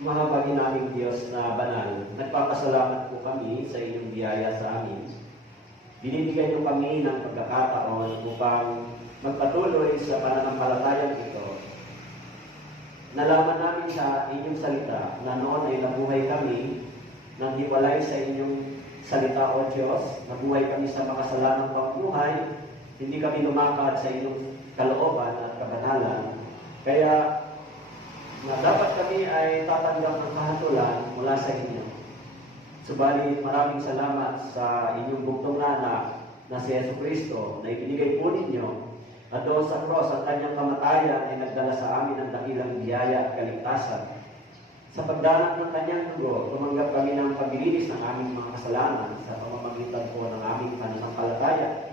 Mahabagin naming Diyos na banal, nagpapasalamat po kami sa inyong biyaya sa amin. Binibigyan niyo kami ng pagkakataon upang magpatuloy sa pananampalatayang ito. Nalaman namin sa inyong salita na noon ay nabuhay kami nang hiwalay sa inyong salita o Diyos. Nabuhay kami sa makasalanang pamumuhay, hindi kami lumakad sa inyong kalooban at kabanalan. Kaya na dapat kami ay tatanggap ng kahatulan mula sa inyo. Subalit maraming salamat sa inyong buktong anak na si Jesucristo na ibinigay po ninyo at doon sa cross at kanyang kamatayan ay nagdala sa amin ng dakilang biyaya at kaligtasan. Sa pagdanak ng kanyang dugo, tumanggap kami ng paglilinis ng aming mga kasalanan sa pamamagitan po ng aming pananampalataya.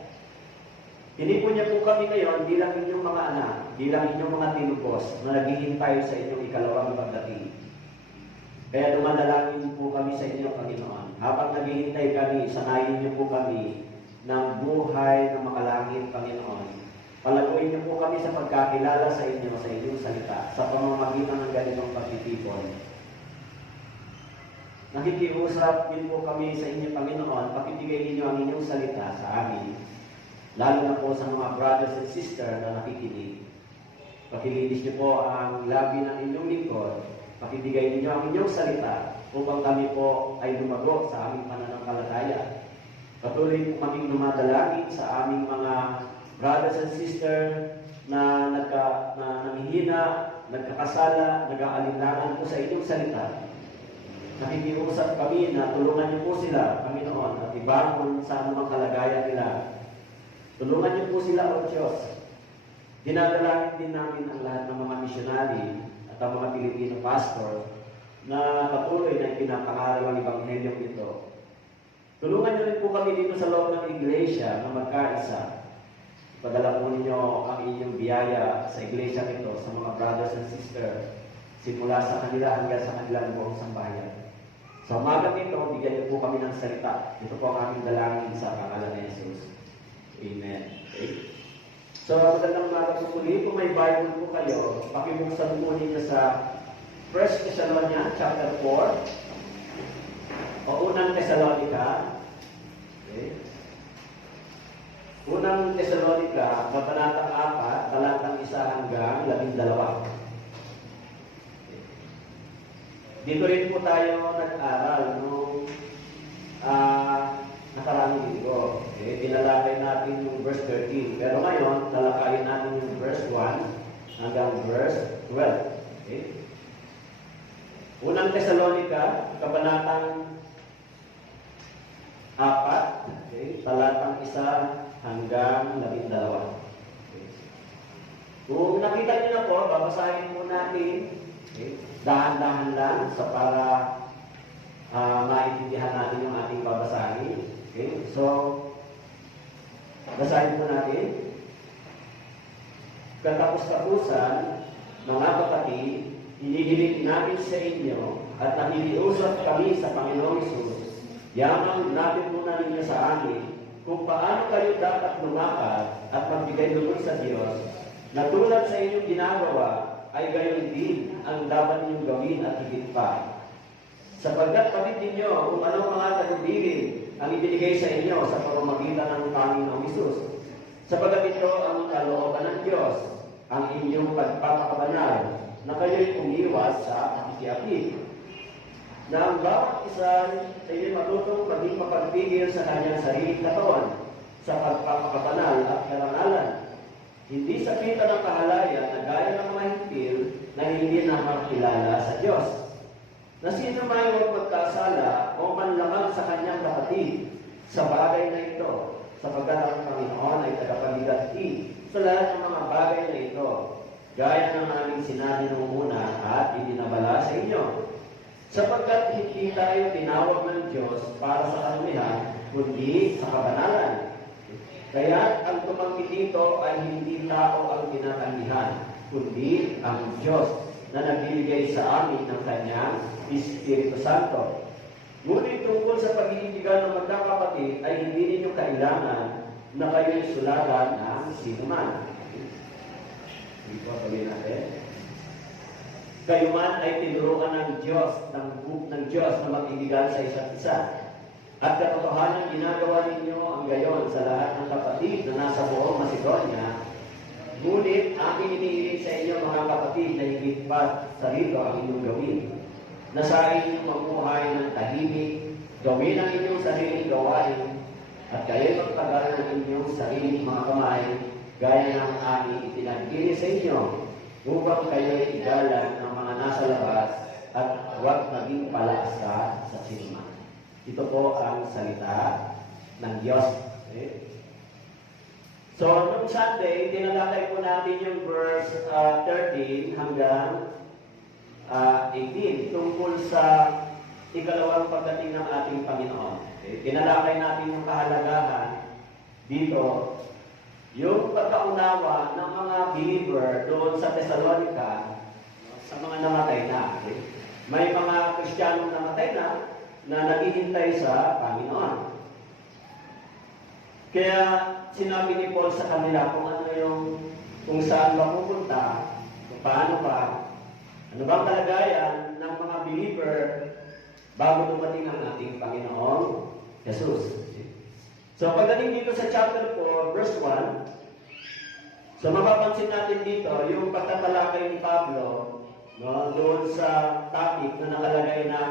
Hinipo niya po kami ngayon bilang inyong mga anak, bilang inyong mga tinupos na naghihintay sa inyong ikalawang pagdating. Kaya dumadalangin po kami sa inyo, Panginoon. Habang naghihintay kami, sanayin niyo po kami ng buhay na makalangit, Panginoon. Palaguin niyo po kami sa pagkakilala sa inyo, sa inyong salita, sa pamamagitan ng ganitong pagtitipon. Nakikiusap din po kami sa inyo, Panginoon, pakibigay ninyo ang inyong salita sa amin. Lalo na po sa mga brothers and sisters na nakikinig. Pakilinis niyo po ang labi ng inyong lingkod. Pakibigay ninyo ang inyong salita upang kami po ay lumago sa aming pananampalataya. Patuloy po kaming lumadalangin sa aming mga brothers and sisters na namihina, nagkakasala, nag-aalinlangan po sa inyong salita. Nakikiusap kami na tulungan niyo po sila, Panginoon, at ibangon sa anumang kalagayan nila. Tulungan niyo po sila, O Diyos. Dinadalangin din namin ang lahat ng mga misyonari at ang mga Pilipino pastor na patuloy na ipinapangaral ang Ebanghelyong ito. Tulungan niyo rin po kami dito sa loob ng iglesia na magkaisa. Padala po ninyo ang inyong biyaya sa iglesia nito sa mga brothers and sisters simula sa kanila hanggang sa kanilang buong sambahayan. Sa umagang ito, bigyan niyo po kami ng salita. Ito po ang aming dalangin sa pangalan ni Jesus. Amen. Okay. So, magandang umaga po muli. Kung may Bible po kayo, pakibuksan po ninyo sa 1 Thessalonians chapter 4 o unang Thessalonica. Okay. Unang Thessalonica, kabanatang 4, talatang 1 hanggang 12. Okay. Dito rin po tayo nag-aral nung nakaraang linggo. Okay, tinalakay natin yung verse 13. Pero ngayon, talakayin natin yung verse 1 hanggang verse 12. Okay? Unang Thessalonica, kabanatang 4, okay, talatang 1 hanggang 12. Okay. Kung nakita niyo na po, babasahin po natin, okay, dahan-dahan lang sa para maintindihan natin yung ating babasahin. Okay, so, basahin po natin. Katapos-tapusan, mga kapatid, hinihiling namin sa inyo at nakikiusap kami sa Panginoong Hesus. Yamang natin muna ninyo sa amin kung paano kayo dapat lumakad at magbigay loob sa Diyos na tulad sa inyong ginagawa ay gayon din ang dapat ninyong gawin at higit pa. Sapagkat kapit ninyo kung anong mga tagubilin ang ibinigay sa inyo sa pamamagitan ng Panginoong Hesus. Sapagkat ito ang kalooban ng Diyos, ang inyong pagpapakabanal na kayo'y umiwas sa pakikiapid. Na ang bawat isa ay matutong maging mapagpigil sa kanyang sariling katawan sa pagpapakabanal at karangalan. Hindi sa kita ng kahalayan na gaya ng mga hipil na hindi nakakilala sa Diyos. Na sino may huwag magkasala o manlamang sa kanyang kapatid sa bagay na ito, sapagkat ang Panginoon ay tagapagligati sa lahat ng mga bagay na ito, gaya ng aming sinabi noong una at ibinabala sa inyo. Sapagkat hindi tayo tinawag ng Diyos para sa kanulihan, kundi sa kabanalan. Kaya ang tumanggi dito ay hindi tao ang tinatangihan, kundi ang Diyos na nagbibigay sa amin ng kanyang Espiritu Santo. Ngunit tungkol sa pag-iibigan ng magkakapatid ay hindi ninyo kailangan na kayo'y sulagan ng sinuman. Dito sabihin natin. kayo man ay tinuruan ng Diyos na mag-ibigan sa isa't isa. At katotohanan ginagawa ninyo ang gayon sa lahat ng kapatid na nasa buong Macedonia. Ngunit aking iniiling sa inyo mga kapatid na higit pa sa rito ang inyong gawin. Nasahin ninyong mamuhay ng tahimik, gawin ang inyong sariling gawain, at kayo'y magtagal ng inyong sariling mga kamay, gaya ng aming itinagpili sa inyo, upang kayo'y igalan ng mga nasa labas at huwag maging palaasa sa sinuma. Ito po ang salita ng Diyos. Okay? So, noong Sunday, tinalakay po natin yung verse 13 hanggang 18 tungkol sa ikalawang pagdating ng ating Panginoon. Okay? Tinalakay natin yung kahalagahan dito, yung pagkaunawa ng mga believer doon sa Thessalonica sa mga namatay na. Okay? May mga Kristiyanong namatay na naghihintay sa Panginoon. Kaya sinabi ni Paul sa kanila kung saan ba pupunta, kung paano pa, ano bang kalagayan ng mga believer bago dumating ang ating Panginoong Jesus. So pagdating dito sa chapter 4, verse 1, so mapapansin natin dito yung pagtatalakay ni Pablo doon sa topic na nakalagay na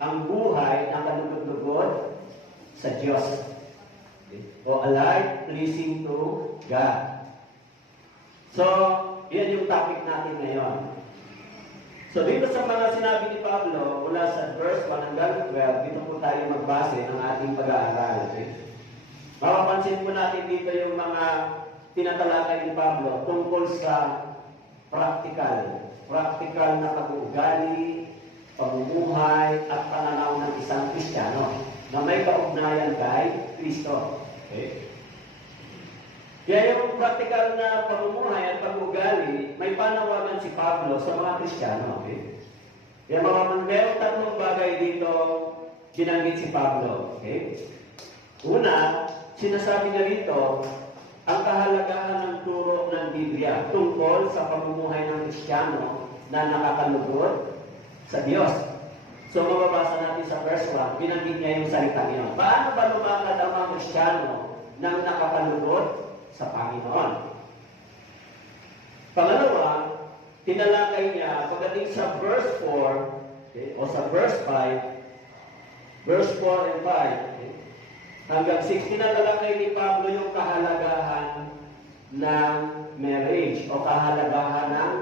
ang buhay na kalugod-lugod sa Diyos. Okay? O a life pleasing to God. So, yan yung topic natin ngayon. So, dito sa mga sinabi ni Pablo, mula sa verse 1 hanggang 12, dito po tayo magbase ng ating pag-aaral. Okay? Mapapansin po natin dito yung mga tinatalakay ni Pablo tungkol sa practical na pag-uugali, pamumuhay at pananaw ng isang Kristiyano na may kaugnayan kay Kristo. Okay? Kaya yung practical na pamumuhay at pag-uugali, may panawagan si Pablo sa mga Kristiyano. Okay? Kaya meron tatlong bagay dito binanggit si Pablo. Okay? Una, sinasabi niya rito ang kahalagahan ng turo ng Biblia tungkol sa pamumuhay ng Kristiyano na nakakalugod sa Diyos. So, mababasa natin sa verse 1, binanggit niya yung salita niyon. Paano ba lumakad ang mga Kristiyano nang nakakalugod sa Panginoon? Pangalawa, tinalakay niya pagdating sa verse 4, okay, o sa verse 5, verse 4 and 5, okay, hanggang 6, tinalakay ni Pablo yung kahalagahan ng marriage o kahalagahan ng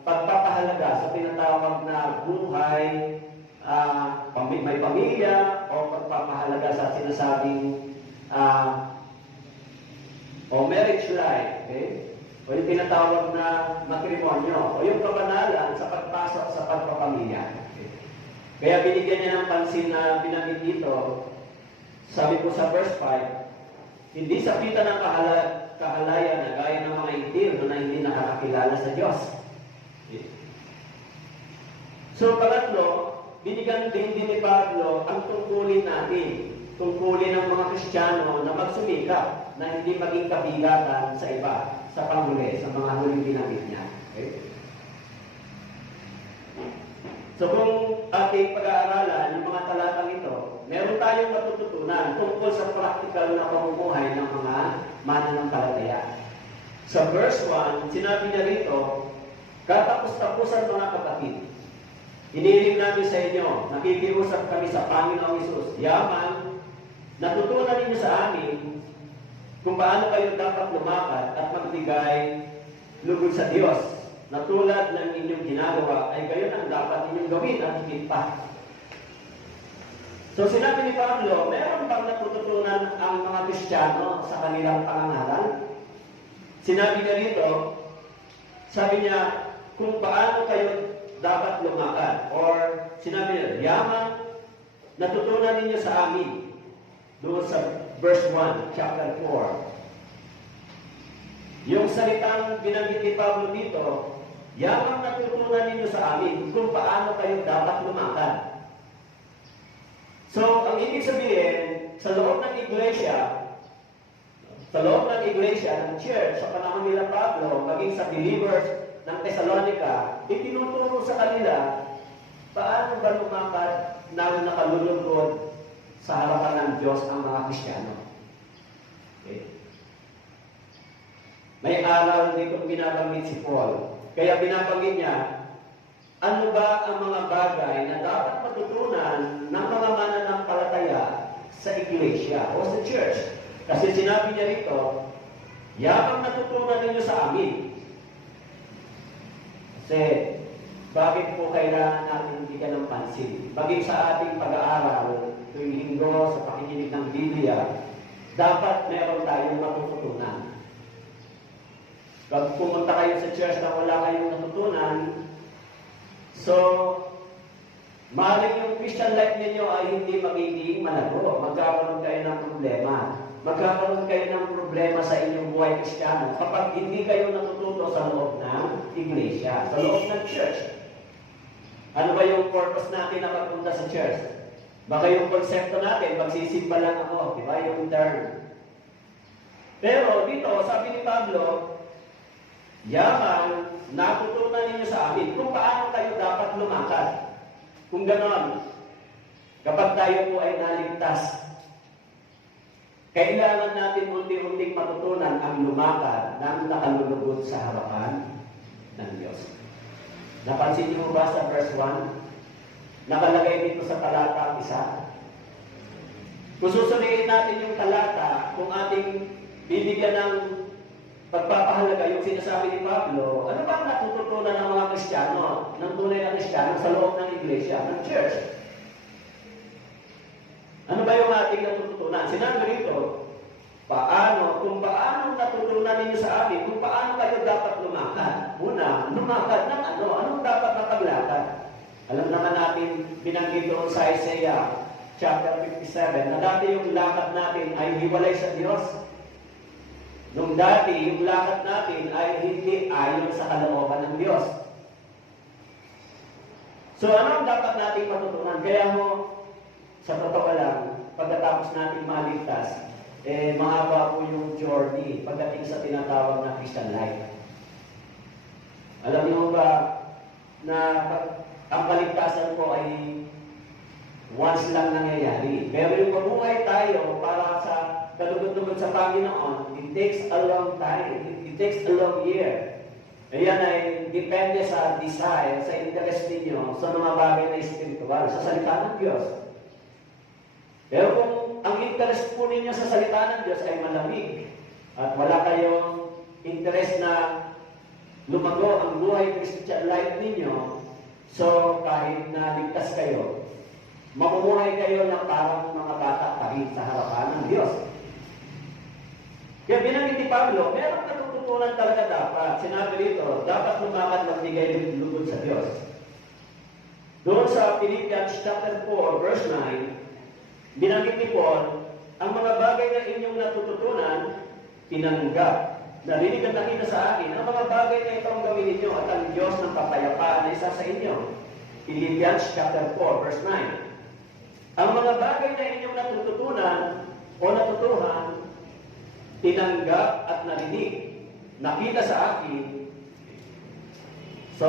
pagpapahalaga sa tinatawag na buhay, may pamilya, o pagpapahalaga sa sinasabing o marriage life, okay? O yung tinatawag na matrimonyo, o yung kabanalan sa pagpasok sa pagpapamilya. Okay? Kaya binigyan niya ng pansin na binanggit dito, sabi po sa verse 5, hindi sapitan ng kahalayan na gaya ng mga itil na hindi nakakakilala sa Diyos. Okay? So, pangatlo, binigyan din ni Pablo ang tungkulin natin, tungkulin ng mga Kristiyano na magsumikap na hindi maging kabigatan sa iba, sa panghuli, sa mga huling binanggit niya. Okay? So kung ating pag-aaralan yung mga talatang ito, meron tayong matututunan tungkol sa practical na pamumuhay ng mga mananampalataya. Sa verse 1, sinabi niya rito, katapos-tapusan mga kapatid, iniling namin sa inyo, nakikiusap kami sa Panginoong Hesus, yaman, natutunan ninyo sa amin kung paano kayo dapat lumakad at magbigay lugod sa Diyos, na tulad ng inyong ginagawa ay kayo ang dapat inyong gawin at higit pa. So sinabi ni Pablo, meron bang natututunan ang mga Kristiyano sa kanilang pangangaral? Sinabi niya rito, sabi niya, kung paano kayo dapat lumakad. Or sinabi niya, yaman, natutunan ninyo sa amin. Doon sa verse 1, chapter 4. Yung salitang binanggit ni Pablo dito, yaman natutunan ninyo sa amin kung paano kayo dapat lumakad. So, ang ibig sabihin, sa loob ng iglesia, ng church, sa panahon nila Pablo, maging sa believers ng Thessalonica, itinuturo sa kanila paano ba lumakad ng nakalulugod sa harapan ng Diyos ang mga Kristiyano. Okay. May aral dito binabanggit si Paul. Kaya binabanggit niya, ano ba ang mga bagay na dapat matutunan ng mga mananampalataya sa iglesia o sa church? Kasi sinabi niya rito, yamang natutunan ninyo sa amin. Kasi, bakit po kailangan natin bigyan ng pansin? Bagay sa ating pag-aaral, tuwing linggo, sa pakikinig ng Biblia, dapat meron tayong matututunan. Pag pumunta kayo sa church na wala kayong natutunan, so, maaaring yung Christian life ninyo ay hindi magiging malago. Magkakaroon kayo ng problema. Magkakaroon kayo ng problema sa inyong buhay Kristiyano kapag hindi kayo natututo sa loob ng iglesia, sa loob ng church. Ano ba yung purpose natin na magpunta sa church? Baka yung konsepto natin, magsisimba lang ako, di ba? Yung term. Pero dito, sabi ni Pablo, yaman, natutunan ninyo sa amin kung paano kayo dapat lumakad. Kung ganon, kapag tayo po ay naligtas, kailangan natin unti-unting matutunan ang lumakad ng nakalulugod sa harapan ng Diyos. Napansin niyo ba sa verse 1? Nakalagay dito sa talata 1. Kung susuriin natin yung talata, kung ating bibigyan ng pagpapahalaga yung sinasabi ni Pablo, ano ba ang natututunan ng mga Kristiyano, ng tunay na Kristiyano sa loob ng iglesia, ng church? Ano ba yung ating natututunan? Sinabi rito, kung paano natutunan ninyo sa amin, kung paano kayo dapat lumakad. Una, lumakad ng ano? Anong dapat na paglakad? Alam naman natin, binanggit doon sa Isaiah chapter 57, na dati yung lakad natin ay hiwalay sa Diyos. Nung dati, yung lakad natin ay hindi ayon sa kalooban ng Diyos. So, ano ang dapat nating matutunan? Kaya mo, sa totoo lang, pagkatapos nating maligtas, mahaba po yung journey pagdating sa tinatawag na Christian life. Alam niyo ba na ang kaligtasan po ay once lang nangyayari. Pero yung mabuhay tayo para sa kalugod-lugod sa Panginoon, it takes a long time. It takes a long year. Ayan ay depende sa desire, sa interest ninyo, sa mga bagay na espiritual, sa salita ng Diyos. Pero kung ang interest po ninyo sa salita ng Diyos ay malamig at wala kayong interest na lumago ang buhay Christian life ninyo, so kahit na ligtas kayo, mamumuhay kayo ng parang mga bata pa rin sa harapan ng Diyos. Kaya binanggit ni Pablo, meron natututunan talaga dapat. Sinabi rito, dapat lumakad magbigay lugod sa Diyos. Doon sa Philippians chapter 4, verse 9, binanggit ni Paul, ang mga bagay na inyong natututunan, tinanggap. Narinig at nakita sa akin, ang mga bagay na ito ang gawin ninyo at ang Diyos ng kapayapaan ay isa sa inyo. Philippians chapter 4, verse 9. Ang mga bagay na inyong natututunan o natutuhan, tinanggap at narinig, nakita sa akin. So,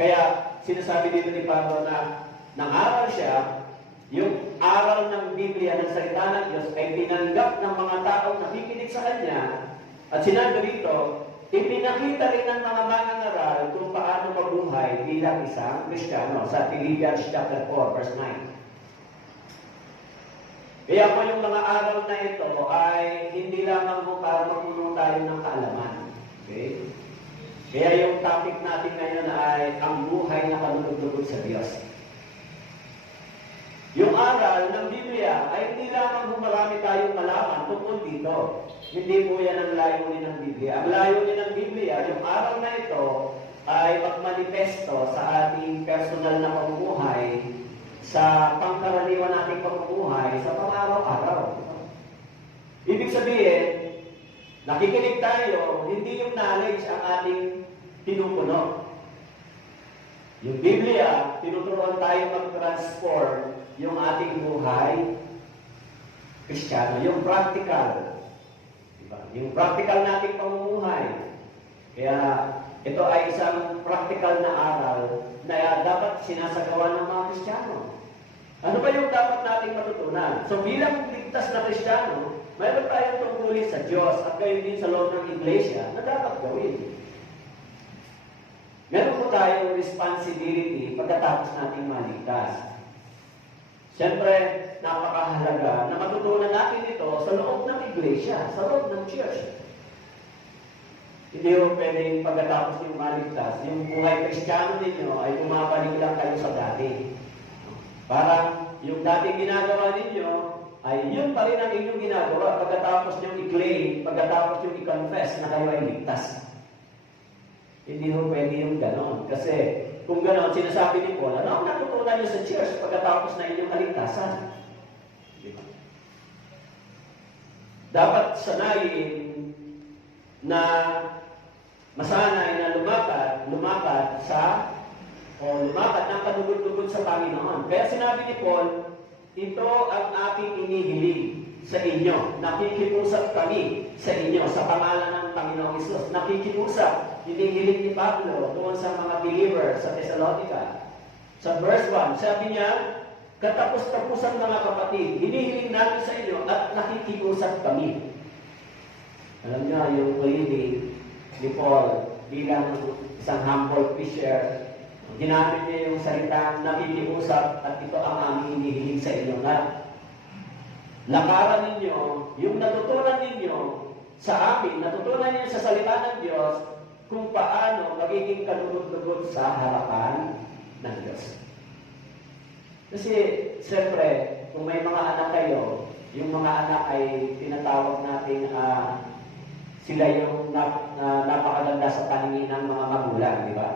kaya sinasabi dito ni Pablo na nangaral siya, yung aral ng Biblia ng salita ng Diyos ay tinanggap ng mga taong nakikinig sa Kanya. At sinabi rito, ipinakita rin ng mga mangangaral kung paano mabuhay bilang isang Kristiyano sa Philippians chapter 4, verse 9. Kaya po yung mga aral na ito ay hindi lamang po para magulong tayo ng kaalaman. Okay? Kaya yung topic natin ngayon ay ang buhay na kalulugod sa Diyos. Yung aral ng Biblia ay hindi lamang marami tayong malaman tungkol dito. Hindi po yan ang layunin ng Biblia. Ang layunin ng Biblia, yung aral na ito ay magmanifesto sa ating personal na pamumuhay, sa pangkaraniwan nating pamumuhay, sa pang-araw-araw. Ibig sabihin, nakikinig tayo, hindi yung knowledge ang ating pinupuno. Yung Biblia, tinuturuan tayo mag-transform yung ating buhay Kristiyano, yung practical. Diba? Yung practical nating pamumuhay. Kaya, Ito ay isang practical na aral na dapat sinasagawa ng mga Kristiyano. Ano ba yung dapat nating matutunan? So bilang ligtas na Kristiyano, mayroon tayong tungkulin sa Diyos at gayon din sa loob ng Iglesia na dapat gawin. Meron po tayong responsibility pagkatapos nating maligtas. Siyempre, napakahalaga na matutunan natin ito sa loob ng Iglesia, sa loob ng church. Hindi mo pwedeng pagkatapos yung maligtas, yung buhay Kristiyano ninyo ay bumabalik lang kayo sa dati. Parang yung dating ginagawa ninyo ay yun pa rin ang inyong ginagawa pagkatapos yung i-claim, pagkatapos yung i-confess na kayo ay ligtas. Hindi mo pwede yung ganon. Kasi kung ganon, sinasabi ni Paul, ano ang natutunan nyo sa church pagkatapos na inyong kaligtasan? Dapat sanayin na masanay na lumakad ng kadugod-dugod sa Panginoon. Kaya sinabi ni Paul, ito ang aking inihiling sa inyo. Nakikipusap kami sa inyo sa pangalan ng Panginoong Hesus. Nakikipusap, hinihiling ni Pablo doon sa mga believer sa Thessalonica. Sa verse 1, sabi niya, katapos-tapusan mga kapatid, hinihiling namin sa inyo at nakikipusap kami. Alam niyo, yung pleading ni Paul bilang isang humble fisher, ginamit niya yung salitang nakikiusap at ito ang aming hinihiling sa inyo na lakaran ninyo, yung natutunan ninyo sa amin, natutunan ninyo sa salita ng Diyos kung paano magiging kalugod-lugod sa harapan ng Diyos. Kasi, siyempre, kung may mga anak kayo, yung mga anak ay tinatawag natin sila yung napakaganda sa paningin ng mga magulang, di ba?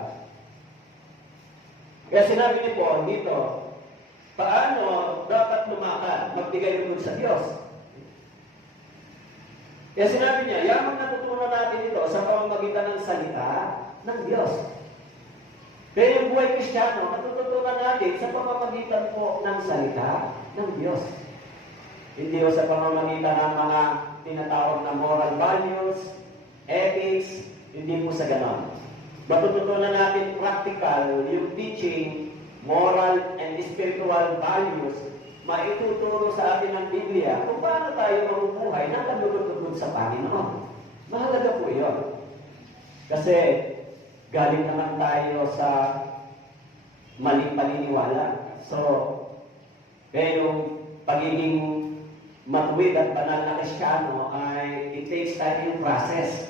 Kaya sinabi ni Paul dito, paano dapat lumakad, magbigay lugod sa Diyos? Kaya sinabi niya, yamang natutunan natin ito sa pamamagitan ng salita ng Diyos. Kaya yung buhay Kristiyano, natututunan natin sa pamamagitan po ng salita ng Diyos. Hindi o sa pamamagitan ng mga tinatawag na moral values, ethics, hindi po sa ganon. Matututunan natin practical yung teaching, moral and spiritual values, maituturo sa atin ng Biblia kung paano tayo mabubuhay ng kalugod-lugod sa Panginoon. Mahalaga po yun. Kasi galing naman tayo sa maling paniniwala. So, kaya yung pagiging matuwid at banal na Kristiyano ay it takes time yung process.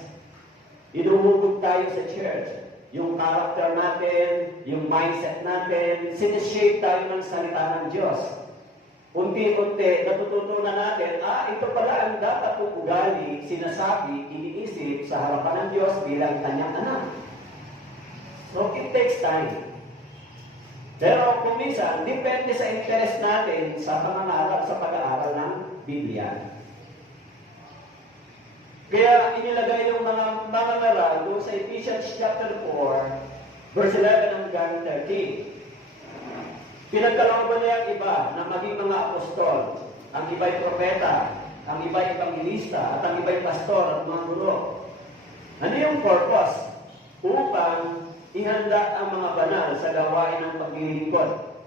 Inuhugog tayo sa church. Yung character natin, yung mindset natin, sineshape tayo ng salita ng Diyos. Unti-unti, natututunan natin, ito pala ang dapat kong ugali, sinasabi, iniisip sa harapan ng Diyos bilang kanyang anak. So, it takes time. Pero kung minsan, depende sa interest natin sa pangangaral, sa pag-aaral ng Biblia. Kaya inilagay yung mga ngaral doon sa Ephesians chapter 4, verse 11 hanggang 13. Pinagkalooban niya ang iba na maging mga apostol, ang iba'y propeta, ang iba'y evangelista, at ang iba'y pastor at mga guro. Ano yung purpose? Upang ihanda ang mga banal sa gawain ng paglilingkod.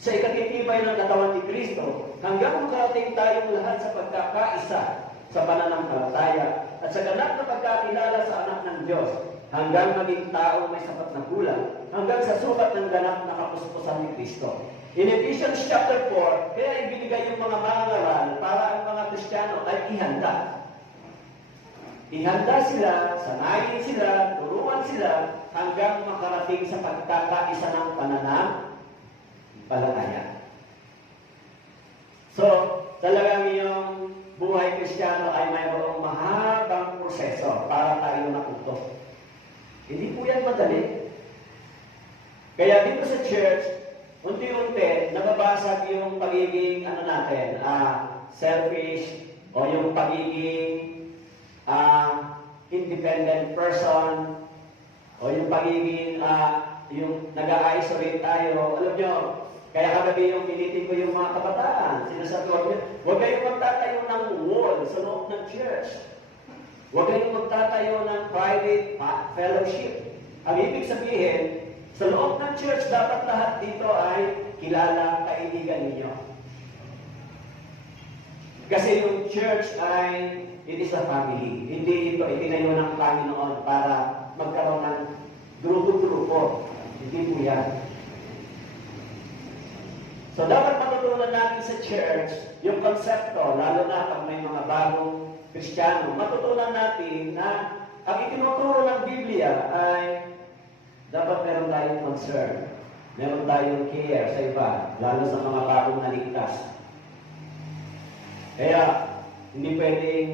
Sa ikatitibay ng katawan ni Kristo, hanggang makarating tayong lahat sa pagkakaisa sa pananampalataya at sa ganap na pagkakilala sa anak ng Diyos, hanggang maging tao may sapat na kulang, hanggang sa sukat ng ganap na kapuspusan ni Kristo. In Ephesians chapter 4, kaya ibinigay yung mga mangaral para ang mga Kristiyano ay ihanda. Ihanda sila, sanayin sila, turuan sila, hanggang makarating sa pagkakaisa ng pananampalataya. So, talagang yung buhay Kristiyano ay mayroong mahabang proseso para tayo matuto. Hindi po yan madali. Kaya dito sa church, unti-unti, nababasag yung pagiging, selfish, o yung pagiging independent person, o yung pagiging, yung nag-a-isolate tayo. Alam nyo, kaya kagabi yung pinitin ko yung mga kabataan, sinasabi ko, huwag kayong magtatayo ng wall sa loob ng church. Huwag kayong magtatayo ng private fellowship. Ang ibig sabihin, sa loob ng church, dapat lahat dito ay kilala, kaibigan ninyo. Kasi yung church ay, it is a family. Hindi ito itinayo ng Panginoon para magkaroon ng grupo-grupo. Hindi po yan. So dapat matutunan natin sa church yung konsepto, lalo na pag may mga bagong Kristiyano, matutunan natin na ang itinuturo ng Biblia ay dapat meron tayong concern, meron tayong care sa iba, lalo sa mga bagong naligtas. Kaya, hindi pwedeng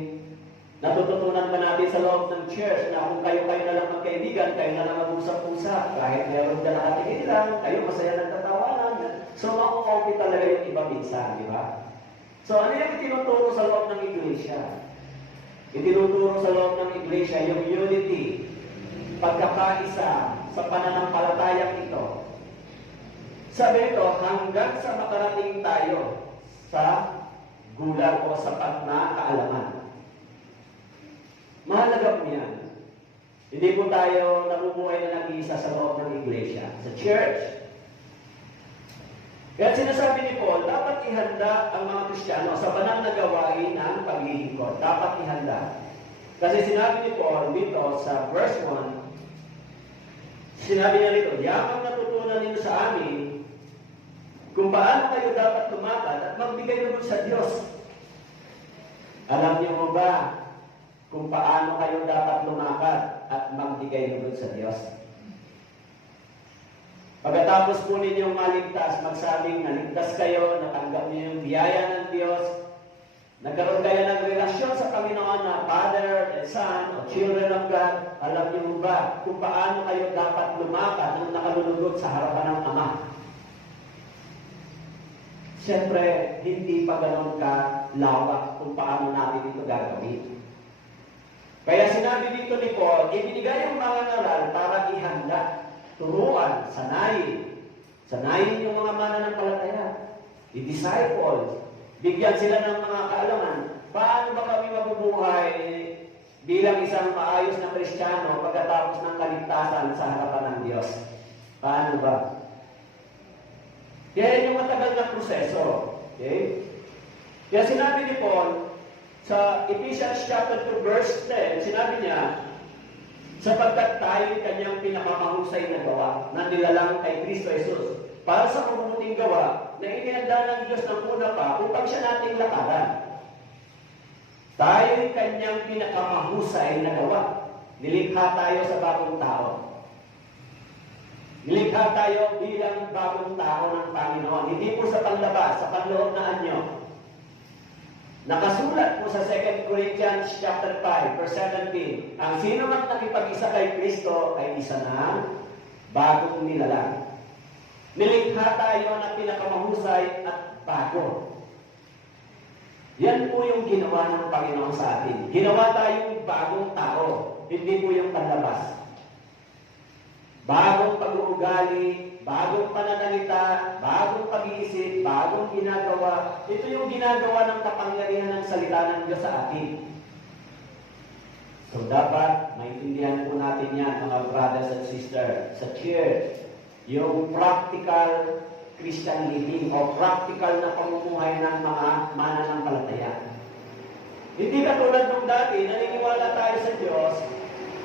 natututunan pa natin sa loob ng church na kung kayo-kayo na lang magkaibigan, kayo na lang mag-usap-usap, kahit meron ka nakatingin lang, kayo masaya nagtatawanan. So, makukopi talaga yung iba minsan, di ba? So, ano yung itinuturo sa loob ng iglesia? Itinuturo sa loob ng iglesia yung unity, pagkakaisa sa pananampalatayang ito. Sabi ito, hanggang sa makarating tayo sa gulat o sapat na kaalaman. Mahalaga po yan. Hindi po tayo nabubuhay na nag-iisa sa loob ng iglesia, sa church. Kaya sinasabi ni Paul, dapat ihanda ang mga Kristiyano sa banal na gawain ng paglilingkod. Dapat ihanda. Kasi sinabi ni Paul dito sa verse 1, sinabi niya rito, yamang natutunan ninyo sa amin kung paano kayo dapat lumakad at magbigay loob sa Diyos. Alam niyo mo ba kung paano kayo dapat lumakad at magbigay loob sa Diyos? Pagkatapos po ninyong maligtas, magsabing naligtas kayo, natanggap niyo yung biyaya ng Diyos, nagkaroon kayo ng relasyon sa Panginoon na Father and Son o Children of God, alam niyo ba kung paano kayo dapat lumakad nung nakalulugod sa harapan ng Ama? Siyempre, hindi pa ganoon ka lawak kung paano natin ito gagawin. Kaya sinabi dito ni Paul, ibinigay ang mga ngaral para ihanda, turuan, sanayin. Sanayin yung mga mananampalataya. I-disciple. Bigyan sila ng mga kaalaman. Paano ba kami mabubuhay bilang isang maayos na Kristiyano pagkatapos ng kaligtasan sa harapan ng Diyos? Paano ba? Kaya yung matagal na proseso. Okay? Kaya sinabi ni Paul, sa Ephesians chapter 2 verse 10, sinabi niya, sapagkat tayo kanyang pinakamahusay na gawa na nilalang kay Kristo Jesus para sa mabuting gawa na inihanda ng Diyos ng una pa upang siya nating lakaran. Tayo'y kanyang pinakamahusay na gawa. Nilikha tayo sa bagong tao. Nilikha tayo bilang bagong tao ng Panginoon. Hindi po sa panlabas, sa panloob na anyo. Nakasulat po sa 2 Corinthians chapter 5, verse 17, ang sino man nakipag-isa kay Kristo ay isa na bagong nilalang. Nilikha tayo na pinakamahusay at bago. Yan po yung ginawa ng Panginoon sa atin. Ginawa tayong bagong tao, hindi po yung panlabas. Bagong pag-uugali, bagong pananalita, bagong pag-iisip, bagong ginagawa. Ito yung ginagawa ng kapangyarihan ng salita ng Diyos sa atin. So dapat maintindihan po natin yan, mga brothers and sisters, sa church. Yung practical Christian living o practical na pamumuhay ng mga mananampalataya. Hindi katulad nung dati, naniniwala tayo sa Diyos,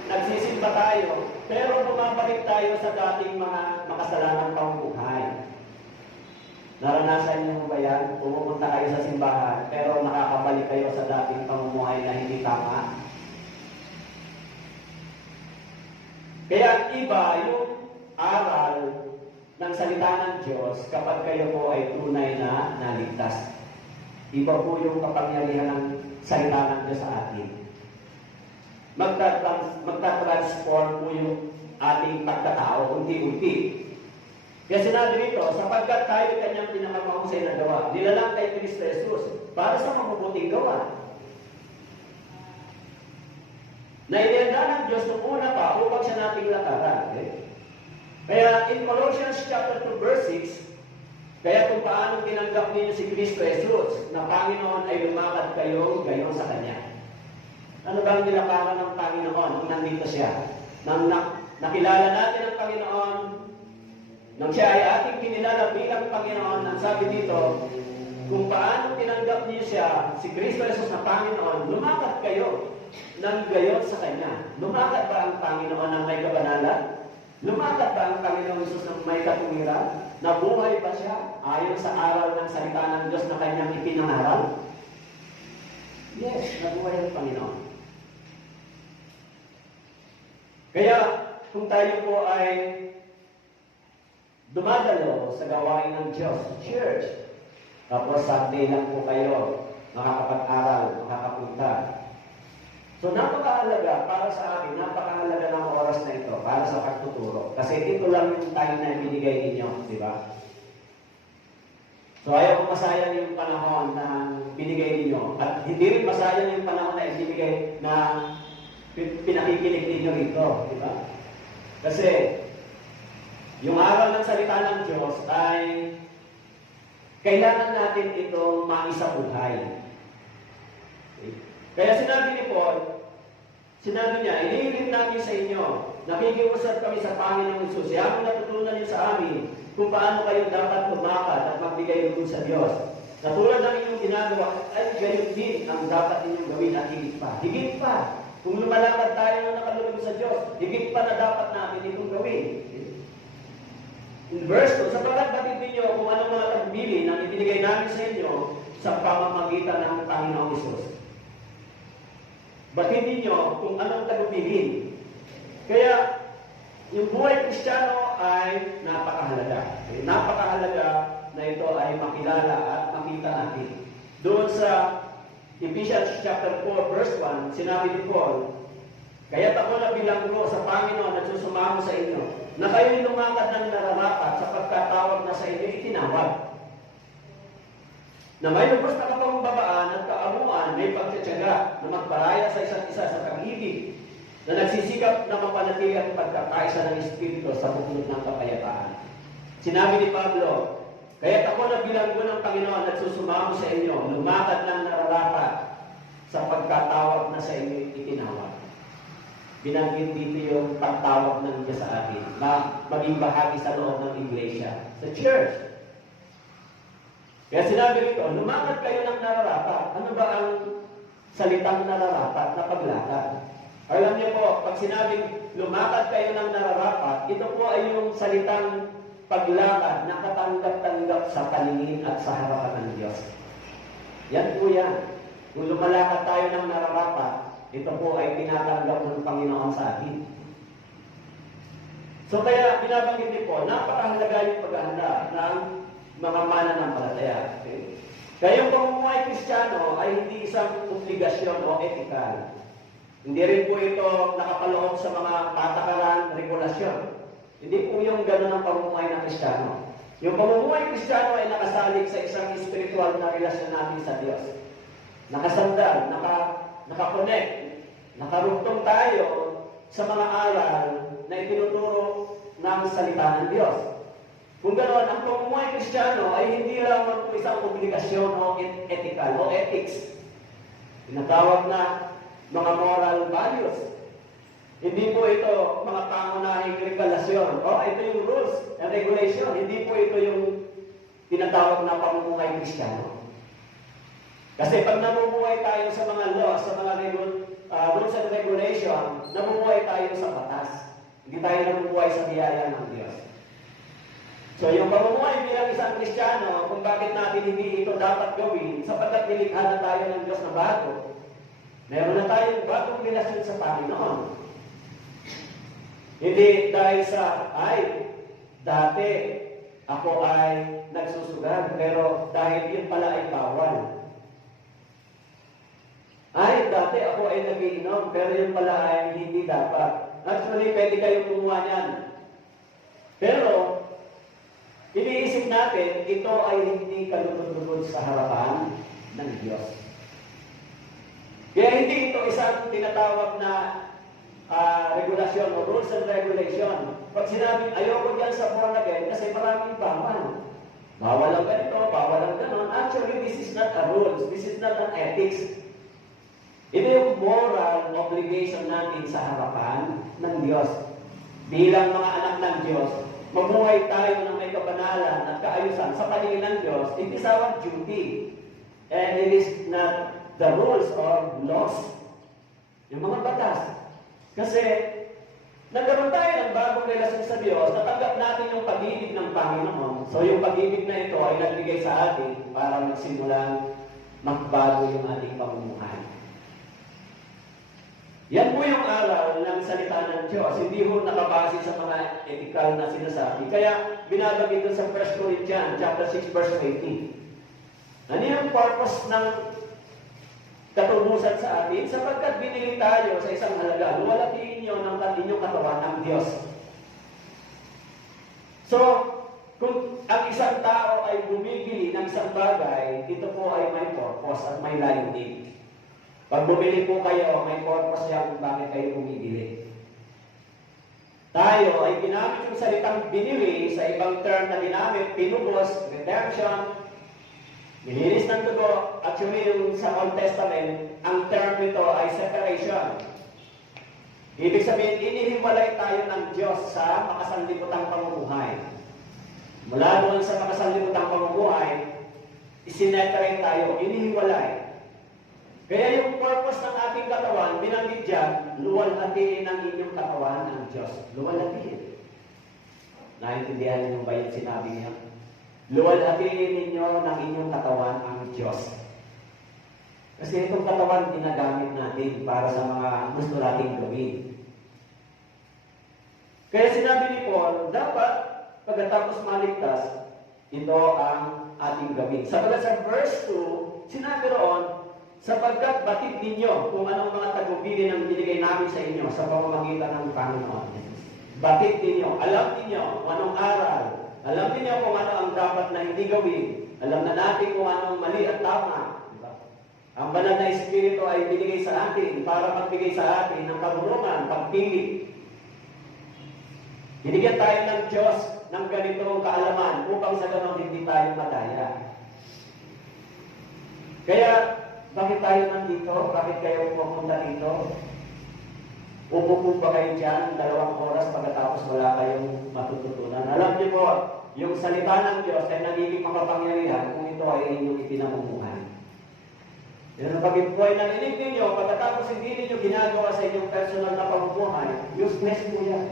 nagsisimba tayo, pero bumabalik tayo sa dating mga makasalanang pamumuhay. Naranasan niyo ba yan? Pumupunta kayo sa simbahan, pero nakakabalik kayo sa dating pamumuhay na hindi tama. Kaya iba yung aral ng salita ng Diyos kapag kayo po ay tunay na naligtas. Iba po yung kapangyarihan ng salita ng Diyos sa atin. Magta-transform po yung ating pagkatao unti-unti. Kaya sinabi rito, sapagkat tayo kanyang pinakamahusay na gawa, nilalang kay Kristo Jesus para sa mabubuting gawa. Na inihanda ng Diyos nung una pa upang siya nating lakaran. Okay? Kaya in Colossians chapter 2 verse 6, kaya kung paano tinanggap ninyo si Kristo Jesus na Panginoon ay lumakad kayo gayon sa Kanya. Ano bang nilakaran ng Panginoon nung nandito siya? Nang nakilala natin ang Panginoon, nang siya ay ating kinilala bilang Panginoon, ang sabi dito, kung paano tinanggap niyo siya, si Kristo Jesus na Panginoon, lumakad kayo ng gayon sa Kanya. Lumakad ba ang Panginoon ng may kabanalan? Lumakad ba ang Panginoon Jesus ng may katuwiran? Nabuhay ba siya ayon sa aral ng salita ng Diyos na Kanyang ipinangaral? Yes, nabuhay ang Panginoon. Kaya, kung tayo po ay dumadalo sa gawain ng Diyos, church, tapos Sunday lang po kayo makakapag-aral, makakapunta. So, napakahalaga para sa akin, napakahalaga ng oras na ito para sa pagtuturo. Kasi ito lang yung time na binigay ninyo, di ba? So, ayaw ko masayang yung panahon na binigay ninyo. At hindi rin masayang yung panahon na ibibigay na pinakikinig ninyo rito, di ba? Kasi, yung aral ng salita ng Diyos ay kailangan natin itong maisabuhay. Okay? Kaya sinabi ni Paul, sinabi niya, inihiling namin sa inyo, nakikiusap kami sa Panginoong Hesus, ang natutunan niyo sa amin kung paano kayo dapat lumakad at magbigay loob sa Diyos. Na tulad ng inyong ginagawa, ay gayon din ang dapat ninyong gawin at higit pa. Higit pa. Kung lumalakad tayo na nakalulog sa Diyos, higit pa na dapat natin itong gawin. In verse 2, sapagkat batid ninyo kung anong mga tagbili na ibinigay namin sa inyo sa pamamagitan ng Panginoong Hesus. Batid ninyo kung anong tagubilin. Kaya, yung buhay Kristiyano ay napakahalaga. Napakahalaga na ito ay makilala at makita natin. Doon sa Ephesians chapter 4, verse 1, sinabi ni Paul, kaya't ako na bilanggo sa Panginoon at susumamo sa inyo, na kayo'y lumakad ng nararapat sa pagkatawag na sa inyo itinawag. Na may lubos na kapagbabaan at kaamuan, may pagtsatsaga na magparaya sa isa't isa sa pag-ibig, na nagsisikap na mapanatili ang pagkakaisa ng Espiritu sa buklod ng kapayapaan. Sinabi ni Pablo, kaya't ako na bilanggo ng Panginoon at susumamo sa inyo, lumakad ng nararapat sa pagkatawag na sa inyo itinawag. Binanggit dito yung pagtawag ng Diyos sa atin, na maging bahagi sa loob ng iglesia, sa church. Kaya sinabi rito, lumakad kayo ng nararapat. Ano ba ang salitang nararapat na paglakad? Alam niyo po, pag sinabing lumakad kayo ng nararapat, ito po ay yung salitang paglakad na katanggap-tanggap sa paningin at sa harapan ng Diyos. Yan po yan. Kung lumalakad tayo ng nararapat, ito po ay tinatanggap ng Panginoon sa atin. So kaya binabanggit niyo po, napakahalaga yung paghahanda ng mga mananampalataya. Okay? Kaya yung pamumuhay Kristiyano ay hindi isang obligasyon o etikal. Hindi rin po ito nakapaloob sa mga patakaran, regulasyon. Hindi po yung gano'n ang pamumuhay ng Kristiyano. Yung pamumuhay Kristiyano ay nakasalig sa isang spiritual na relasyon natin sa Diyos. Nakasandal, nakakonect, nakarugtong tayo sa mga aral na itinuturo ng salita ng Diyos. Kung gano'n, ang pamumuhay Kristiyano ay hindi lamang po isang obligasyon o ethical o ethics. Tinatawag na mga moral values. Hindi po ito mga pangunahing regulasyon. Ito yung rules and regulation. Hindi po ito yung tinatawag na pamumuhay Kristiyano. Kasi pag nabubuhay tayo sa mga laws, sa mga rules and regulation, nabubuhay tayo sa batas. Hindi tayo nabubuhay sa biyaya ng Diyos. So yung pamumuhay bilang isang Kristiyano, kung bakit natin hindi ito dapat gawin, sapagkat nilikha na tayo ng Diyos na bago, meron na tayong bagong relasyon sa Panginoon. Hindi dahil sa, dati ako ay nagsusugal, pero dahil yun pala ay bawal. Dati ako ay nagiinom, pero yun pala ay hindi dapat. Actually, pwede kayong kumuha niyan. Pero, iniisip natin, ito ay hindi kalugod-lugod sa harapan ng Diyos. Kaya hindi ito isang tinatawag na regulasyon o rules and regulation. Pag sinabing ayoko dyan sa born again, kasi maraming bawal. Bawal ang ganito, bawal ang ganon. Actually, this is not a rules. This is not an ethics. Ito yung moral obligation natin sa harapan ng Diyos. bilang mga anak ng Diyos, mamuhay tayo ng may kabanalan at kaayusan sa paningin ng Diyos. It is our duty. And it is not the rules or laws. Yung mga batas. Kasi, nagkaroon tayo ng bagong relasyon sa Diyos, natanggap natin yung pag-ibig ng Panginoon. So, yung pag-ibig na ito ay nagbigay sa atin para magsimulang magbago yung ating pamumuhay. Yan po yung aral ng salita ng Diyos. Hindi po nakabase sa mga ethical na sinasabi. Kaya, binabagay ito sa 1 Corinthians chapter 6, verse 18. Ano yung purpose ng katubusan sa atin? Sapagkat binili tayo sa isang halaga, luwalhatiin niyo ng inyong katawan ng Diyos. So, kung ang isang tao ay bumibili ng isang bagay, ito po ay may purpose at may layunin. Pag bumili po kayo, may purpose yan kung bakit kayo bumibili. Tayo ay ginamit yung salitang binili sa ibang term na ginamit, pinubos, redemption, nilinis ng dugo. Actually, yung sa Old Testament, ang term nito ay separation. Ibig sabihin, inihiwalay tayo ng Diyos sa makasanlibutang pamumuhay. Mula doon sa makasanlibutang pamumuhay, isineparate tayo, inihiwalay. Kaya yung purpose ng ating katawan, binanggit dyan, luwalhatiin ang inyong katawan ng Diyos. Luwalhatiin. Naintindihan niyo ba yung sinabi niya? Luwalhatiin ninyo ng inyong katawan ang Diyos. Kasi itong katawan ginagamit natin para sa mga gusto nating gawin. Kaya sinabi ni Paul, dapat pagkatapos maligtas, ito ang ating gawin. Sapagkat sa verse 2, sinabi roon, sapagkat batid ninyo kung anong mga tagubilin ang binigay namin sa inyo sa pamamagitan ng Panginoon. Batid ninyo, alam ninyo kung anong aral, alam niyo kung ano ang dapat na hindi gawin. Alam na natin kung ano ang mali at tama. Diba? Ang banal na Espiritu ay binigay sa atin para magbigay sa atin ng karunungan, pagpili. Binigyan tayo ng Diyos ng ganitong kaalaman upang sa ganon hindi tayo madaya. Kaya, bakit tayo nandito? Bakit kayo pumunta dito? Upo ba kayo dyan 2 oras pagkatapos wala kayong matututunan? Alam niyo po, yung salita ng Diyos ay nagiging makapangyarihan kung ito ay inyong ipinamumuhay. Yung pag-ipuhay ng inig ninyo, pagkatapos hindi ninyo ginagawa sa inyong personal na pamumuhay, useless po yan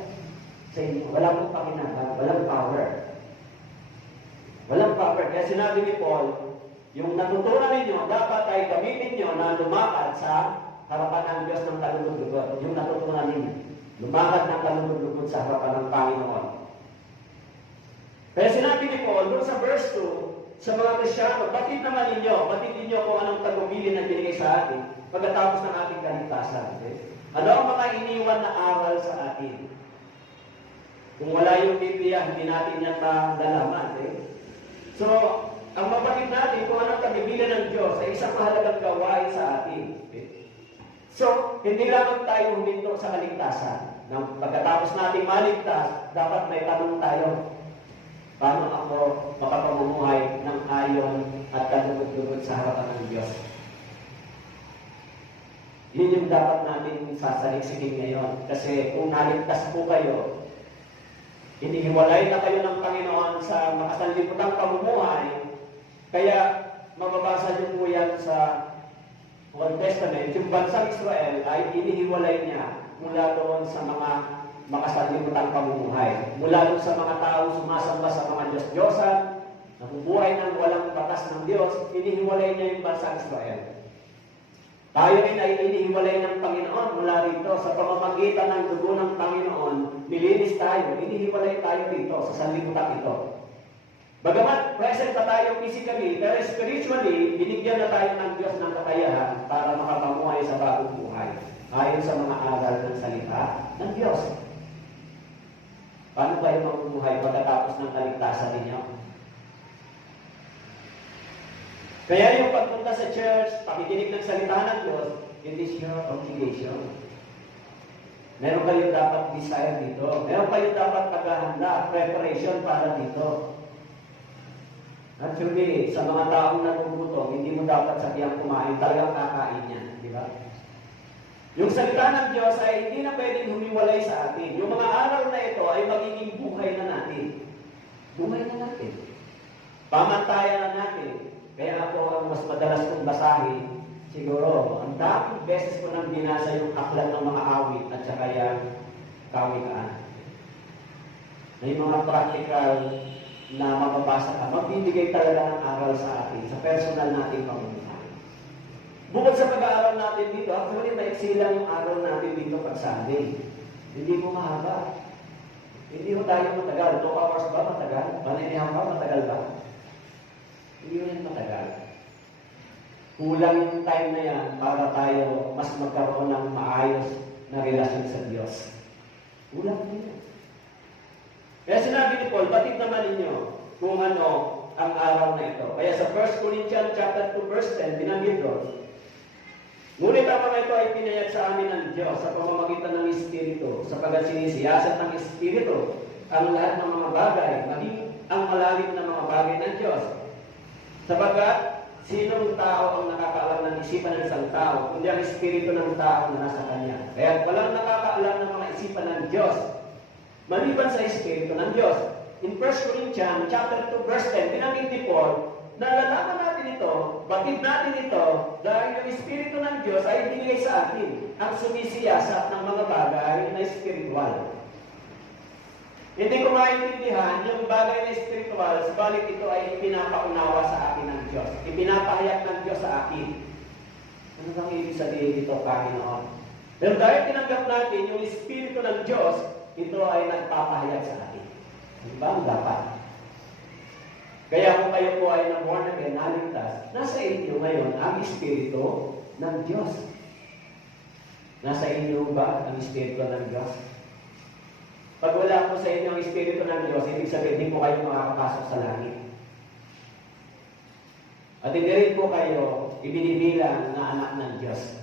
sa inyo. Walang pong pakinabang, walang power. Walang power. Kaya sinabi ni Paul, yung natutunan ninyo, dapat ay gamitin nyo na lumakad sa harapan ng Diyos ng kalulugod. Yung natutunan ninyo, lumakad ng kalulugod sa harapan ng Panginoon. Kaya sinabi ni Paul, doon sa verse 2, sa mga Kristyano, batid naman ninyo kung anong tagubilin na binigay sa atin pagkatapos ng ating kaligtasan. Okay? Ano ang mga iniwan na aral sa atin? Kung wala yung Biblia, hindi natin yan malalaman. Okay? So, ang mabatid natin kung anong tagubilin ng Diyos ay isang mahalagang gawain sa atin. Okay? So, hindi lamang tayo huminto sa kaligtasan. Pagkatapos nating maligtas, dapat may tanong tayo. Paano ako makapamumuhay ng ayon at kalugod-lugod sa harapan ng Diyos? Yun yung dapat natin sasaliksikin ngayon. Kasi kung naligtas po kayo, inihiwalay na kayo ng Panginoon sa makasanlibutang pamumuhay, kaya mababasa niyo po yan sa Old Testament, yung bansang Israel ay inihiwalay niya mula doon sa mga makasanlibutang pamumuhay. Mula doon sa mga tao sumasamba sa mga Diyos-Diyosan, nabubuhay ng walang batas ng Diyos, inihiwalay niya yung bansang Israel. Tayo rin ay inihiwalay ng Panginoon mula rito sa pamamagitan ng dugo ng Panginoon, nilinis tayo, inihiwalay tayo rito sa sanlibutan ito. Bagamat present pa tayo physically, pero spiritually, binigyan na tayo ng Diyos ng kakayahan para makapamuhay sa bagong buhay ayon sa mga aral ng salita ng Diyos. Paano kayo mabubuhay pagkatapos ng kaligtasan ninyo? Kaya yung pagpunta sa church, pakikinig ng salita ng Diyos, it is your obligation. Meron kayo dapat desire dito. Meron kayo dapat paghahanda, preparation para dito. Actually, sa mga taong nagugutom, hindi mo dapat sabihan kumain, talagang kakain yan. Di ba? Yung salita ng Diyos ay hindi na pwedeng humiwalay sa atin. Yung mga aral na ito ay magiging buhay na natin. Buhay na natin. Pamantayan na natin. Kaya ako ang mas madalas kong basahin, siguro, ang daming beses ko nang binasa yung aklat ng mga awit at saka yung kawikaan. May mga practical na mababasa ka, magbibigay talaga ng aral sa atin, sa personal nating pamumuhay. Bukod sa pag-aaral natin dito, actually, maiksi lang yung aral natin dito pag Sunday. Hindi mo mahaba. Hindi mo tayo matagal. 2 hours ba matagal? 1.5 ba matagal ba? Hindi mo yan matagal. Kulang yung time na yan para tayo mas magkaroon ng maayos na relasyon sa Diyos. Kulang din yan. Kaya sinabi ni Paul, batid naman ninyo kung ano ang araw na ito. Kaya sa 1 Corinthians chapter 2 verse 10, binanggit doon, ngunit ang mga ito ay pinayag sa amin ng Diyos sa pamamagitan ng Espiritu, sapagat sinisiyasat ng Espiritu ang lahat ng mga bagay, maging ang malalim na mga bagay ng Diyos. Sapagat, sinong tao ang nakakaalam ng isipan ng isang tao, kundi ang Espiritu ng tao na nasa kanya. Kaya walang nakakaalam ng mga isipan ng Diyos, maliban sa Espiritu ng Diyos. In 1 Corinthians chapter 2 verse 10, binanggit ni Paul, nalalaman natin ito, batid natin ito, dahil ang Espiritu ng Diyos ay binigay sa atin ang sumisiyasat ng mga bagay na espiritual. Hindi ko maintindihan yung bagay na espiritual, subalit ito ay ipinapaunawa sa akin ng Diyos. Ipinapahayag ng Diyos sa akin. Ano bang ibig sabihin dito, Panginoon? Pero dahil tinanggap natin yung Espiritu ng Diyos, ito ay nagpapahayag sa atin. Ano ba ang dapat? Kaya kung kayo po ay na-born again, naligtas, nasa inyo ngayon ang Espiritu ng Diyos. Nasa inyo ba ang Espiritu ng Diyos? Pag wala po sa inyo ang Espiritu ng Diyos, ibig sabihin, hindi po kayo makakapasok sa langit. At hindi rin po kayo ibinibilang na anak ng Diyos.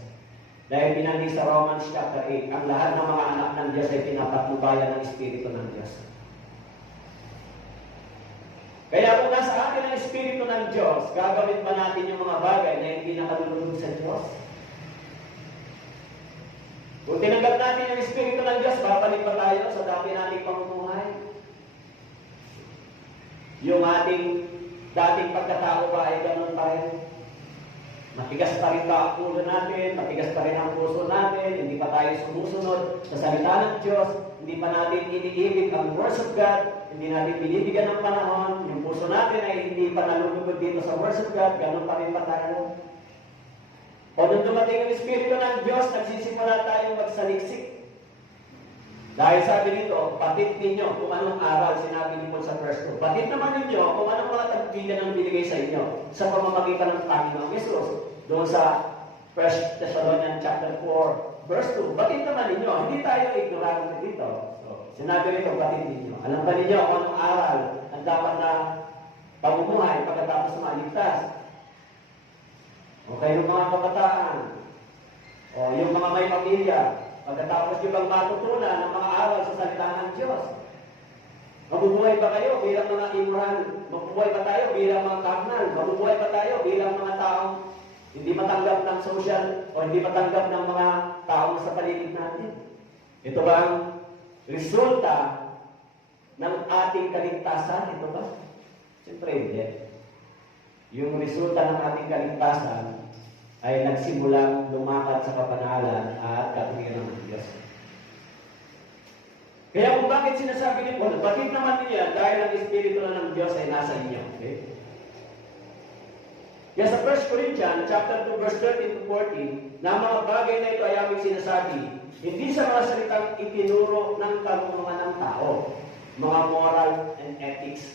Dahil binanggit sa Romans chapter 8, ang lahat ng mga anak ng Diyos ay pinapatnubayan ng Espiritu ng Diyos. Kaya kung nasa atin ang Espiritu ng Diyos, gagawin pa natin yung mga bagay na hindi nakalulunod sa Diyos. Kung tinanggap natin yung Espiritu ng Diyos, babalik pa tayo sa dati nating pamumuhay. Yung ating dating pagkatao ba ay ganun pa rin? Matigas pa rin ang ulo natin, matigas pa rin ang puso natin, hindi pa tayo sumusunod sa salita ng Diyos, hindi pa natin iniibig ang words of God, hindi natin binibigyan ng panahon, yung puso natin ay hindi pa nalulugod dito sa words of God, ganun pa rin pa tayo. O nung dumating ang Espiritu ng Diyos, nagsisimula tayong magsaliksik. Dahil sabi nito, batid ninyo kung anong aral sinabi ni Paul sa verse 2. Batid naman ninyo kung anong mga tagbigan ang binigay sa inyo sa pamamagitan ng Panginoong Yesus. Doon sa 1 Thessalonians chapter 4, verse 2. Batid naman ninyo, hindi tayo ignorante dito. So, sinabi nito, batid ninyo. Alam ba ninyo kung anong aral ang dapat na pamumuhay pagkatapos maligtas? O kayo mga kabataan, o yung mga may pamilya, pagkatapos nyo bang matutunan ng mga aral sa salita ng Diyos? Mabubuhay ba kayo bilang mga immoral? Mabubuhay ba tayo bilang mga carnal? Mabubuhay ba tayo bilang mga taong hindi matanggap ng social o hindi matanggap ng mga taong sa paligid natin? Ito ba ang resulta ng ating kaligtasan? Ito ba? Siyempre hindi. Yung resulta ng ating kaligtasan ay nagsimulang lumakad sa kapanalan at katuwiran ng Diyos. Kaya kung bakit sinasabi ni Paul, bakit naman niya dahil ang Espiritu na ng Diyos ay nasa inyo. Okay? Kaya sa 1 Corinthians chapter 2 verse 13 to 14, na mga bagay na ito ay aming sinasabi, hindi sa mga salitang itinuro ng karunungan ng tao, mga moral and ethics,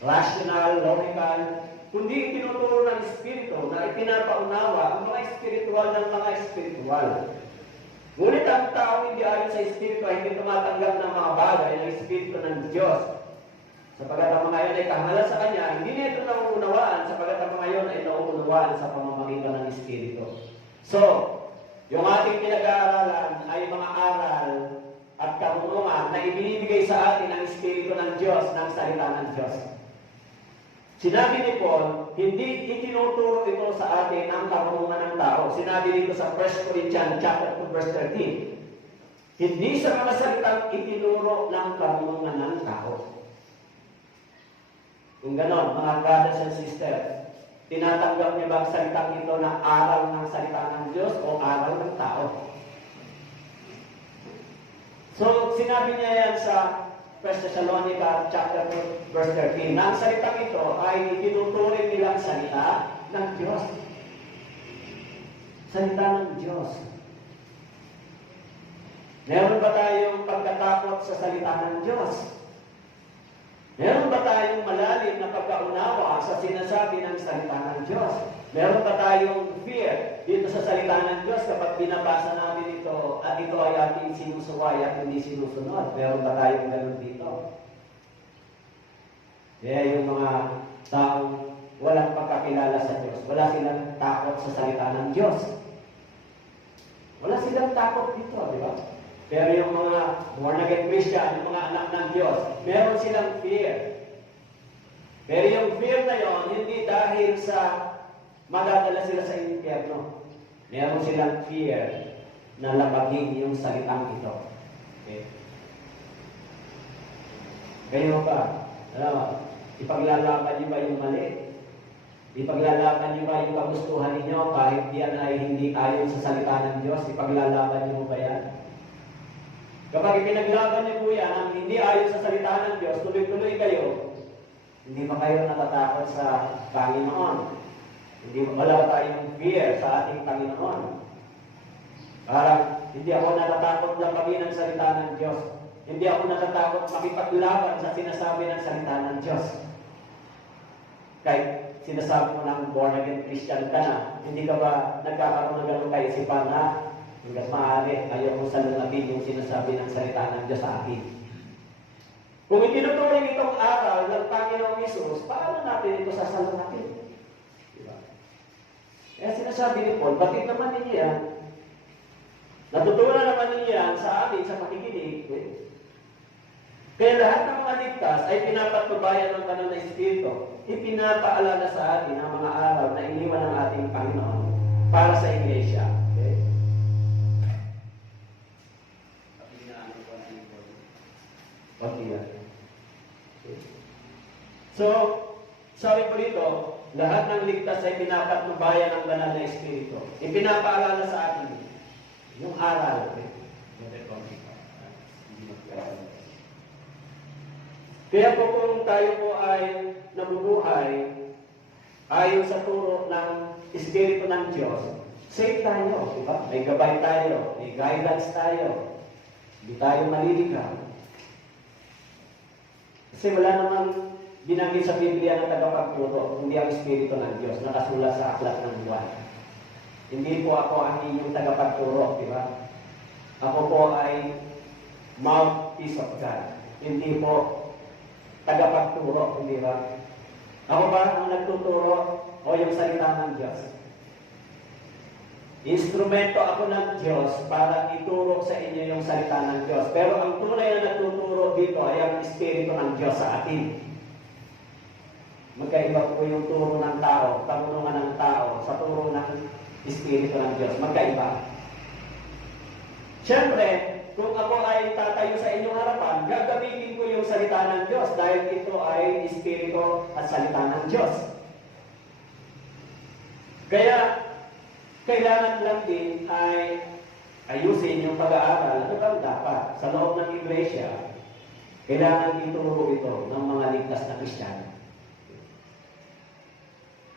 rational, logical, kundi tinuturo ng Espiritu na ipinapaunawa ang mga espiritual ng mga espiritual. Ngunit ang tao hindi ayon sa Espiritu ay hindi tumatanggap ng mga bagay ng Espiritu ng Diyos. Sapagat ang mga iyon ay kahangalan sa Kanya, hindi niya ito nauunawaan sapagat ang mga iyon ay nauunawaan sa pamamagitan ng Espiritu. So, yung ating pinag-aaralan ay mga aral at karunungan na ibinibigay sa atin ng Espiritu ng Diyos, ng salita ng Diyos. Sinabi ni Paul, hindi itinuturo ito sa atin ang karunungan ng tao. Sinabi dito sa 1 Corinthians chapter 2, verse 13. Hindi sa mga salitang itinuro ng karunungan ng tao. Kung ganon, mga brothers and sisters, tinatanggap niyo ba ang salitang ito na aral ng salita ng Diyos o aral ng tao? So, sinabi niya yan sa 1 Thessalonica chapter 2, verse 13, na ang salitang ito ay itinuturing nilang salita ng Diyos. Salita ng Diyos. Meron ba tayong pagkatakot sa salita ng Diyos? Meron ba tayong malalim na pagkaunawa sa sinasabi ng salita ng Diyos? Meron ba tayong fear dito sa salita ng Diyos kapag binabasa namin ito at ito ay ating sinusuway at hindi sinusunod? Meron ba tayong ganun dito? Kaya yung mga taong walang pagkakilala sa Diyos, wala silang takot sa salita ng Diyos. Wala silang takot dito, di ba? Pero yung mga born-again Christian, yung mga anak ng Diyos, meron silang fear. Pero yung fear na yon, hindi dahil sa madadala sila sa impyerno. Meron silang fear na labagin yung salitang ito. Okay? Kayo ba? Ipaglalaban niyo ba yung mali? Ipaglalaban niyo ba yung kagustuhan ninyo kahit yan ay hindi ayon sa salita ng Diyos? Ipaglalaban niyo ba yan? Kapag ipinaglaban niyo po yan ang hindi ayon sa salita ng Diyos, tuloy-tuloy kayo, hindi ba kayo natatakot sa Panginoon? Hindi ba wala tayong fear sa ating Panginoon? Parang hindi ako natatakot labagin ang salita ng Diyos. Hindi ako natatakot makipaglaban sa sinasabi ng salita ng Diyos. Kahit sinasabi mo ng born-again Christian ka na, hindi ka ba nagkakaroon ng ganun kaisipan na hanggang maaari, ayaw mo salungatin yung sinasabi ng salita ng Diyos sa akin. Kung itinuturing itong aral ng Panginoong Isus, paano natin ito sasalungatin? Diba? Kaya sinasabi ni Paul, bakit naman ninyo yan? Natutunan naman ninyo yan sa amin, sa pakikinig. Kaya lahat ng mga ligtas ay pinapatubayan ng kanal na Espiritu. Ipinapaalala sa atin ang mga aral na iniwan ng ating Panginoon para sa Iglesia. So, sabi po dito, lahat ng ligtas ay pinapatnubayan ng banal na Espiritu. Ipinapaalala sa atin yung aral. Kaya po kung tayo po ay nabubuhay ayon sa turo ng Espiritu ng Diyos, safe tayo, di ba? May gabay tayo, may guidance tayo, hindi tayo maliligaw. Kasi wala namang binanggit sa Biblia na tagapagturo, kundi ang Espiritu ng Diyos, nakasulat sa aklat ng buwan. Hindi po ako ang inyong tagapagturo, di ba? Ako po ay mouthpiece of God. Hindi po tagapagturo, hindi ba? Ako ba ang nagtuturo o yung salita ng Diyos? Instrumento ako ng Diyos para ituro sa inyo yung salita ng Diyos. Pero ang tunay na nagtuturo dito ay ang Espiritu ng Diyos sa atin. Magkaiba po yung turo ng tao, tanungan ng tao, sa turo ng Espiritu ng Diyos. Magkaiba. Siyempre, kung ako ay tatayo sa inyong harapan, gagamitin ko yung salita ng Diyos dahil ito ay Espiritu at salita ng Diyos. Kaya, kailangan lang din ay ayusin yung pag-aaral. Ano bang dapat? Sa loob ng Iglesia, kailangan ituro ito ng mga ligtas na Kristiyano.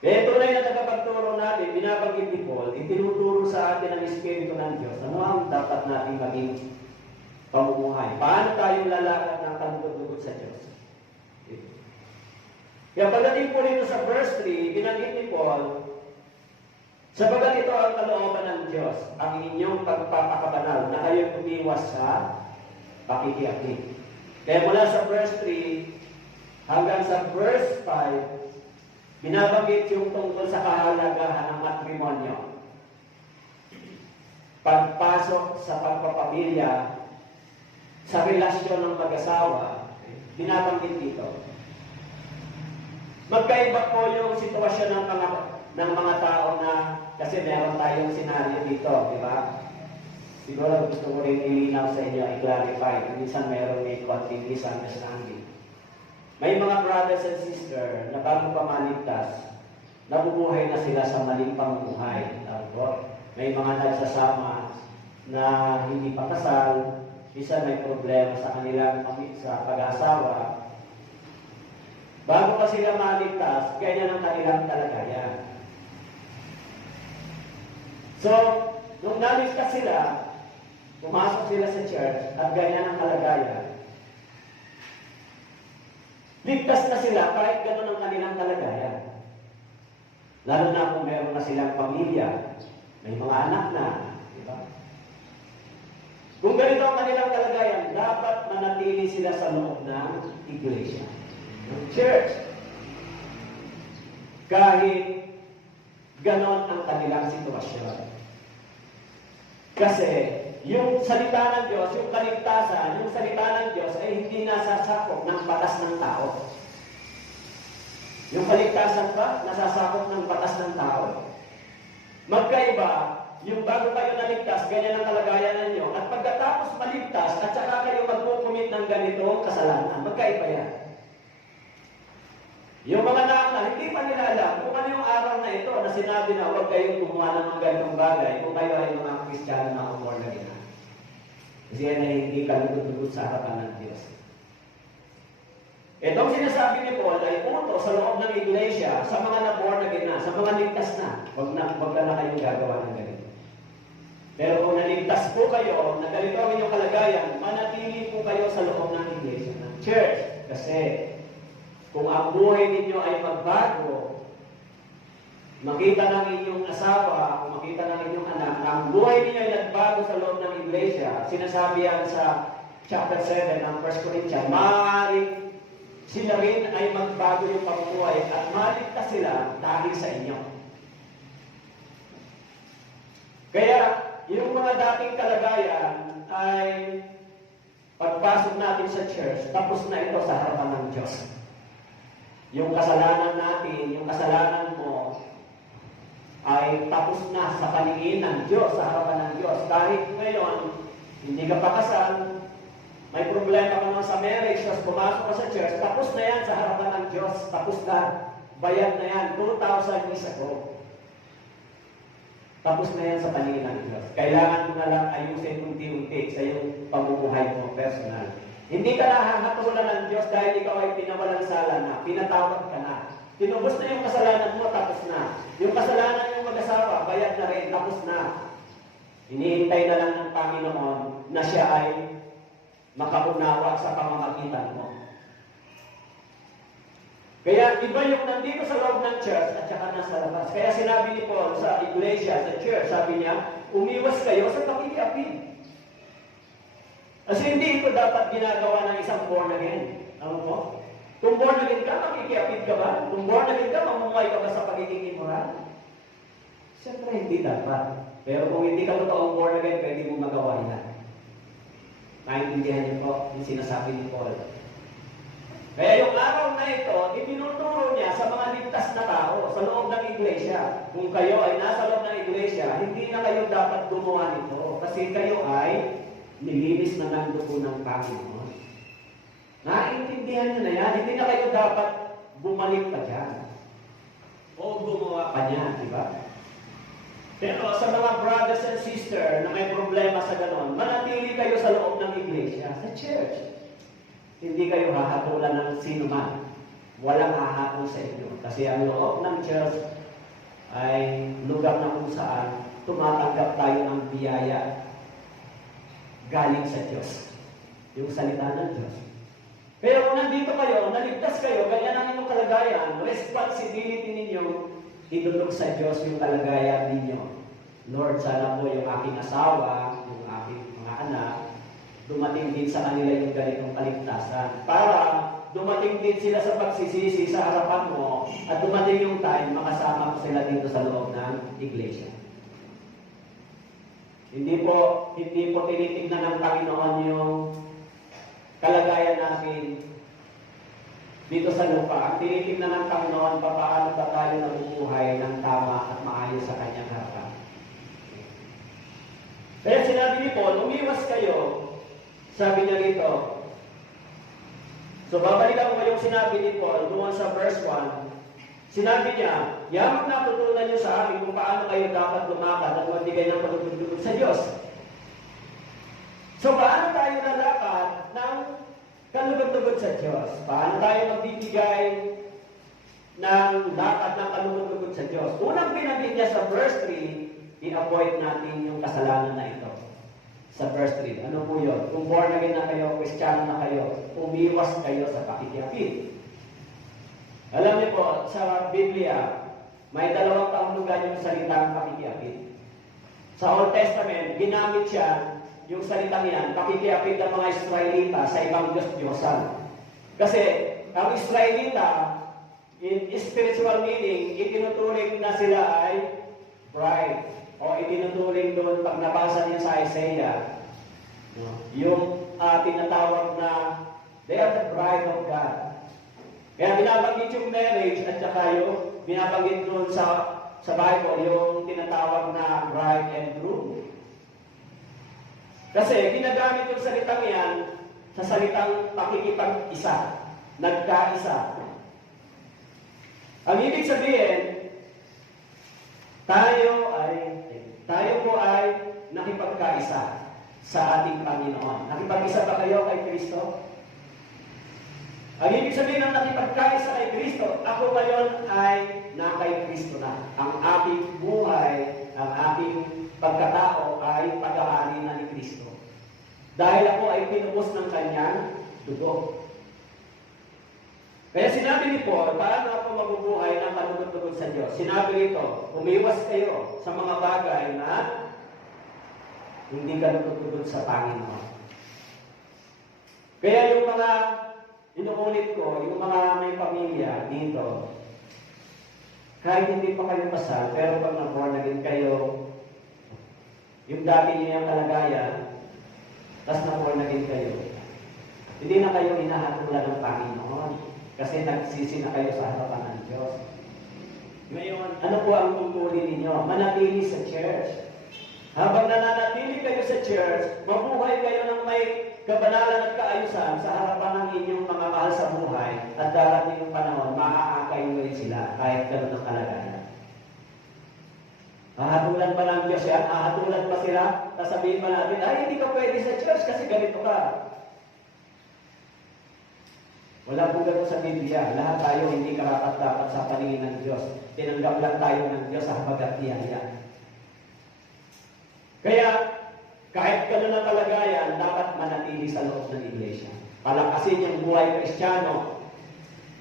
Kaya tunay na tagapagturo natin, binabanggit ni Paul, itinuturo sa atin ang Espiritu ng Diyos. Ano ang dapat natin maging pamumuhay? Paano tayo lalakad ng kalugod-lugod sa Diyos? Kaya pagdating po dito sa verse 3, binanggit ni Paul, sapagat ito ang kalooban ng Diyos, ang inyong pagpapakabanal na kayo'y umiwas sa pakikiapid. Kaya mula sa verse 3 hanggang sa verse 5, binabanggit yung tungkol sa kahalagahan ng matrimonyo. Pagpasok sa pagpapamilya, sa relasyon ng mag-asawa, binabanggit dito. Magkaiba po yung sitwasyon ng mga tao na, kasi meron tayong senaryo dito, di ba? Siguro gusto ko rin ilinaw sa inyo, i-clarify. Minsan meron may konting misunderstanding. May mga brothers and sisters na bago pa maligtas, nabubuhay na sila sa maling pamumuhay. May mga nagsasama na hindi pa kasal, minsan may problema sa kanilang sa pag-asawa. Bago pa sila maligtas, ganyan ang kanilang kalagayan. So, nung naligtas sila, pumasok sila sa church at ganyan ang kalagayan. Ligtas na sila kahit gano'n ang kanilang kalagayan. Lalo na kung meron na silang pamilya, may mga anak na, di ba? Kung ganito ang kanilang kalagayan, dapat manatili sila sa loob ng iglesia, ng church. Kahit gano'n ang kanilang sitwasyon. Kasi, yung salita ng Diyos, yung kaligtasan, yung salita ng Diyos ay hindi nasasakop ng batas ng tao. Yung kaligtasan pa, nasasakop ng batas ng tao. Magkaiba, yung bago kayo naligtas, ganyan ang kalagayan ninyo. At pagkatapos maligtas, at saka kayo magkukumit ng ganitong kasalanan. Magkaiba yan. Yung mga nauna, hindi pa nila alam kung ano yung araw na ito na sinabi na huwag kayong gumawa ng mga ganitong bagay kung kayo ay mga Kristiyano na umor na gina. Kasi yan ay hindi kalugod-lugod sa harapan ng Diyos. Itong sinasabi ni Paul ay utos sa loob ng iglesia sa mga na-born again na, sa mga ligtas na. Huwag na kayong gagawa ng ganito. Pero kung naligtas po kayo, na ganito ang inyong kalagayan, manatili po kayo sa loob ng iglesia, ng church. Kasi kung ang buhay ninyo ay magbago, makita ng inyong asawa, o makita ng inyong anak, na ang buhay ninyo ay nagbago sa loob ng iglesia, sinasabi yan sa chapter 7 ng 1 Corinthians, maaaring sila rin ay magbago yung pamumuhay at maligtas sila dahil sa inyo. Kaya, yung mga dating kalagayan ay pagpasok natin sa church, tapos na ito sa harapan ng Diyos. Yung kasalanan natin, yung kasalanan mo, ay tapos na sa paningin ng Diyos, sa harapan ng Diyos. Kahit ngayon, hindi ka pa kasal, may problema ka naman sa marriage, tapos pumasok ka sa church, tapos na yan sa harapan ng Diyos, tapos na, bayad na yan, 2,000 years ago. Tapos na yan sa paningin ng Diyos. Kailangan mo na lang ayusin unti-unti sa iyong pamumuhay mo personal. Hindi ka nahahatulan ng Diyos dahil ikaw ay pinawalang sala na, pinatawad ka na. Tinubos na yung kasalanan mo, tapos na. Yung kasalanan yung mag-asawa, bayad na rin, tapos na. Hinihintay na lang ng Panginoon na siya ay makaunawa sa pamamagitan mo. Kaya iba yung nandito sa loob ng church at saka nasa labas. Kaya sinabi ni Paul sa iglesia, sa church, sabi niya, umiwas kayo sa pakikiapid. Kasi hindi ito dapat ginagawa ng isang born again. Ano po? Kung born again ka, makikiapid ka ba? Kung born again ka, mamumuhay ka ba sa pagiging immoral? Siyempre, hindi dapat. Pero kung hindi ka totoong born again, pwede mo magawa yan. Naintindihan niyo po yung sinasabi ni Paul. Kaya yung araw na ito, itinuturo niya sa mga ligtas na tao sa loob ng iglesia. Kung kayo ay nasa loob ng iglesia, hindi na kayo dapat gumawa nito. Kasi kayo ay nilinis na ng dugo ng Panginoon. Naintindihan niyo na yan. Hindi na kayo dapat bumalik pa dyan. O gumawa pa niyan, di ba? Pero sa mga brothers and sisters na may problema sa ganon, manatili kayo sa loob ng iglesia, sa church. Hindi kayo hahatulan ng sino man. Walang hahatol sa inyo. Kasi ang loob ng church ay lugar na kung saan tumatanggap tayo ng biyaya galing sa Diyos. Yung salita ng Diyos. Pero kung nandito kayo, naligtas kayo, ganyan ang inyong kalagayan, responsibility ninyo, idulog sa Diyos yung kalagayan ninyo. Lord, sana po yung aking asawa, yung aking mga anak, dumating din sa kanila yung ganitong kaligtasan. Para dumating din sila sa pagsisisi sa harapan mo at dumating yung time, makasama ko sila dito sa loob ng iglesia. Hindi po tinitingnan ng Panginoon yung kalagayan natin dito sa lupa. Ang tinitingnan ng Panginoon, paano ba tayo nabubuhay ng tama at maayos sa kanyang harapan. Kaya sinabi ni Paul, umiwas kayo, sabi niya rito. So babalikan ko yung sinabi ni Paul doon sa verse 1. Sinabi niya, yamang natutunan niyo sa amin kung paano kayo dapat lumakad at magbigay ng pagtutulog sa Diyos. So paano tayo lalakad ng kalugod-lugod sa Diyos? Paano tayo magbibigay ng lakad ng kalugod-lugod sa Diyos? Unang binanggit niya sa verse 3, i-avoid natin yung kasalanan na ito. Sa verse 3, ano po yun? Kung born again na kayo, Kristiyano na kayo, umiwas kayo sa pakikiapid. Alam niyo po, sa Biblia, may dalawang kahulugan yung salitang pakikiapid. Sa Old Testament, ginamit siya yung salitang yan, pakikiapid ng mga Israelita sa ibang Diyos-Diyosan. Kasi ang Israelita, in spiritual meaning, itinuturing na sila ay bride. O itinuturing doon pag nabasa niya sa Isaiah, yung tinatawag na they are the bride of God. Kaya binabanggit yung marriage at saka yung binabanggit doon sa Bible, yung tinatawag na bride and groom. Kasi ginagamit yung salitang yan sa salitang pakikipag-isa, nagkaisa. Ang ibig sabihin, tayo po ay nakipagkaisa sa ating Panginoon. Nakipag-isa ba kayo kay Kristo? Ang ibig sabihin ng nakipagkaisa kay Kristo, ako ngayon ay na kay Kristo na. Ang aking buhay, ang aking pagkatao ay pag-aari na ni Kristo. Dahil ako ay pinubos ng kanyang dugo. Kaya sinabi ni Paul, paano ako mabubuhay ng kalugod-lugod sa Diyos? Sinabi nito, umiwas kayo sa mga bagay na hindi kalugod-lugod sa Panginoon. Kaya yung mga inuulit ko, yung mga may pamilya dito, kahit hindi pa kayo kasal, pero pag na-born again kayo, yung dati niyo yung kalagayan, tapos na-born again kayo, hindi na kayo hinahatulan ng Panginoon kasi nagsisi na kayo sa harapan ng Diyos. Ngayon, ano po ang tungkulin ninyo? Manatili sa church. Habang nananatili kayo sa church, mabuhay kayo ng may kabanalan at kaayusan sa harapan ng inyong mga mahal sa buhay at darating yung panahon, maaakay mo rin sila kahit gano'n ang kalagayan. Ahatulan pa ng Diyos yan? Ahatulan pa sila? Sasabihin pa natin, ay hindi ka pwede sa church kasi ganito ka. Wala po gano'n sa Biblia. Lahat tayo hindi karapat-dapat sa paningin ng Diyos. Tinanggap lang tayo ng Diyos sa habagat niya. Kaya, kahit gano'n ang kalagayan, dapat manatili sa loob ng iglesia. Palakasin yung buhay Kristiyano,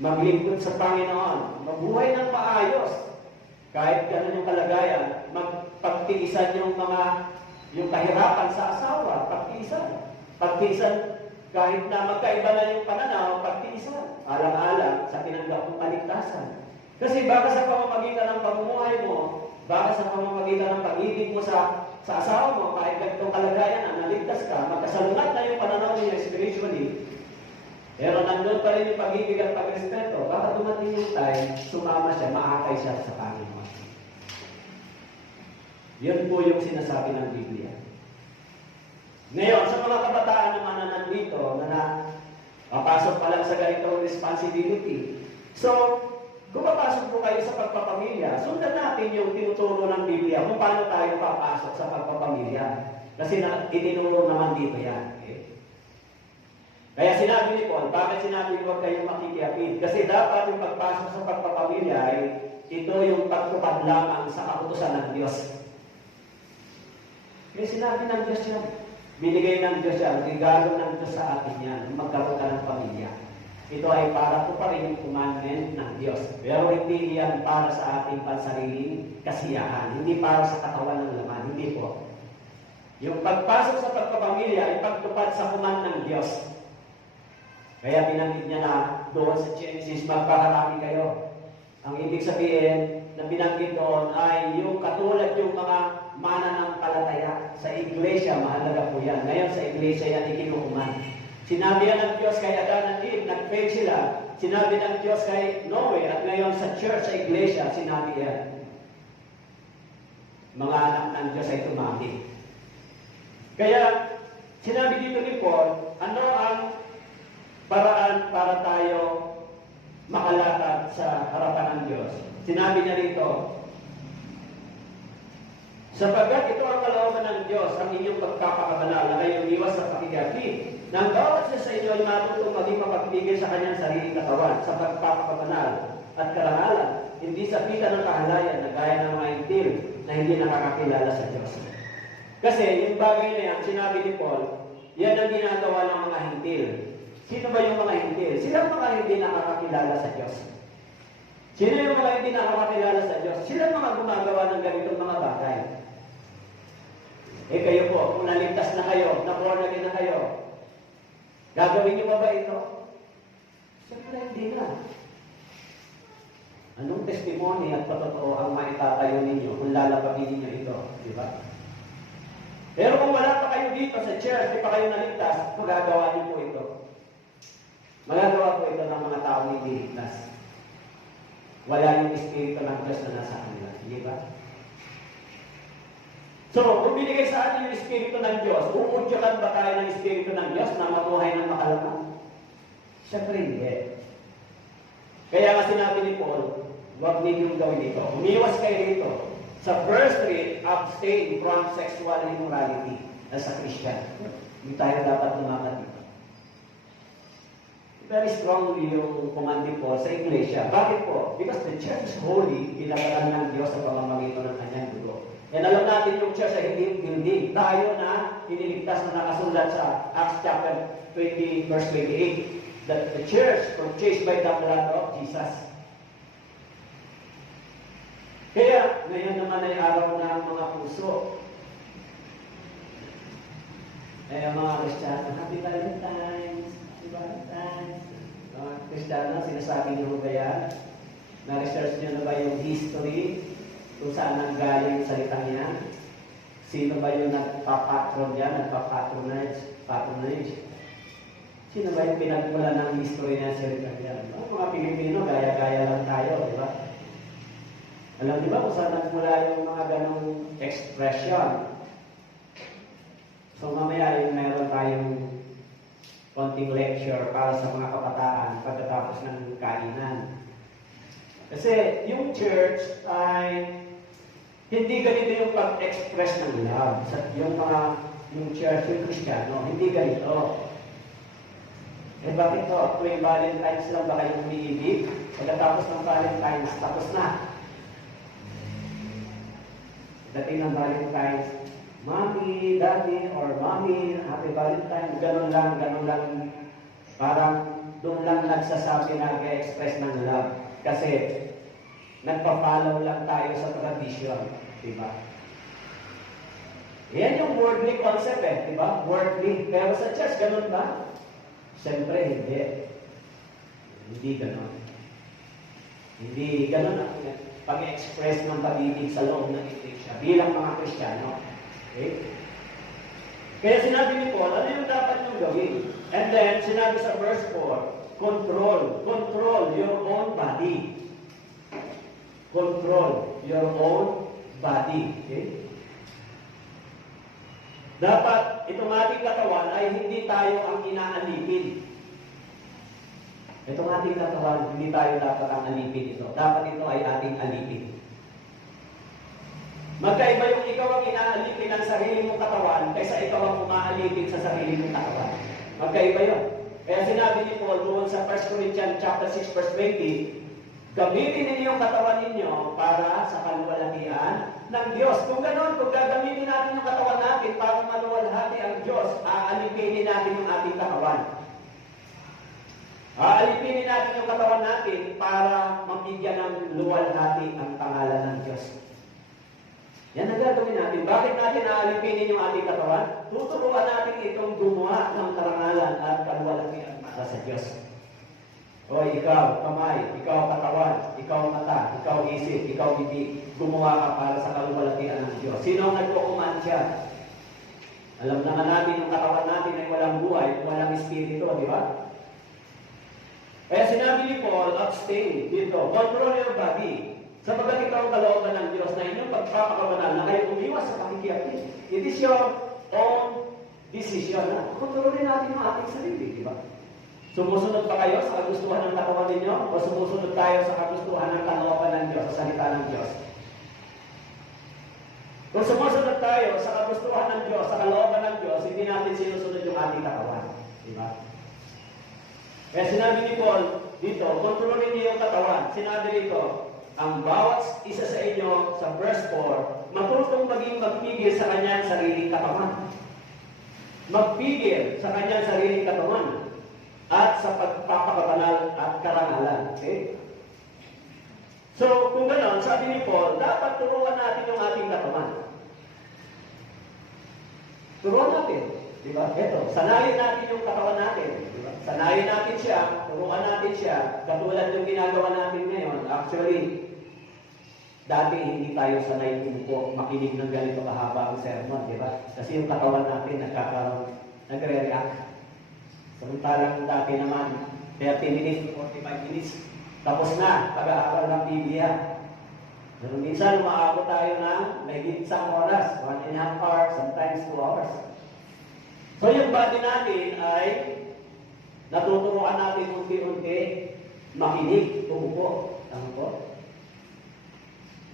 maglingkod sa Panginoon, mabuhay ng maayos. Kahit gano'n yung kalagayan, magpagtiisan yung kahirapan sa asawa, pagtiisan kahit na magkaiba na yung pananaw, pagtiisan, alang-alang sa tinanggap mong kaligtasan. Kasi baka sa pamamagitan ng pamumuhay mo, baka sa pamamagitan ng pag-ibig mo sa asawa mo, kahit ganitong kalagayan na naligtas ka, magkasalungat na yung pananaw niya spiritually, pero nandun pa rin yung pag-ibig at pag-respeto, baka dumating yung time, sumama siya, maakay siya sa Panginoon. Yun po yung sinasabi ng Biblia. Ngayon, sa mga kabataan naman na nandito, na papasok pa lang sa ganitong responsibility. So, kung papasok po kayo sa pagpapamilya, sundan natin yung tinuturo ng Biblia kung paano tayo papasok sa pagpapamilya. Kasi itinuro naman dito yan. Okay? Kaya sinabi ni Paul, bakit sinabi ko kayong makikiapid? Kasi dapat yung pagpasok sa pagpapamilya ay ito yung pagtupad lamang sa kautusan ng Diyos. Kaya sinabi ng Diyos yan. Binigay ng Diyos yan, regalo ng Diyos sa atin yan, magkaroon ka ng pamilya. Ito ay para po pa rin yung commandment ng Diyos. Pero hindi yan para sa ating pansariling kasiyahan. Hindi para sa katawan ng laman. Hindi po. Yung pagpasok sa pagpapamilya ay pagtupad sa command ng Diyos. Kaya binanggit niya na doon sa Genesis, magpakarami kayo. Ang ibig sabihin na binanggit doon ay yung katulad yung mga mananampalataya sa iglesia, mahalaga po yan. Ngayon sa iglesia yan ikinukuman. Sinabi yan ng Diyos kay Adan at Eve, nag-fail sila. Sinabi ng Diyos kay Noe, at ngayon sa church, sa iglesia, sinabi yan. Mga anak ng Diyos ay tumami. Kaya, sinabi dito ni Paul, ano ang paraan para tayo makalatag sa harapan ng Diyos? Sinabi niya rito, sapagkat ito ang kalooban ng Diyos, ang inyong pagkapakabanal na kayo iwas sa pakikiapid, nang bawat isa sa inyo ay matutong maging mapagpigil sa kanyang sariling katawan sa pagpapakabanal at karangalan, hindi sa pita ng kahalayan na gaya ng mga intil na hindi nakakakilala sa Diyos. Kasi yung bagay na yan, sinabi ni Paul, yan ang ginagawa ng mga hintil. Sino ba yung mga hintil? Sila ang mga hindi nakakakilala sa Diyos. Sino yung mga hindi nakakakilala sa Diyos? Sila ang mga gumagawa ng ganitong mga bagay. Eh kayo po, kung naligtas na kayo, na-born again na kayo, gagawin niyo ba ito? Siyempre hindi na. Anong testimony at patotoo ang maitatayo ninyo kung lalapagin ninyo ito? Di ba? Pero kung wala pa kayo dito sa church, di pa kayo naligtas, magagawa niyo po ito. Magagawa po ito ng mga taong hindi ligtas. Wala yung Espiritu ng Diyos na nasa kanila. Di ba? So, kung binigay sa atin yung Espiritu ng Diyos, uudyakan ba tayo ng Espiritu ng Diyos na mamuhay ng makalamang? Siyempre hindi. Kaya nga sinabi ni Paul, huwag ninyong gawin ito. Umiwas kayo rito. Sa verse 3, abstain from sexual immorality as a Christian. Hindi tayo dapat lumaban dito. Very strongly yung command ni Paul sa iglesia. Bakit po? Because the church is holy, pinagalan ng Diyos sa pamamagitan ng kanyang dugo. Yan alam natin yung church ay hindi. Tayo na iniligtas na nakasulat sa Acts chapter 20, verse 28. That the church purchased by the blood of Jesus. Kaya, ngayon naman ay araw ng mga puso. Kaya mga Kristiyano, Happy Valentine's! Happy Valentine's! Mga Kristiyano, sinasabi niyo ba yan? Na-research niyo na ba yung history? Kung saan nanggaling yung salitang yan? Sino ba yung nagpapatron yan? Nagpapatronage? Sino ba yung pinagmula ng history na salitang yan? Mga Pilipino, gaya-gaya lang tayo, di ba? Alam niyo ba kung saan nagmula yung mga ganong expression? So mamaya yung meron tayong konting lecture para sa mga kabataan pagkatapos ng kainan. Kasi yung church ay hindi ganito yung pag-express ng love. Yung church, yung Kristiyano, hindi ganito. Eh bakit to? Tuwing Valentine's lang ba kayong umiibig? Pagkatapos ng Valentine's, tapos na. Dating ng Valentine's, Mommy, Daddy, or Mommy, Happy Valentine's, ganun lang. Parang doon lang nagsasabi na nag-express ng love. Kasi nagpa-follow lang tayo sa tradition. Diba? Yan yung worldly concept diba? Worldly. Pero sa church, ganun ba? Siyempre, hindi. Hindi ganun. Hindi ganun ang pag-express ng pag-ibig sa loob ng iglesia bilang mga Kristiyano. Okay? Kaya sinabi ni Paul, ano yung dapat nyo gawin? And then, sinabi sa verse 4, control your own body. Control your own body. Okay? Dapat, itong ating katawan ay hindi tayo ang inaalipin. Itong ating katawan, hindi tayo dapat ang alipin ito. Dapat ito ay ating alipin. Magkaiba yung ikaw ang inaalipin ng sarili mong katawan kaysa ikaw ang umaalipin sa sarili mong katawan. Magkaiba yun. Kaya sinabi ni Paul doon sa 1 Corinthians chapter 6 verse 20, gamitin ninyo yung katawan ninyo para sa kaluwalhatian ng Diyos. Kung ganoon, kung gagamitin natin yung katawan natin para maluwalhati ang Diyos, aalipinin natin yung ating katawan. Aalipinin natin yung katawan natin para mabigyan ng luwalhati ang pangalan ng Diyos. Yan ang gagawin natin. Bakit natin aalipinin yung ating katawan? Tuturuan natin itong gumawa ng karangalan at kaluwalhatian para sa Diyos. O ikaw, kamay, ikaw katawan, ikaw mata, ikaw isip, ikaw bibig, gumawa ka para sa kaluwalhatian ng Diyos. Sino ang nagkukuman siya? Alam naman natin yung katawan natin ay walang buhay, walang espiritu, di ba? Kaya sinabi ni Paul, abstain dito, control your body. Sapagkat ikaw ang kalooban ng Diyos na inyong pagpapakabanal na kayo umiwas sa pakikiyakit. It is your own decision na kontrolin natin ang ating sarili, di ba? Sumusunod pa kayo sa kagustuhan ng katawan ninyo o sumusunod tayo sa kagustuhan ng kalooban ng Diyos, sa salita ng Diyos? Kung sumusunod tayo sa kagustuhan ng Diyos, sa kalooban ng Diyos, hindi natin sinusunod yung ating katawan, di ba? Kaya sinabi ni Paul dito, kontrolin niyo yung katawan. Sinabi dito, ang bawat isa sa inyo sa verse 4, matutong maging magpigil sa kanyang sariling katawan. Magpigil sa kanyang sariling katawan at sa pagpapakabanal at karangalan. Okay? So, kung gano'n, sabi ni Paul, dapat turuan natin yung ating katawan. Turuan natin. Di ba? Ito, sanayin natin yung katawan natin. Di ba? Sanayin natin siya, turuan natin siya, katulad yung ginagawa natin ngayon. Actually, dati hindi tayo sanay umupo, makinig ng ganito kahaba ang sermon, di ba? Kasi yung katawan natin nagre-react. Samantalang dati naman, 30 minutes, 45 minutes, tapos na, pag-aaral ng Biblia. Pero minsan, umaabot tayo ng may isang oras, 1.5 hours, sometimes 2 hours. So yung body natin ay natuturuan natin unti-unti makinig, umupo. Tama po?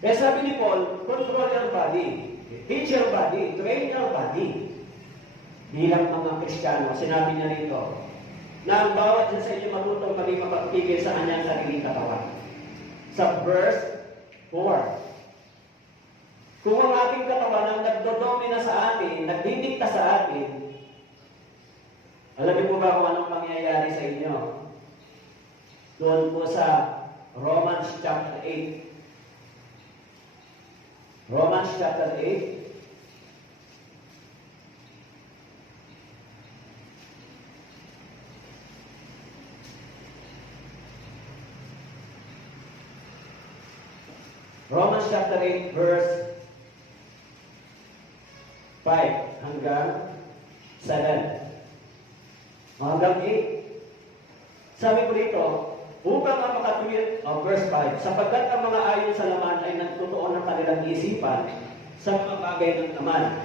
Kaya sabi ni Paul, control your body, teach your body, train your body. Bilang mga Kristiyano, sinabi niya rito, na ang bawat isa sa inyo matutong maging mapagpigil sa kanyang sariling katawan. Sa verse 4, kung ang ating katawan ang nagdodomina sa atin, nagdidikta sa atin, alam niyo po ba kung anong mangyayari sa inyo? Doon po sa Romans chapter 8. Romans chapter 8. Romans chapter 8 verse 5 hanggang 7. Hanggang 8. Sabi ko dito, upang ang makatuwid, verse 5, sapagkat ang mga ayon sa laman ay nagtutuon ng kanilang isipan sa mga bagay ng laman.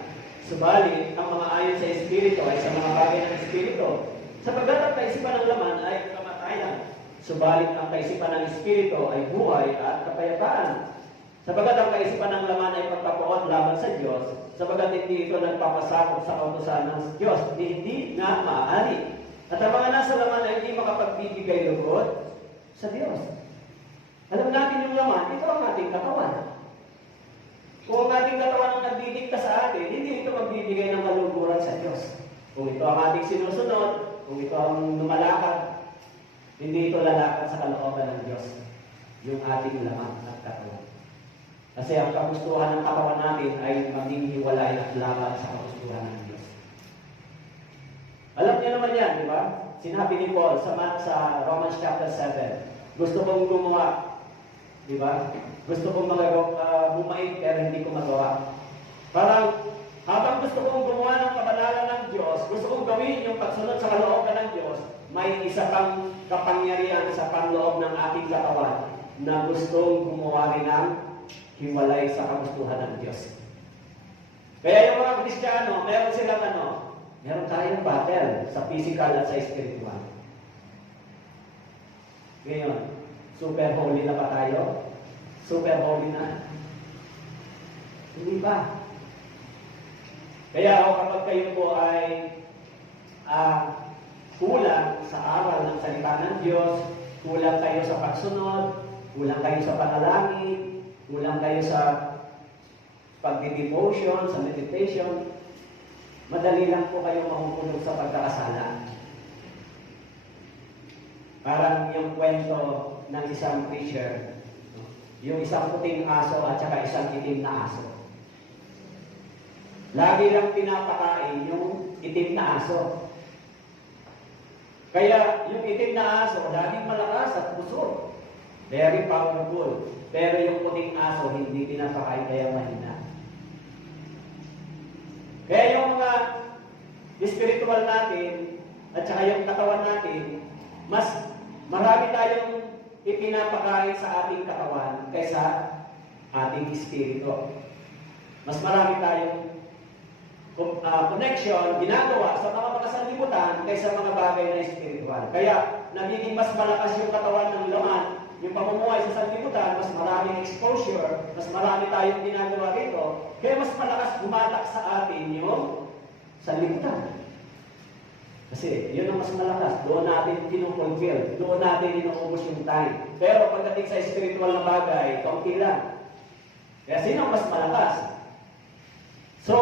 Subalit, ang mga ayon sa Espiritu ay sa mga bagay ng Espiritu. Sapagkat ang kaisipan ng laman ay kamatayan. Subalit, ang kaisipan ng Espiritu ay buhay at kapayapaan. Sapagkat ang kaisipan ng laman ay pagpapaot laban sa Diyos, sapagkat hindi ito nagpapasakop sa kautusan ng Diyos, hindi nga maaari. At ang mga nasa laman ay hindi makapagbibigay lugod sa Diyos. Alam natin yung laman, ito ang ating katawan. Kung ang ating katawan ang nagdidikta sa atin, hindi ito magbibigay ng kaluguran sa Diyos. Kung ito ang ating sinusunod, kung ito ang lumalakad, hindi ito lalakad sa kalooban ng Diyos. Yung ating laman at katawan. Kasi ang kagustuhan ng katawan natin ay maging hiwalay at laban sa kagustuhan ng Diyos. Alam niyo naman yan, di ba? Sinabi ni Paul sa Romans chapter 7, gusto kong gumawa, di ba? Gusto kong bumait pero hindi ko magawa. Parang habang gusto kong gumawa ng kabanalan ng Diyos, gusto kong gawin yung pagsunod sa kalooban ng Diyos, may isa pang kapangyarihan sa panloob ng aking katawan na gustong gumawa rin ng hiwalay sa kagustuhan ng Diyos. Kaya yung mga Kristiyano, meron silang meron tayong battle sa physical at sa spiritual. Ngayon, super holy na ba tayo? Super holy na? Hindi ba? Kaya kapag kayo po ay kulang sa aral ng salita ng Diyos, kulang kayo sa pagsunod, kulang kayo sa panalangin, kulang kayo sa pagdi-devotion, sa meditation, madali lang po kayo mahuhulog sa pagkakasala. Parang yung kwento ng isang preacher, yung isang puting aso at saka isang itim na aso. Lagi lang pinapakain yung itim na aso. Kaya yung itim na aso, laging malakas at busog. Very powerful. Pero yung puting aso, hindi pinapakain kaya mahina. Kaya yung mga spiritual natin at saka yung katawan natin, mas marami tayong ipinapakain sa ating katawan kaysa ating espiritu. Mas marami tayong connection, ginagawa sa mga sanlibutan kaysa mga bagay na espiritual. Kaya, nagiging mas malakas yung katawan ng laman, yung pamumuhay sa sanlibutan, mas maraming exposure, mas marami tayong ginagawa rito, kaya mas malakas gumatak sa atin yung sanlibutan. Kasi, yun ang mas malakas. Doon natin pinupulfill. Doon natin inuubos yung time. Pero pagdating sa spiritual na bagay, kaunti lang. Kaya sino mas malakas? So,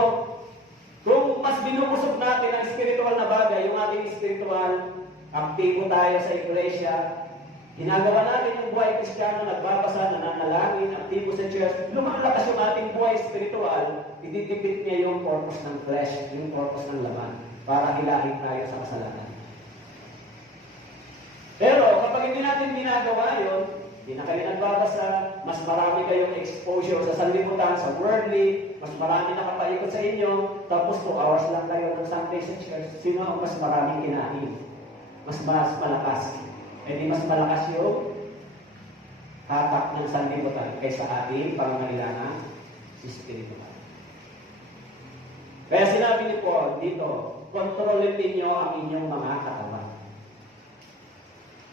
kung mas binubusog natin ang spiritual na bagay, yung ating spiritual, aktibo tayo sa iglesia, ginagawa natin yung buhay kristyano, nagbabasa, nananalangin, aktibo sa church, lumalakas yung ating buhay spiritual, ididipit niya yung purpose ng flesh, yung purpose ng laman, para hilahin tayo sa kasalanan. Pero kapag hindi natin ginagawa yun, hindi na kayo nagbabasa, mas marami kayong exposure sa sanlibutan, sa worldly, mas marami nakapaikot sa inyo, tapos 2 hours lang kayo ng Sunday sa church. Sino ang mas maraming kinain? Mas malakas. E di mas malakas yung hatak ng sanlibutan kaysa ating pangangailangan spiritual. Kaya sinabi ni Paul dito, kontrolin ninyo ang inyong mga katawan.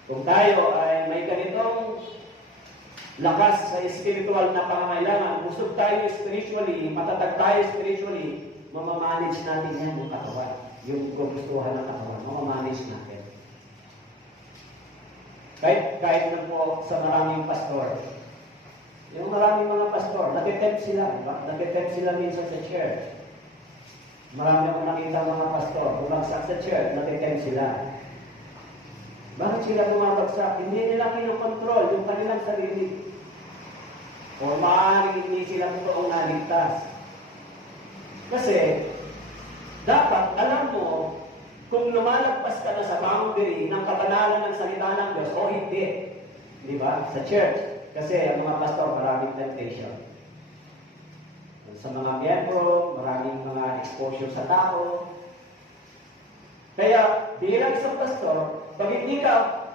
Kung tayo ay may ganitong lakas sa spiritual na pangangailangan, busog tayo spiritually, matatag tayo spiritually, mamamanage natin yan yung katawan. Yung gugustuhan ng katawan, mamamanage natin. Kahit na po sa maraming pastor, yung maraming mga pastor, natitempt sila, natitempt sila minsan sa church. Marami akong nakita mga pastor, bumagsak sa church, natitempt sila. Bakit sila bumabagsak? Hindi nila kinokontrol yung kanilang sarili. O maaaring hindi sila totoong naligtas. Kasi, dapat alam mo kung lumalagpas ka na sa boundary ng kabanalan ng salita ng Diyos o hindi. Di ba? Sa church. Kasi ang mga pastor, maraming temptation. Sa mga miyembro, maraming mga exposure sa tao. Kaya, bilang isang pastor, pag hindi ka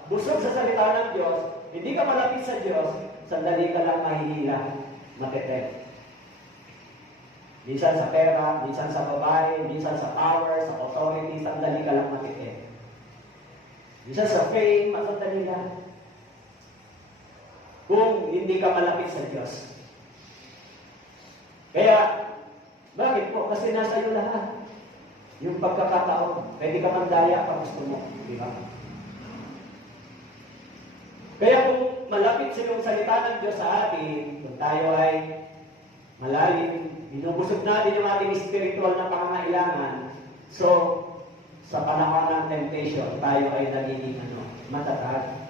busog sa salita ng Diyos, hindi ka malapit sa Diyos, sandali ka lang mahihila, matetempt. Minsan sa pera, minsan sa babae, minsan sa power, sa authority, sandali ka lang matetempt. Minsan sa fame, sandali lang. Kung hindi ka malapit sa Diyos. Kaya, bakit po? Kasi nasa iyo lahat. Yung pagkakataon, pwede ka mandaya pag gusto mo. Di ba? Kaya kung malapit sa yung salita ng Diyos sa atin, kung tayo ay malalim, binubusog natin yung ating spiritual na pangangailangan, so, sa panahon ng temptation, tayo ay nagiging matatag.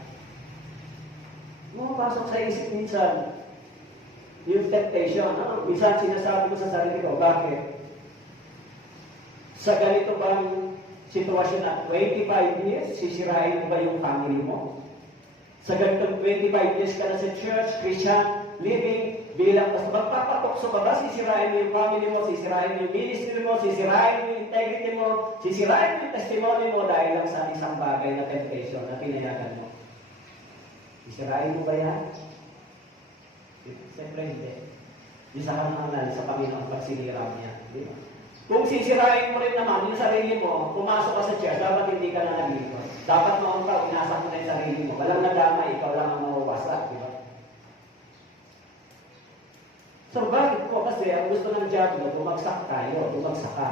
Pumapasok sa isip minsan, yung temptation, minsan sinasabi ko sa sarili ko, bakit? Sa ganito bang sitwasyon na 25 years, sisirain mo ba yung family mo? Sa ganitong 25 years ka na sa church, Christian, living, bilang magpapatokso ka ba, sisirain mo yung family mo, sisirain mo yung ministry mo, sisirain mo yung integrity mo, sisirain mo yung testimony mo dahil lang sa isang bagay na temptation na pinayagan mo. Sisirain mo ba yan? Siyempre hindi. Isa ka naman sa Panginoon pag sinira niya. Di ba? Kung sisirain mo rin naman yung sarili mo, pumasok ka sa church, dapat hindi ka na nag-ikot. Dapat noon ka, inasak mo na yung sarili mo. Walang nadamay, ikaw lang ang mawawasak. Di ba? So, bakit po? Kasi ang gusto ng diablo, bumagsak tayo, bumagsak ka.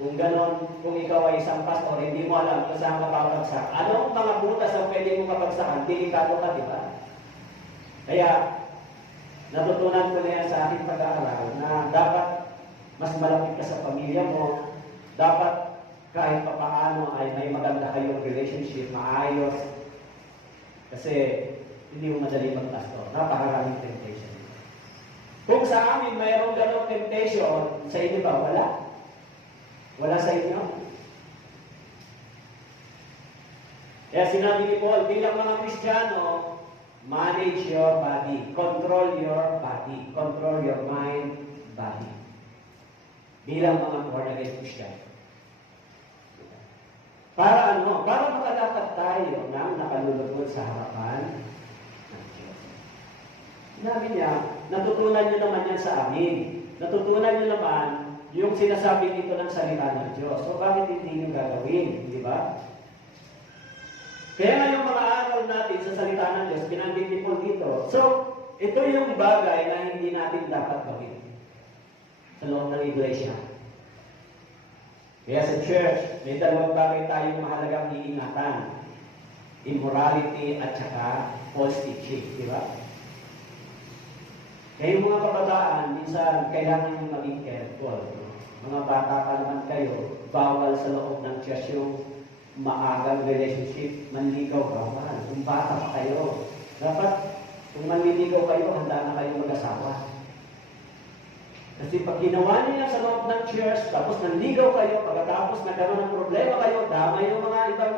Kung ganon, kung ikaw ay isang pastor, hindi mo alam kung saan ka babagsak. Anong mga butas ang pwede mong kabagsakan? Delikado ka, di ba? Kaya, natutunan ko na yan sa aking pag-aaral na dapat mas malapit ka sa pamilya mo, dapat kahit pa paano ay may maganda kayong relationship, maayos. Kasi hindi mo madali mag-pastor. Napakaraming temptation. Kung sa amin mayroong ganong temptation, sa inyo ba? Wala? Wala sa inyo? Kaya sinabi ni Paul, bilang mga Kristiyano, manage your body, control your body, control your mind, body. Bilang mga born again Christian. Para ano? Para makalakad tayo ng nakalulugod sa harapan ng Diyos. Sinabi niya, natutunan niyo naman yan sa amin. Natutunan niyo naman yung sinasabi dito ng salita ng Diyos. So bakit hindi niyo gagawin? Di ba? Kaya nga yung mga aral natin sa salita ng Diyos, binanggit din po dito. So, ito yung bagay na hindi natin dapat gawin sa loob ng iglesia. Kaya sa church, may dalawang bagay tayong mahalagang iingatan. Immorality at saka false teaching. Di ba? Kaya yung mga kabataan, minsan kailangan yung maging careful. Mga bata pa naman kayo, bawal sa loob ng church yung maagang relationship, manligaw bawal. Kung bata pa kayo, dapat kung manliligaw kayo, handa na kayo mag-asawa. Kasi pag ginawa niya sa loob ng church, tapos nanligaw kayo, pagkatapos nagkaroon ng problema kayo, damay yung mga ibang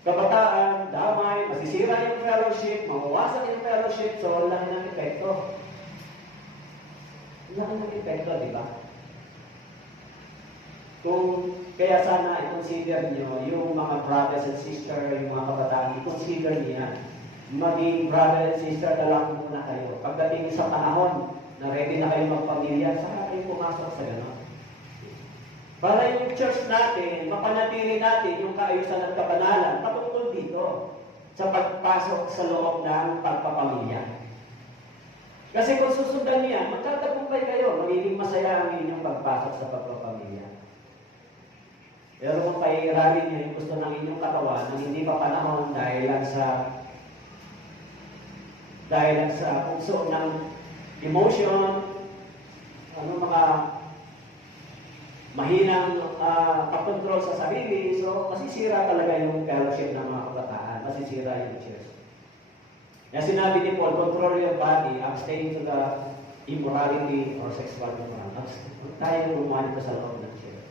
kabataan, damay, masisira yung fellowship, mawawasak yung fellowship, so laki ng epekto. Laki ng epekto, di ba? Kaya sana i-consider nyo yung mga brothers and sisters, yung mga kabataan, i-consider niya. Maging brother and sister na lang muna kayo. Pagdating sa panahon na ready na kayo magpamilya, saka kayo pumasok sa gano'n. Para yung church natin, mapanatili natin yung kaayusan at kabanalan patungkol dito sa pagpasok sa loob ng pagpapamilya. Kasi kung susundan niya, magtatagumpay kayo, magiging masaya ang inyong pagpasok sa pagpapamilya. Pero kung pairalin niyo yung gusto ng inyong katawan, nang hindi pa panahon dahil lang sa puso ng emotion, mga mahinang pag-control sa sarili, so masisira talaga yung fellowship ng mga kabataan, masisira yung church. Kaya sinabi ni Paul, control your body, abstain to the immorality or sexual immorality. Huwag tayo gumawa nito sa loob ng church.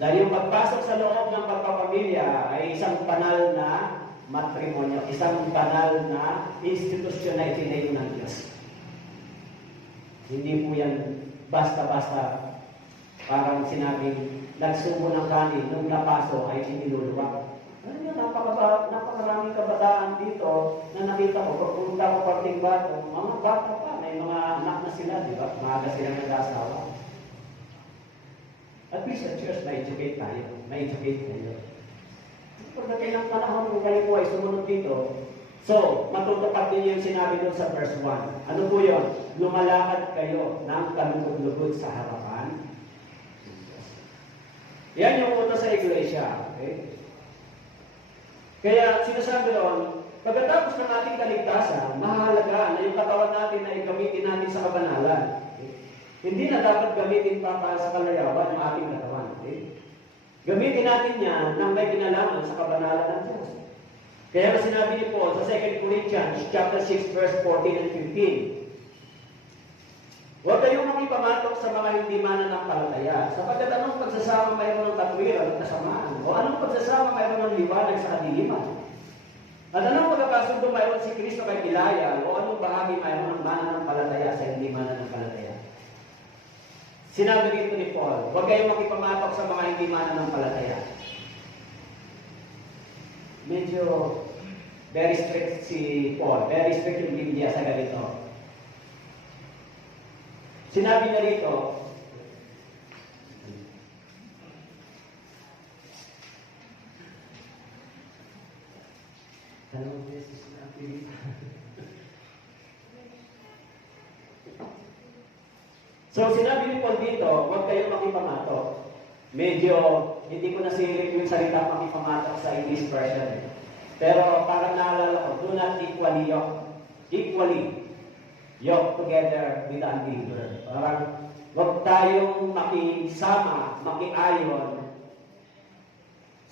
Dahil yung pagpasok sa loob ng pagpapamilya ay isang banal na matrimonyo, isang banal na institusyon na itinayo ng Diyos. Hindi po yan basta-basta parang sinabing nagsubo ng kanin, nung napasok ay iniluluwag. Ano yun, napakaraming kabataan dito na nakita ko, pagpunta ko parting bato, mga bata pa, may mga anak na sila, di ba? Maaga sila nag-asawa. At least sa church, ma-educate tayo. Ma-educate tayo. Pagdating ng panahon kung kayo po ay sumunod dito, so, matutupad din yung sinabi doon sa verse 1. Ano po yun? Lumalakad kayo ng kalugod-lugod sa harapan. Yan yung utos sa iglesia. Okay? Kaya sinasabi doon, pagkatapos ng ating kaligtasan, mahalaga na yung katawan natin na gamitin natin sa kabanalan. Okay? Hindi na dapat gamitin pa para sa kalayawan ng ating katawan. Okay? Gamitin natin yan nang may kinalaman sa kabanalan ng Diyos. Kaya sinabi ni Paul sa 2 Corinthians chapter 6 verse 14 and 15. Huwag kayong makipamatok sa mga hindi mananampalataya, sapagkat anong pagsasama mayroon ng katwiran at kasamaan, o anong pagsasama mayroon ng liwanag sa kadiliman. At anong pagkakasundo mayroon si Kristo kay Belial, o anong bahagi mayroon ng mananampalataya sa hindi mananampalataya. Sinabi dito ni Paul, huwag kayong makipamatok sa mga hindi mananampalataya. Medyo very strict si Paul, very strict yung Biblia sa ganito. Sinabi na rito, dalawang beses na dito. So, sinabi ni Paul dito, huwag kayong makipamatok. Medyo, hindi ko nasilip yung salita makipamatok sa English version. Pero parang naalala ko, do not equally yoke together with the unbeliever. Parang, huwag tayong makisama, makiayon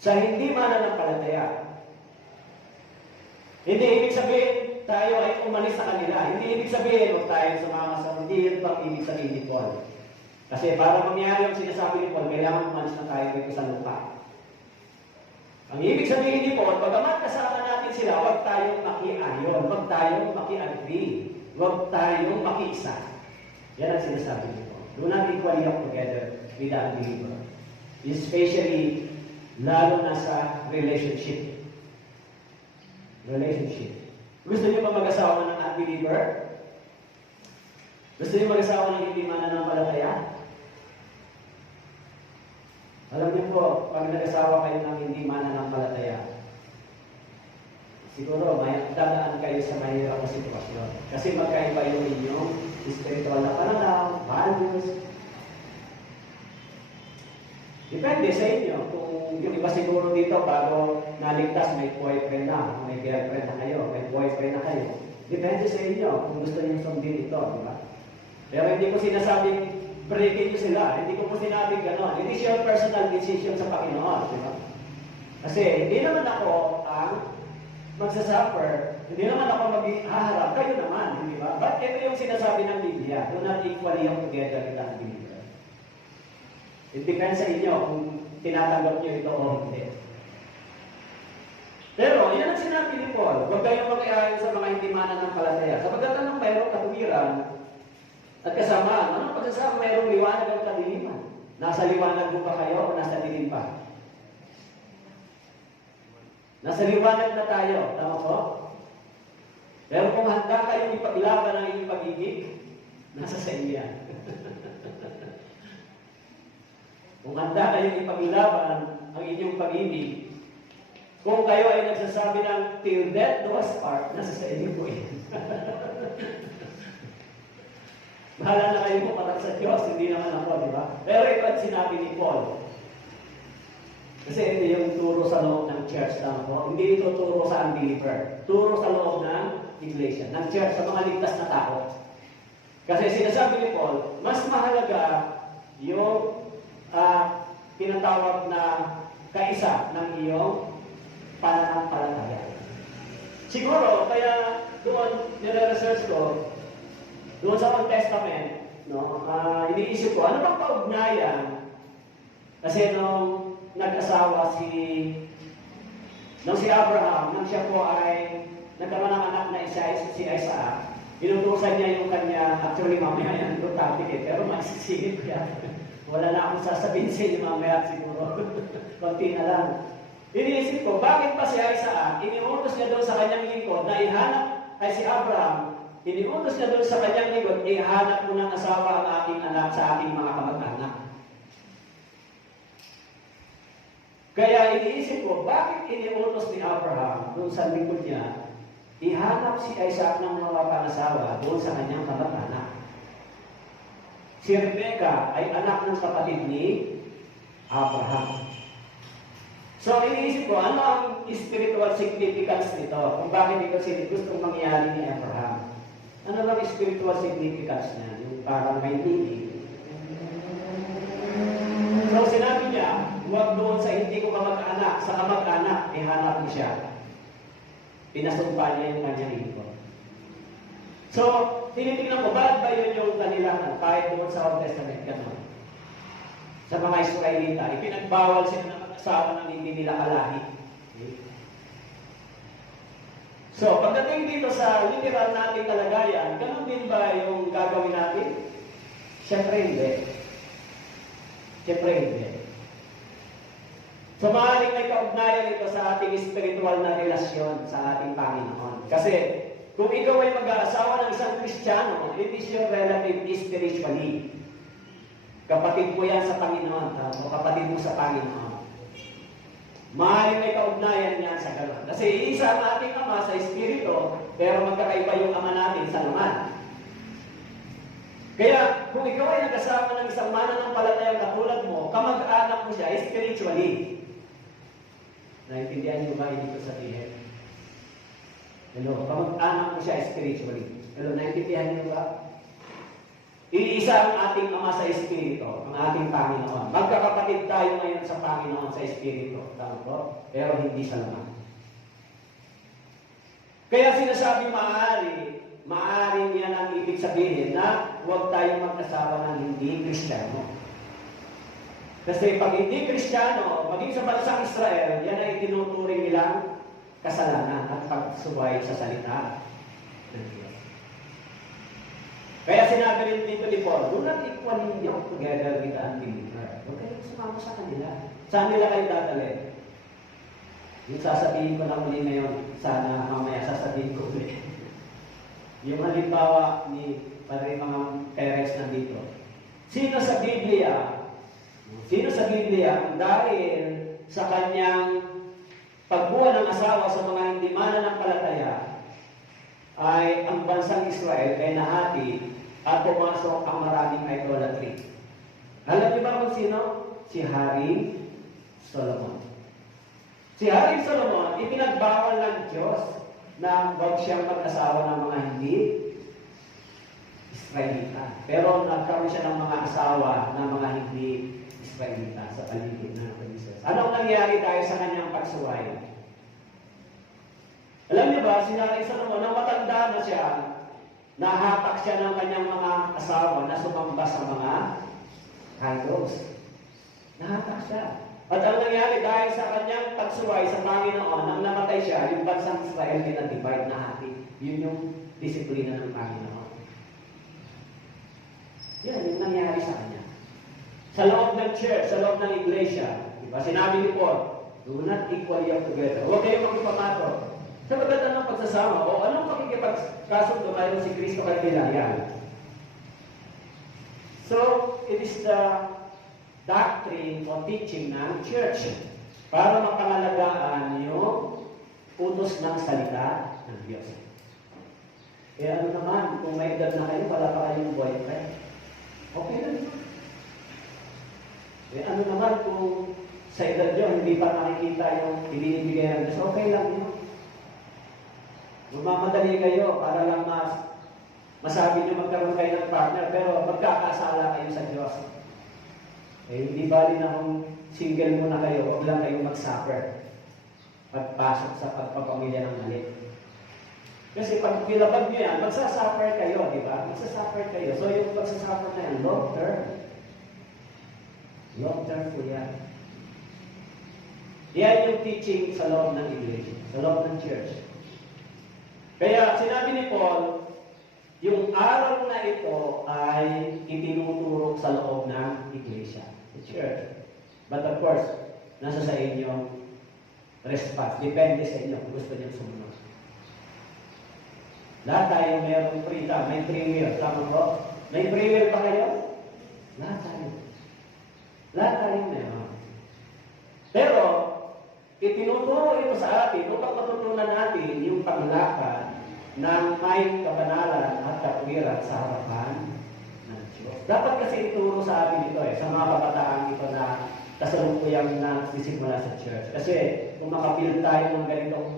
sa hindi mananampalataya. Hindi ibig sabihin, tayo ay umalis sa kanila. Hindi ibig sabihin, huwag tayo sumama sa hindi yun pang ibig sabihin ni Paul. Kasi para mangyari yung sinasabi ni Paul, kailangan umalis na tayo dito sa lupa. Ang ibig sabihin ni Paul, pagkamat kasama natin sila, huwag tayong makiayon, huwag tayong maki-agree, huwag tayong makiisa. Yan ang sinasabi ni Paul. Do not equally yoke together with the unbeliever. Especially Lalo na sa relationship. Relationship. Gusto niyo ba mag-asawa ng unbeliever? Gusto niyo mag-asawa ng hindi mananampalataya? Alam niyo po, pag nag-asawa kayo ng hindi mananampalataya, siguro may dadaan kayo sa mahirap na sitwasyon. Kasi magkaiba yung inyong spiritual na pananaw, values. Depende sa inyo. Kung yung iba siguro dito, bago naligtas, may boyfriend na, may girlfriend na kayo, may boyfriend na kayo. Depende sa inyo kung gusto niyo sundin ito, di ba? Pero hindi ko sinasabing breaking nyo sila. Hindi ko po sinabing gano'n. It is your personal decision sa Panginoon, di ba? Kasi hindi naman ako ang magsasuffer, hindi naman ako maghaharap, kayo naman, di ba? But ito yung sinasabi ng Biblia, do not equally yung together with ang Biblia. It depends sa inyo kung tinatanggap nyo ito o hindi. Pero, yan ang sinabi ni Paul, huwag kayong mag-iayon sa mga hindi mananampalataya. Sapagkat ng mayroong katuwiran at kasamaan, anong pagsasama mayroong liwanag at kadiliman? Nasa liwanag mo pa kayo o nasa dilim pa? Nasa liwanag na tayo, tama po? Pero kung handa kayong ipaglaban ang inyong pag-ibig, nasa sa inyo yan. Kung handa kayong ipaglaban ang inyong pag-ibig, kung kayo ay nagsasabi ng till death do us part, nasa sa inyo po yan. Bahala na kayo po para sa Diyos, hindi naman ako, di ba? Pero ito ang sinabi ni Paul. Kasi ito yung turo sa loob ng church lang po. Hindi ito turo sa unbeliever. Turo sa loob ng iglesia, ng church, sa mga ligtas na tao. Kasi sinasabi ni Paul, mas mahalaga yung tinatawag na kaisa ng iyong pananampalataya. Siguro, kaya doon nire-research ko, doon sa Old Testament, no, iniisip ko, ano bang kaugnayan? Kasi nung nag-asawa si Abraham, nang siya po ay nagkaroon ng anak na si Isaac, inutusan niya yung kanya, actually mamaya yan, ito topic pero maisisingit ko yan. Wala na akong sasabihin sa inyo mamaya siguro. Kunti na lang. Iniisip ko, bakit pa si Isaac, iniutos niya doon sa kanyang lingkod na ihanap ay si Abraham, iniutos niya doon sa kanyang lingkod, ihanap mo ng asawa ang aking anak sa aking mga kamag-anak. Kaya iniisip ko, bakit iniutos ni Abraham doon sa lingkod niya, ihanap si Isaac ng mga pangasawa doon sa kanyang kamag-anak. Si Rebecca ay anak ng kapatid ni Abraham. So, iniisip ko, ano ang spiritual significance nito? Kung bakit ito gustong mangyari ni Abraham? Ano lang spiritual significance niya? Yung parang may meaning. So, sinabi niya, huwag doon sa hindi ko kamag-anak, sa kamag-anak, ihanap mo siya. Pinasumpa niya yung kanyang ito. So, tinitingnan ko, bakit ba yun yung kanilang kahit doon sa Old Testament gano'n? Sa mga Israelita, ipinagbawal sila ng mag-asawa ng hindi nila kalahi. Okay? So, pagdating dito sa literal nating kalagayan, gano'n din ba yung gagawin natin? Siyempre hindi. Siyempre hindi. So, maaaring may kaugnayan ito sa ating spiritual na relasyon sa ating Panginoon. Kasi, kung ikaw ay mag-aasawa ng isang Kristiyano, it is your relative spiritually. Kapatid mo yan sa Panginoon, o kapatid mo sa Panginoon. Maaaring may kaugnayan yan sa gano'n. Kasi isa ang ating Ama sa Espiritu, pero magkakaiba yung Ama natin sa laman. Kaya, kung ikaw ay nag-asawa ng isang mananampalatayang katulad mo, kamag-anak mo siya spiritually. Naintindihan niyo ba ibig sabihin? Hello, kamag-anak mo siya spiritually. Hello, naintindihan niyo ba? Iisa ang ating Ama sa Espiritu, ang ating Panginoon. Magkakapatid tayo ngayon sa Panginoon sa Espiritu. Tama po? Pero hindi sa laman. Kaya sinasabi maaari niya ang ibig sabihin na huwag tayong mag-asawa ng hindi Kristiyano. Kasi pag hindi Kristiyano, maging sa bansang Israel, yan ay tinuturing nilang kasalanan at pagsuway sa salita ng Diyos. Kaya sinabi rin dito ni Paul, do not equally yoke together with the unbeliever. Huwag kayong sumama sa kanila. Saan nila kayo dadalhin? Yung sasabihin ko na muli ngayon, sana mamaya sasabihin ko ulit. Yung halimbawa ni para mga parents nandito. Sino sa Biblia ang dahil sa kanyang pagbuo ng asawa sa mga hindi mananampalataya ay ang bansang Israel ay nahati at pumasok ang maraming idolatry. Alam niyo ba kung sino? Si Hari Solomon. Si Hari Solomon, ipinagbawal ng Diyos na huwag siyang mag-asawa ng mga hindi Israelita. Pero nagkaroon siya ng mga asawa ng mga hindi Israelita sa paligid ng Israel. Anong nangyari dahil sa kanyang pagsuway? Alam niyo ba, si Hari Solomon, nang matanda na siya, nahatak siya ng kanyang mga asawa na sumamba sa mga idols. Nahatak siya. At ang nangyari dahil sa kanyang pagsuway sa Panginoon, nang namatay siya, yung bansang Israel ay na-divide na hati. Yun yung disiplina ng Panginoon. Yan, yung nangyari sa kanya. Sa loob ng church, sa loob ng iglesia, diba? Sinabi ni Paul, do not equal yoke together. Huwag kayong magpapamato. Sa maganda ng pagsasama, o anong pakikipagkasundo mayroon si Kristo kay Pilayan? So, it is the doctrine o teaching ng church para mapangalagaan yung utos ng salita ng Diyos. Eh ano naman, kung may edad na kayo, wala pa kayong boyfriend, okay lang. Eh ano naman, kung sa edad nyo, hindi pa nakikita yung ibinibigay ng Diyos, okay lang yun. Magmamadali kayo para lang masabi nyo magkaroon kayo ng partner, pero magkakasala kayo sa Diyos. Eh, hindi bali na kung single muna kayo, huwag lang kayong mag-suffer pagpasok sa pagpapamilya ng mali. Kasi pag nilabag nyo yan, magsasuffer kayo, di ba? Magsasuffer kayo. So yung magsasuffer na yan, long term. Long term po yan. Yan yung teaching sa loob ng iglesia, sa loob ng church. Kaya sinabi ni Paul, yung araw na ito ay itinuturo sa loob ng iglesia, the church. But of course, nasa sa inyong response. Depende sa inyo kung gusto niyo sumunod. Lahat tayo mayroong free time. May free will. Tama ko? May free will pa kayo? Lahat tayo. Lahat tayo meron. Pero, itinuturo ito sa atin upang matutunan natin yung paglakad ng may kabanalan at katwiran sa harapan ng Diyos. Dapat kasi ituro sa atin ito sa mga kabataan ito na kasalukuyang nagsisimula sa church. Kasi kung makapild tayo ng ganitong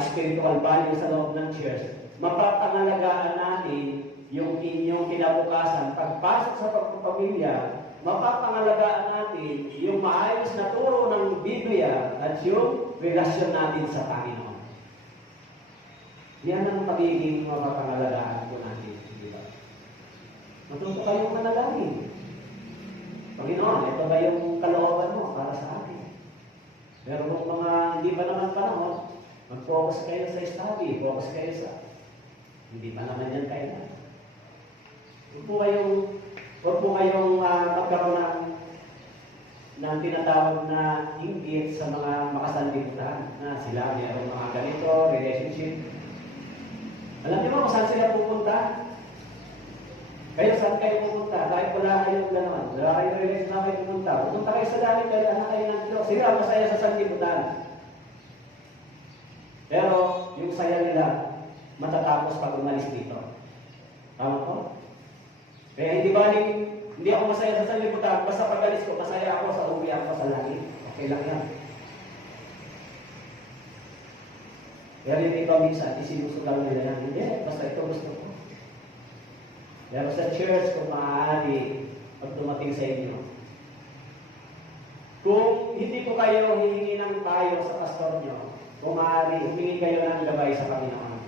spiritual value sa loob ng church, mapapangalagaan natin yung inyong kinabukasan. Pagpasok sa pagpapamilya, mapapangalagaan natin yung maayos na turo ng Biblia at yung relasyon natin sa Panginoon. Yan ang pagiging mapapangalagaan po natin. Diba? Matuto kayong manalangin. Panginoon, ito ba yung kalooban mo para sa akin? Pero kung mga hindi pa naman panahon, mag-focus kayo sa study, focus kayo sa hindi pa naman yan kailan. Huwag po kayong magkaroon ng tinatawag na inggit sa mga makasanlibutan na sila mayroong mga ganito, relationship. Alam niyo ba kung saan sila pupunta? Kayo saan kayo pupunta? Dahil wala kayong gano'n. Wala kayong relation na kayo pupunta. Pupunta kayo sa langit dahil anak kayo ng Diyos. Sila masaya sa sanlibutan. Pero yung saya nila matatapos pag umalis dito. Tama po? Kaya hindi ako masaya sa sanlibutan. Basta pag alis ko, masaya ako sa uwi ako sa langit. Okay lang yan. Kaya rin ikaw minsan, isinusugal nila yan. Hindi, basta ito gusto ko. Pero sa church, kung maaari, pag dumating sa inyo, kung hindi ko kayo hihingi ng payo sa pastor nyo, kung maaari, humingi kayo ng gabay sa Panginoon.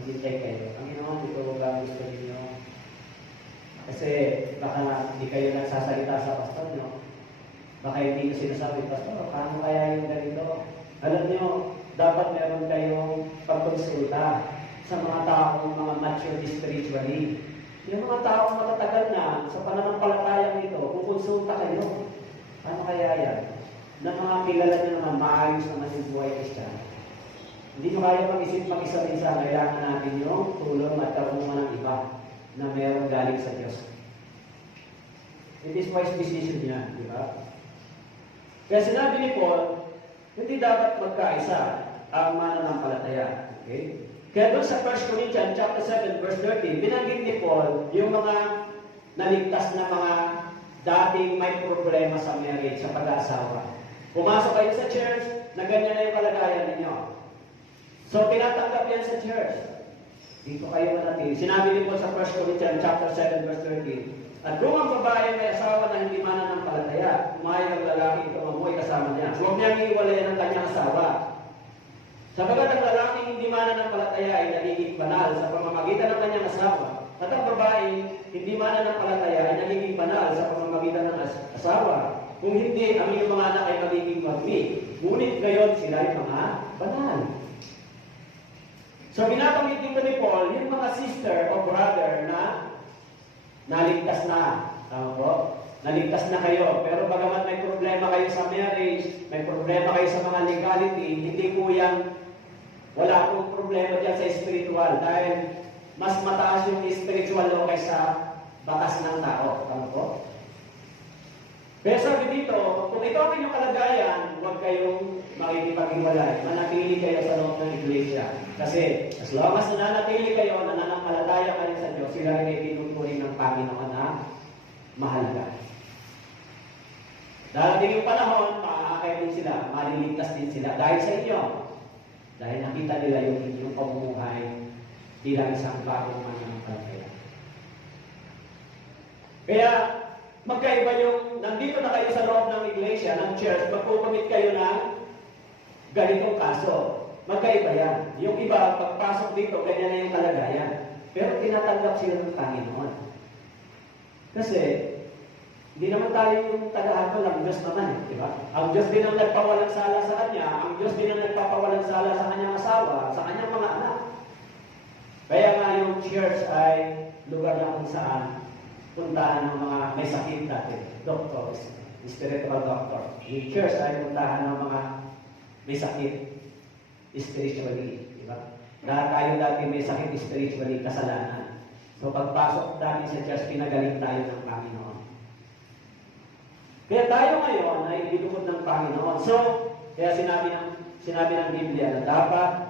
Maghintay kayo. Panginoon, ito ba gusto ninyo? Kasi baka hindi kayo nagsasalita sa pastor nyo. Baka hindi nyo sinasabi, pastor, paano kaya yung ganito? Alam nyo, dapat meron kayong pagkonsulta sa mga taong mga mature spiritually. Yung mga taong matatagal na sa pananampalatayang ito, kukonsulta kayo. Ano kaya yan? na mga kilala nyo naman, maayos naman yung buhay Kristiyano. Hindi nyo kaya mag-isip mag-isa-isa, kailangan natin yung tulong at karunungan ng iba na meron galing sa Diyos. It is wise decision yan, di ba? Kaya sinabi ni Paul, hindi dapat magkaisa ang mananampalataya. Okay? Kaya doon sa 1 Corinthians chapter 7, verse 30, binanggit ni Paul yung mga naligtas na mga dating may problema sa marriage, sa pag-aasawa. Pumasok kayo sa church, na ganyan na yung kalagayan ninyo. So, tinatanggap yan sa church. Dito kayo manatili. Sinabi ni Paul sa 1 Corinthians chapter 7, verse 30, at kung ang babae may asawa na hindi mananampalataya, umayag ang lalaki ito mamuhay kasama niya. Huwag niyang iiwalay ng kanyang asawa. Sabagat ang lalaki hindi mananampalataya ay nagiging banal sa pamamagitan ng kanyang asawa. At ang babae hindi mananampalataya ay nagiging banal sa pamamagitan ng asawa. Kung hindi, ang iyong mga anak ay magiging magmi. Ngunit ngayon sila ay mga banal. So, binabanggit dito ni Paul, yung mga sister o brother na naligtas na. Tama po? Naligtas na kayo. Pero bagamat may problema kayo sa marriage, may problema kayo sa mga legality, hindi po yan, wala pong problema dyan sa spiritual. Dahil mas mataas yung spiritual law kaysa batas ng tao. Tama po? Pero sabi dito, kung ito ang inyong kalagayan, huwag kayong makikipag-iwalay. Manatili kayo sa loob ng iglesia. Kasi, as long as nananatili kayo, nananampalataya kayo sa Diyos, sila rin ay tinuturing ng Panginoon na mahalaga. Darating yung panahon, makakakay din sila, maliligtas din sila dahil sa inyo. Dahil nakita nila yung inyong pamumuhay bilang isang bagong mananampalataya. Kaya, magkaiba yung, nandito na kayo sa loob ng iglesia, ng church, magpukumit kayo ng ganitong kaso. Magkaiba yan. Yung iba, pagpasok dito, ganyan na yung kalagayan. Pero tinatanggap sila ng Panginoon. Kasi, hindi naman tayo yung tagahatol, ang Diyos naman, di ba? Ang Diyos din ang nagpawalang sala sa Kanya, ang Diyos din ang nagpapawalang sala sa Kanyang asawa, sa Kanyang mga anak. Kaya nga yung church ay lugar na kung saan puntahan ng mga may sakit natin, doctors, spiritual doctor. Yung church ay puntahan ng mga may sakit spiritually, di ba? Lahat tayo dati may sakit spiritually, kasalanan. So pagpasok natin sa church, pinagaling tayo ng Panginoon. Kaya tayo ngayon ay dinukod ng Panginoon. So, kaya sinabi ng Biblia na dapat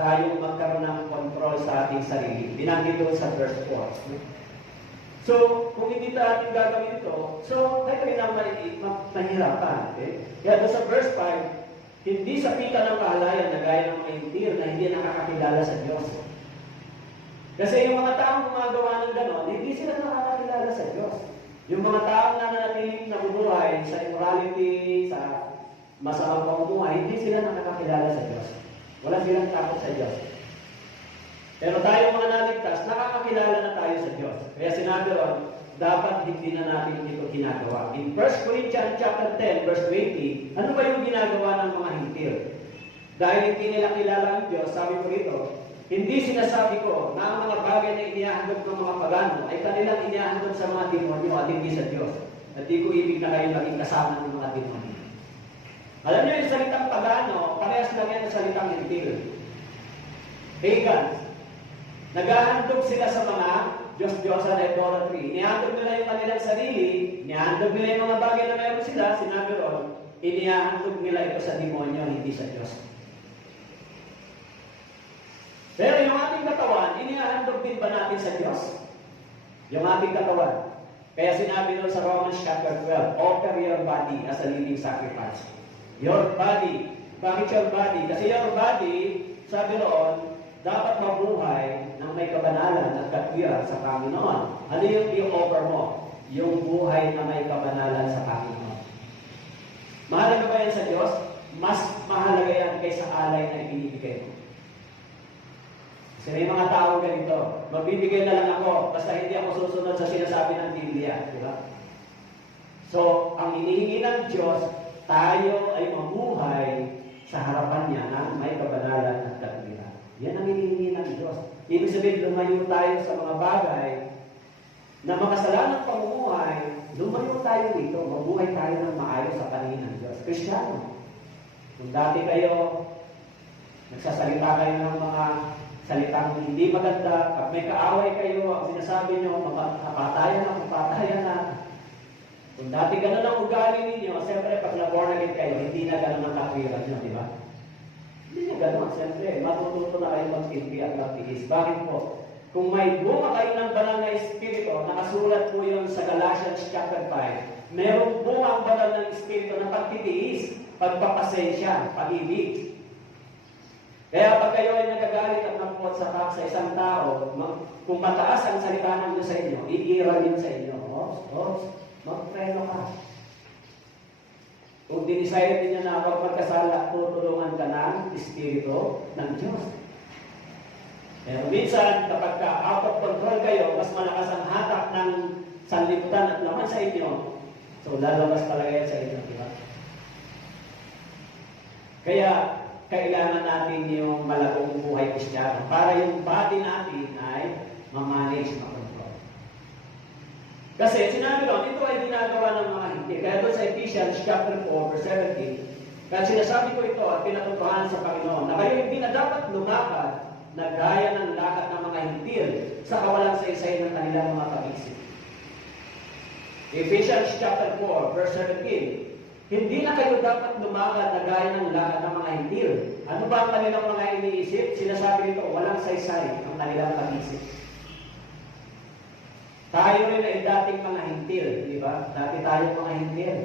tayong magkaroon ng control sa ating sarili. Binanggit doon sa verse 4. So, kung hindi natin gagawin ito, so tayo rin ang mahirapan. Okay? Kaya doon sa verse 5, hindi sa pita ng kahalayan na gaya ng mga hintir na hindi nakakakilala sa Diyos. Kasi yung mga taong gumagawa ng ganon, hindi sila nakakakilala sa Diyos. Yung mga taong nananatiling nabubuhay sa immorality, sa masamang pamumuhay, hindi sila nakakakilala sa Diyos. Wala silang takot sa Diyos. Pero tayo mga naligtas, nakakakilala na tayo sa Diyos. Kaya sinabi ron, dapat hindi na natin ito ginagawa. In 1 Corinthians chapter 10, verse 20, ano ba yung ginagawa ng mga hintil? Dahil hindi nila kilala ang Diyos, sabi ko rito, hindi sinasabi ko na ang mga bagay na inihahandog ng mga pagano ay kanilang inihahandog sa mga demonyo at hindi sa Diyos. At di ko ibig na kayo maging kasama ng mga demonyo. Alam niyo yung salitang pagano, parehas lang yan sa salitang hintil. Pagans. Naghahandog sila sa mga Diyos-Diyosan at idolatry. Inihandog nila yung kanilang sarili, inihandog nila yung mga bagay na meron sila, sinabi ron, inihandog nila ito sa demonyo, hindi sa Diyos. Pero yung ating katawan, inihandog din ba natin sa Diyos? Yung ating katawan. Kaya sinabi ron sa Romans chapter 12, offer your body as a living sacrifice. Your body. Bakit your body? Kasi your body, sabi ron, dapat mabuhay ng may kabanalan at katwiran sa Panginoon. Ano yung i-offer mo? Yung buhay na may kabanalan sa Panginoon. Mahalaga ba yan sa Diyos? Mas mahalaga yan kaysa alay na ibinibigay mo. Kasi may mga tao ganito, magbibigay na lang ako, basta hindi ako susunod sa sinasabi ng Biblia. Di ba? So, ang inihingi ng Diyos, tayo ay mabuhay sa harapan niya ng may kabanalan at katwiran. Yan ang hinihingi ng Diyos. Ibig sabihin, lumayo tayo sa mga bagay na makasalanang pamumuhay, lumayo tayo dito, mabuhay tayo ng maayos sa paningin ng Diyos. Kristiyano, kung dati kayo, nagsasalita kayo ng mga salitang hindi maganda, pag may kaaway kayo, ang sinasabi nyo, mapatayan na. Kung dati gano'n ang ugali ninyo, siyempre pag na-born again kayo, hindi na gano'n ang katwiran nyo, di ba? Hindi na gano'n, siyempre, matututo na kayo magtimpi at magtigis. Bakit po? Kung may bunga kayo ng banal na Espiritu, nakasulat po yun sa Galatians chapter 5, merong bunga ang banal ng Espiritu na pagtitiis, pagpapasensya, pag-ibig. Kaya pag kayo ay nagagalit at nampot sa isang tao, kung mataas ang salita ng Diyos sa inyo, iira din sa inyo. Magpreno ka. Kung dinisaya niya na huwag magkasala, tutulungan ka ng Espiritu ng Diyos. Pero minsan, kapag out of control kayo, mas malakas ang hatak ng sanlibutan at laman sa inyo, so lalabas talaga yan sa inyo, di ba? Kaya, kailangan natin yung malagong buhay Kristiyano para yung body natin ay ma-manage, ma-control. Kasi sinabi doon, ito ay ginagawa ng mga hindi. Kaya doon sa Ephesians chapter 4, verse 17, kaya sinasabi ko ito at pinatutuhan sa Panginoon na kayo hindi na dapat lumakad na gaya ng lakad ng mga hintil sa kawalang saysay ng kanilang mga pag-isip. Ephesians chapter 4, verse 17, hindi na kayo dapat lumakad na gaya ng lakad ng mga hintil. Ano ba ang kanilang mga iniisip? Sinasabi nito, walang saysay ang kanilang pag-isip. Tayo rin ay dating mga hintil, di ba? Dati tayo mga hintil.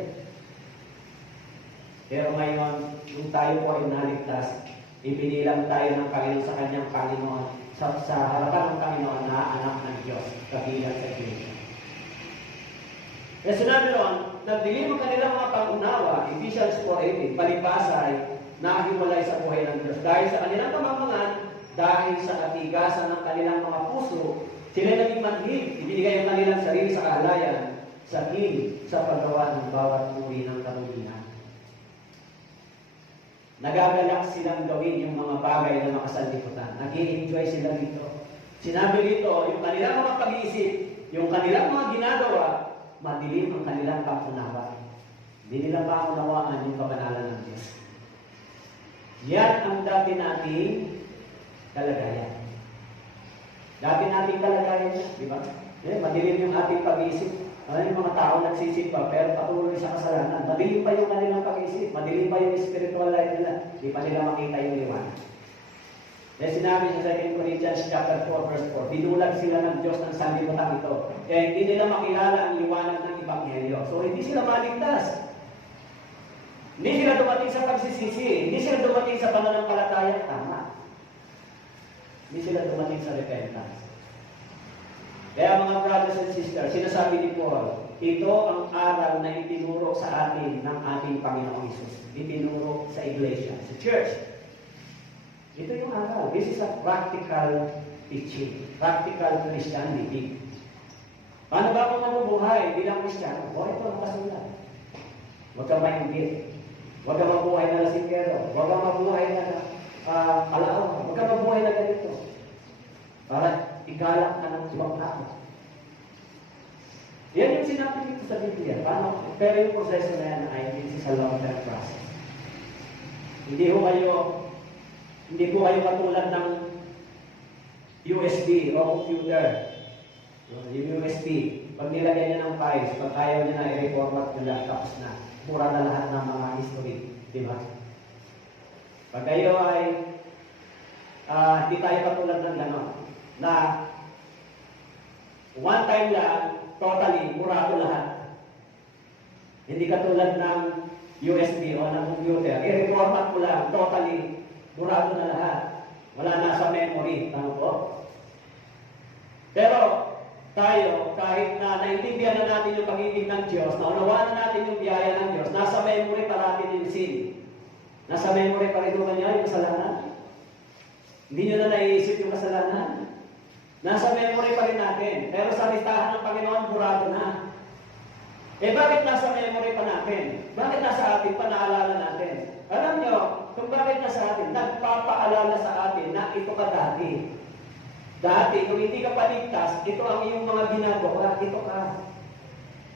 Pero ngayon, kung tayo po ay naligtas, ipinilang tayo ng Panginoon sa kanyang Panginoon, sa harapan ng Panginoon na anak ng Diyos, kabilang sa Diyos. Kaya sinabi ron, nagdilim ang kanilang mga pangunawa, Ephesians 4:18, palibasay, nahiwalay sa buhay ng Diyos. Dahil sa kanilang pamamangan, dahil sa katigasan ng kanilang mga puso, sila naging manhid, ibinigay ang kanilang sarili sa kahalayan, sa hing, sa paggawa ng bawat uri ng karumihan. Nagagalak silang gawin yung mga bagay na makasanlibutan. Nag-i-enjoy sila dito. Sinabi dito, yung kanilang mga pag-iisip, yung kanilang mga ginagawa, madilim ang kanilang pangunawa. Hindi nila maunawaan yung kabanalan ng Diyos. Yan ang dati nating kalagayan. Dati nating kalagayan, di ba? Madilim yung ating pag-iisip. Yung mga tao nagsisimba, pero patuloy sa kasalanan. Madilim pa yung kanilang pag-iisip. Madilim pa yung spiritual life nila. Di pa nila makita yung liwanag. Dahil sinabi sa 2 Corinthians chapter 4, verse 4, binulag sila ng Diyos ng sanlibutan ito. Kaya hindi nila makilala ang liwanag ng Ebanghelyo. So, hindi sila maligtas. Hindi sila dumating sa pagsisisi. Hindi sila dumating sa pananampalataya. Tama. Hindi sila dumating sa repentance. Kaya mga brothers and sisters, sinasabi ni Paul, ito ang aral na itinuro sa atin ng ating Panginoong Hesus. Itinuro sa iglesia, sa church. Ito yung aral. This is a practical teaching. Practical Christian living. Paano ba kung mabubuhay bilang Kristiyano? Ito ang kasulat. Huwag kang mainggit. Huwag kang mabuhay na lasingkero. Huwag kang mabuhay na kalaaw. Huwag kang mabuhay na ganito. Para igalak ka ng ibang tao. Yan yung sinabi dito sa Biblia. Paano? Pero yung proseso na yan ay this is a long-term process. Hindi po kayo katulad ng USB o computer. Yung USB, pag nilagyan niya ng files, pag ayaw niya na i-reformat yung laptops na, mura na lahat ng mga history. Di ba? Pag kayo ay hindi tayo katulad ng gano'n, na one time lang, totally, murado lahat. Hindi katulad ng USB o ng computer. I-reformat mo lang, totally, murado na lahat. Wala na sa memory. Tama po? Pero, tayo, kahit na naintindihan na natin yung pag-ibig ng Diyos, naunawaan na natin yung biyaya ng Diyos, nasa memory pa natin yung sin. Nasa memory pa rin ba niya yung kasalanan? Hindi nyo na naiisip yung kasalanan? Nasa memory pa rin natin. Pero sa listahan ng Panginoon, burado na. Bakit nasa memory pa natin? Bakit nasa atin pa naalala natin? Alam nyo, kung bakit nasa atin, nagpapaalala sa atin na ito ka dati. Dati, kung hindi ka paligtas, ito ang iyong mga ginagawa, ito ka.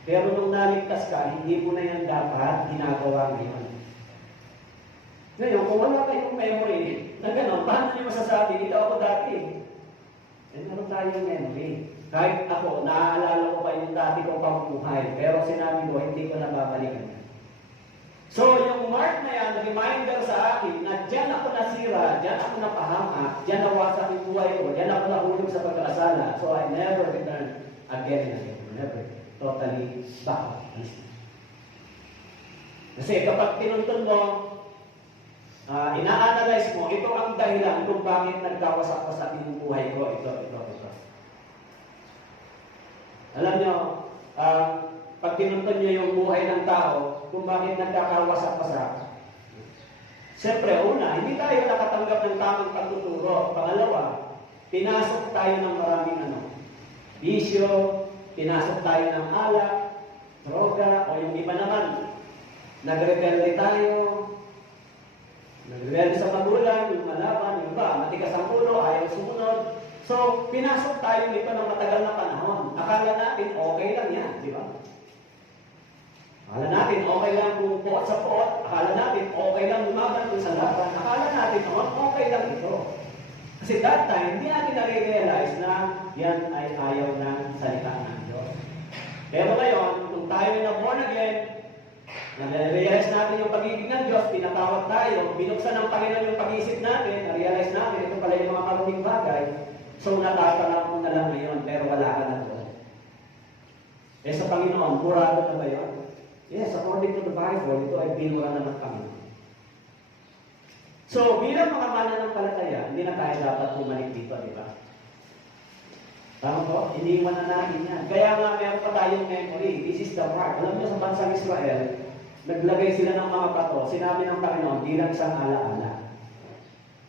Pero nung naligtas ka, hindi mo na yan dapat ginagawa ngayon. Ngayon, kung wala kayong memory na gano'n, paano niyo masasabi, ito ako dati? Eh, meron tayong memory. Kahit ako, naaalala ko pa yung dati kong pamumuhay, pero sinabi ko, hindi ko nababalikan yan. So, yung mark na yan, reminder sa akin na dyan ako nasira, dyan ako napahamak, dyan nawasak yung buhay ko, dyan ako nahulog sa pagkakasala. So, I never return again and again. Never. Totally back. Kasi kapag pinuntun mo, ina-analyze mo, ito ang dahilan kung bakit nagkawasak-wasak yung buhay ko. Ito. Alam nyo, pag pinuntun nyo yung buhay ng tao, kung bakit nagkakawasak-wasak. Siyempre, una, hindi tayo nakatanggap ng tamang pagtuturo. Pangalawa, pinasok tayo ng maraming bisyo, pinasok tayo ng alak, droga, o yung iba naman, nagrebelde tayo, nagrebelde sa magulang, yung malaban, yung iba, matigas ang ulo, ayaw sumunod. So, pinasok tayo nito ng matagal na panahon. Akala natin, okay lang yan, di ba? Akala natin, okay lang kung poot sa poot. Akala natin, okay lang lumaban kung sa laban. Akala natin, okay lang ito. Kasi that time, hindi natin nare-realize na yan ay ayaw ng salita ng Diyos. Pero ngayon, kung tayo na born again, na-realize natin yung pag-ibig ng Diyos, pinatawad tayo, binuksan ng Panginoon yung pag-iisip natin, na-realize natin, ito pala yung mga maruming bagay, so natatanap mo na lang ngayon, pero wala ka na doon. Eh sa Panginoon, burado na ba yun? Yes, according to the Bible, ito ay binura na ng Panginoon. So, bilang mga mananampalataya, hindi na tayo dapat bumalik dito, di ba? Tama po? Iniwan na natin yan. Kaya nga meron pa tayong memory. This is the mark. Alam niyo sa bansang Israel, naglagay sila ng mga bato. Sinabi ng Panginoon, bilang isang alaala.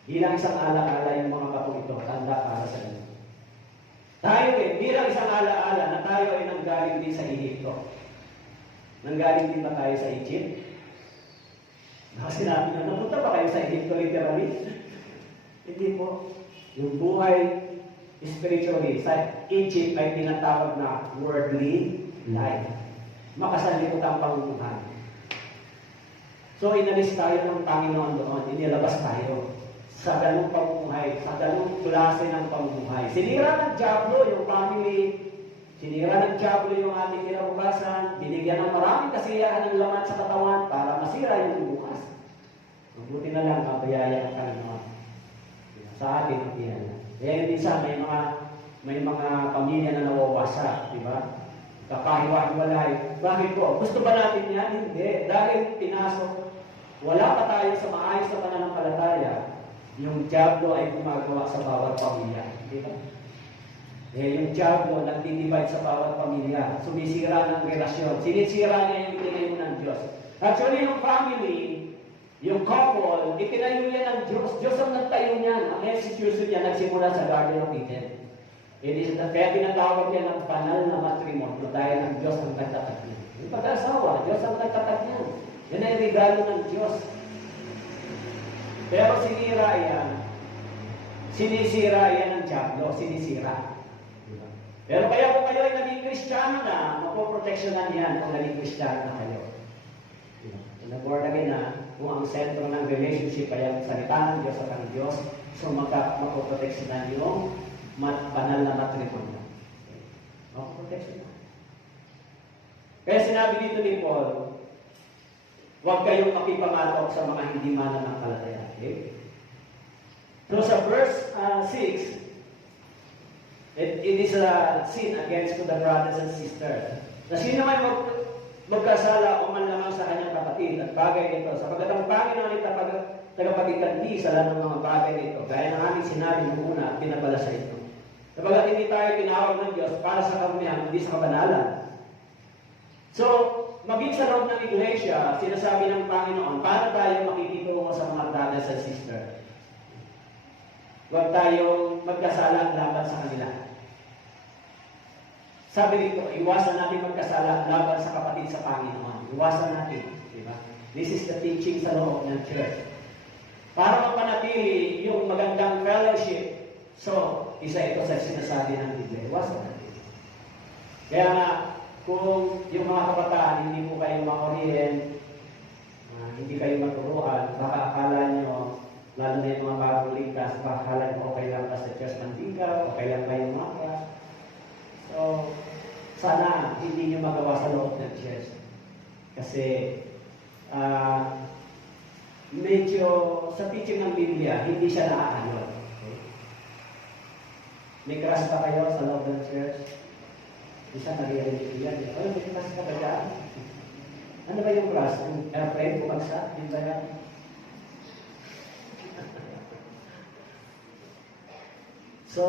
Bilang isang alaala yung mga bato ito, tanda para sa inyo. Tayo bilang isang alaala na tayo ay nanggaling din sa Egypto. Nanggaling din ba tayo sa Egypt? Sinabi na, napunta ba kayo sa Egypto literally? Hindi po. Yung buhay spiritually sa Egypt ay tinatawag na worldly life. Makasalikot ang pamumuhay. So, inalis tayo ng Panginoon doon. Inilabas tayo sa ganung pamumuhay, sa ganung klase ng pamumuhay. Sinira ng Diablo yung family, sinira ng Diablo yung ating kinabukasan, binigyan ng maraming kasiyahan ng laman sa katawan para masira yung bukas. Mabuti na lang, mapayaya ang Panginoon. Sa atin, ang biyaya. Kaya minsan may mga pamilya na nawawasak, di ba? Kakahiwa-hiwalay. Bakit po? Gusto ba natin yan? Hindi. Dahil pinasok, wala pa tayo sa maayos na pananampalataya, yung Diablo ay gumagawa sa bawat pamilya. Di ba? Yung Diablo nagtitibay sa bawat pamilya. Sumisira ng relasyon. Sinisira niya yung tinayo ng Diyos. Actually, yung family, yung couple, itinayo yan ng Diyos. Diyos ang nagtayo niyan. Ang institution niya nagsimula sa Garden of Eden. Kaya tinatawag niya ng banal na matrimonyo dahil ang Diyos ang nagtatag niya. Yung pag-asawa, Diyos ang nagtatag niya. Yan ay regalo ng Diyos. Pero sinisira yan ng Diablo, sinisira. Pero kaya kung kayo ay naging Kristiyano na, mapoproteksyonan yan kung naging Kristiyano na kayo. Born again na, kung ang sentro ng relationship ay ang salita ng Diyos at ang Diyos, so mapoproteksyonan yung banal na matrimonyo. Mapoproteksyonan. Kaya sinabi dito ni Paul, huwag kayong makipangatok sa mga hindi mananampalataya. Okay? So sa verse 6, it is a sin against the brothers and sisters. Na sino may magkasala o manlamang sa kanyang kapatid at bagay nito, sapagkat ang Panginoon ay tagapagtiganti sa lahat ng mga bagay nito, gaya ng aming sinabi noong una at pinabala sa ito. Sapagkat hindi tayo tinawag ng Diyos para sa karumihan, hindi sa kabanalan. So, maging sa loob ng iglesia, sinasabi ng Panginoon, paano tayo makikitungo sa mga brothers and sisters? Huwag tayong magkasala laban sa kanila. Sabi dito, iwasan natin magkasala laban sa kapatid sa Panginoon. Iwasan natin. Diba? This is the teaching sa loob ng church. Para mapanatili yung magandang fellowship. So, isa ito sa sinasabi ng Biblia. Iwasan natin. Kaya nga, kung yung mga kabataan, hindi po kayo ma-orient, hindi kayo maturuan, baka akala nyo, lalo na yung mga bagong ligtas, baka akala nyo okay lang ka sa church mantika, okay lang kayo maka. So, sana hindi nyo magawa sa loob ng church. Kasi, medyo sa teaching ng Biblia, hindi siya naaayon. Okay? May crush ba kayo sa loob ng church? Isa narinig yan. Ay, may crush ka ba dyan? Ano ba yung crush? Ang airplane, bumagsak? Yun ba yan? So,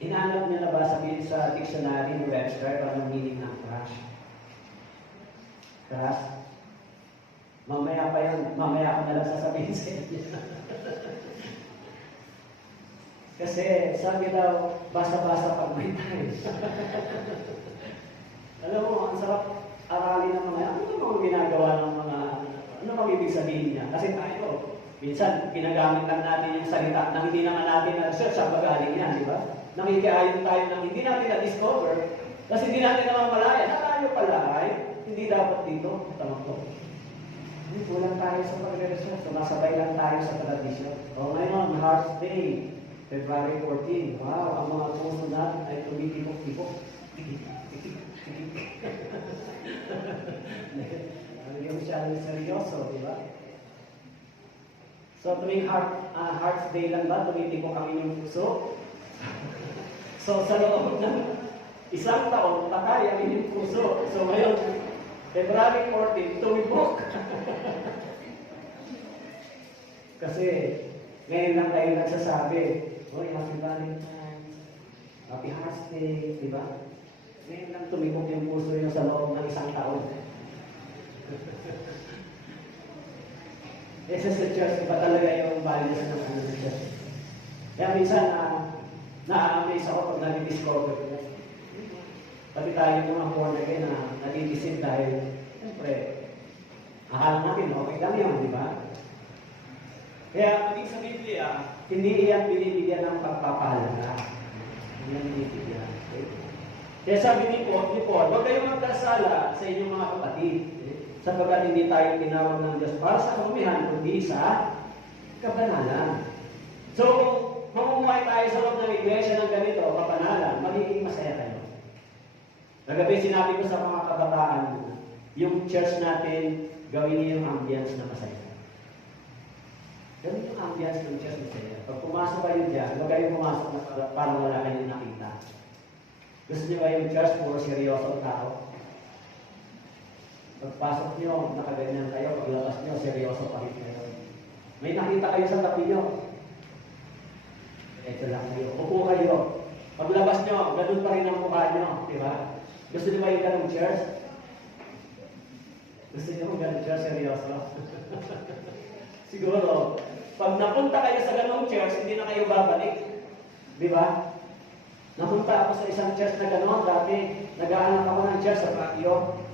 inanap niyo na ba sa dictionary ng Webster anong meaning ng crush? Crush? Mamaya pa yan. Mamaya ako na lang sasabihin sa inyo. Kasi sabi daw, basa-basa pag may time. Alam mo, ang sarap aralin ng mga, ano mga ginagawa ng mga, ano mga ibig sabihin niya? Kasi tayo, minsan, ginagamit lang natin yung salita na hindi naman natin na-research sa pagaling yan, di ba? Nakikiayon tayo ng hindi natin na-discover, kasi hindi natin naman malaya, na tayo pala ay, hindi dapat dito, tanong ko. Kulang tayo sa pag-research, sumasabay lang tayo sa tradisyon. O ngayon, Hearts Day, February 14. Wow, ang mga puso natin ay tumitibok-tibok. Yung siya seryoso, di ba? So, tuwing Hearts Day lang ba, tumitibok ang inyong puso? So, sa loob ng isang taon, patay ang inyong puso. So, ngayon, February 14, tumibok. Kasi, ngayon lang tayo nagsasabi, Happy Valentine's, Happy Hearts Day, di ba? Ngayon lang tumibok yung puso nyo sa loob ng isang taon. Ito sa church, iba talaga yung values ng ano sa church. Kaya minsan, na-amaze ako pag nag-discover ko. Pati tayo yung mga born again na nag-iisip dahil, siyempre, akala natin, okay lang yun, di ba? Kaya, maging sa Biblia, hindi iyan binibigyan ng pagpapahalaga. Hindi yan binibigyan. Okay? Kaya sabi ni Paul, huwag kayong magkasala sa inyong mga kapatid. Sapagkat hindi tayo tinawag ng Diyos para sa kamumihan, kundi sa kabanalan. So, kung mamumuhay tayo sa loob ng iglesia ng ganito, kapanalan, magiging masaya tayo. Nagabi sinabi ko sa mga kabataan, yung church natin, gawin niyo yung ambience na masaya. Ganun yung ambience ng church masaya. Pag pumasok kayo dyan, huwag kayong pumasok na parang wala kayong nakita. Gusto niyo ba yung church, puro seryoso ang tao? Pagpasok niyo, nakaganyan kayo. Paglabas niyo, seryoso pa rin kayo. May nakita kayo sa tabi niyo. Ito lang kayo. Upo kayo. Paglabas niyo, ganun pa rin ang mukha niyo. Diba? Gusto niyo ba yung ganung church? Gusto niyo yung ganung church, seryoso? Siguro, pag napunta kayo sa ganung church, hindi na kayo babalik. Diba? Napunta ako sa isang church na gano'n. Dati, nag-aanap ako ng church sa patio.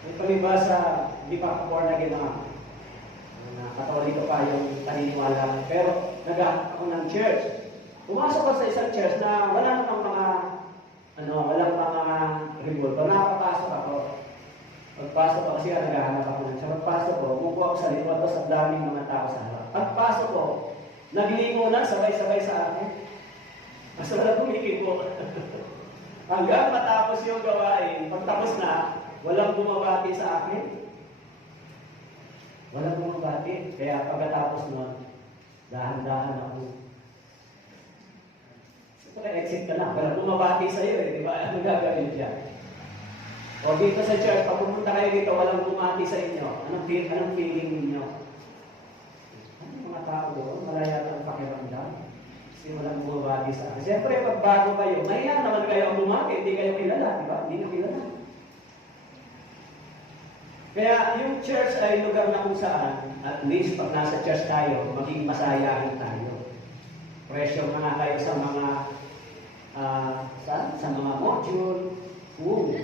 May palibasa, di pa ako born again na katoliko pa yung paniniwala. Pero nag-aanap ako ng church. Pumasok ako sa isang church na wala namang mga walang mga revolver. Nakapasok ako. Pagpasok ko, kasi naghahanap ako ng church. Pagpasok ko, umupo ako sa likod, tapos ang daming mga tao sa harap. Pagpasok ko, nagligo na, sabay-sabay sa akin. Basta wala kumikibo. Hanggang matapos yung gawain, pagtapos na, walang bumabati sa akin. Walang bumabati. Kaya pagkatapos nun, dahan-dahan ako. So, exit ka na. Walang bumabati sa iyo eh. Di ba? Ano gagawin dyan? O dito sa church, pag pumunta kayo dito, walang bumati sa inyo. Anong feeling ninyo? Ano mga tao doon? Malaya ang pakiramdam. Kasi walang bumabati sa akin. Siyempre, pag bago kayo, mahiyan naman kayo ang bumati. Hindi kayo kilala. Di ba? Hindi nyo kilala. Kaya yung church ay lugar na kung saan, at least pag nasa church tayo, maging masayahin tayo. Pressure na kayo sa mga sa mga module.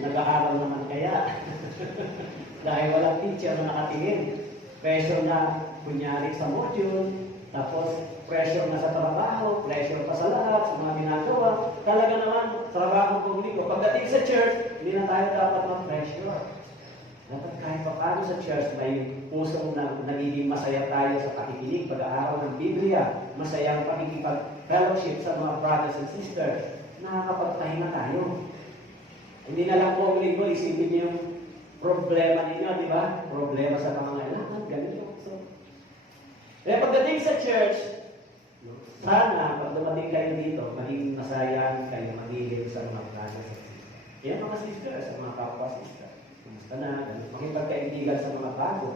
Nag-aaral naman kaya. Dahil walang teacher na nakatingin. Pressure na kunyari sa module. Tapos pressure na sa trabaho, pressure pa sa lahat, sa mga ginagawa. Talaga naman, trabaho publiko. Pagdating sa church, hindi na tayo dapat mag-pressure. Dapat kahit pa paano sa church, may puso na nagiging masaya tayo sa pakikinig, pag-aaral ng Biblia, masaya ang pakikipag-fellowship sa mga brothers and sisters. Nakakapagpahinga tayo. Hindi na lang po ang linggo, isipin niyo yung problema ninyo, di ba? Problema sa pangangailangan, ganito. So, kaya pagdating sa church, sana, pag dumating kayo dito, maging masaya kayo, magiging sa mga brothers and sisters. Yan mga sisters, sa mga kapwa sisters. Kumusta na? Makipagkaibigan sa mga bago.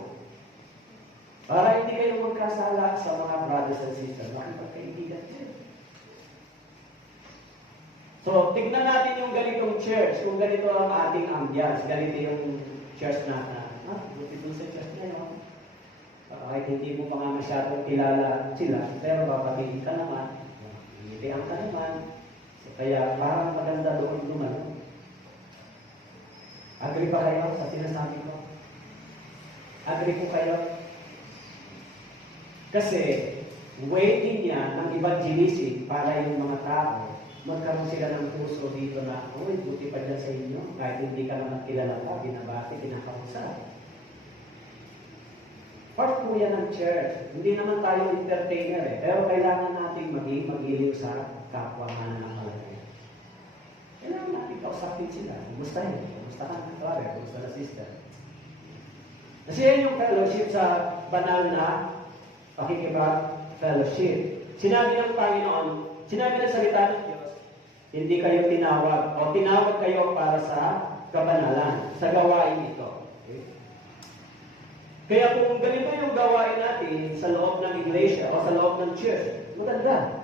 Para hindi kayo magkasala sa mga brothers and sisters, makipagkaibigan kayo. So, tignan natin yung ganitong church, kung ganito ang ating ambience, ganito yung church na, buti dun sa church na yun. Kahit hindi mo pa nga masyadong kilala sila, pero papatingin ka naman, hinitihan ka naman. So, kaya parang maganda doon naman. Agree pa kayo sa sinasabi ko? Agree po kayo? Kasi, waiting niya ng evangelism para yung mga tao, magkaroon sila ng puso dito na, uy, buti pa dyan sa inyo, kahit hindi ka naman kilala pa, binabati, kinakausap. Part po yan ng church. Hindi naman tayo entertainer pero kailangan natin maging mag-iliw sa kapwa mananampalataya. Kailangan natin kausapin sila. Kumusta yun? Kumusta ka na brother? Kumusta na sister? Kasi yan yung fellowship sa banal na pakikipag-fellowship. Sinabi ng Panginoon, sinabi ng salita ng Diyos, hindi kayo tinawag o tinawag kayo para sa kabanalan, sa gawain ito. Okay? Kaya kung ganito yung gawain natin sa loob ng iglesia o sa loob ng church, maganda.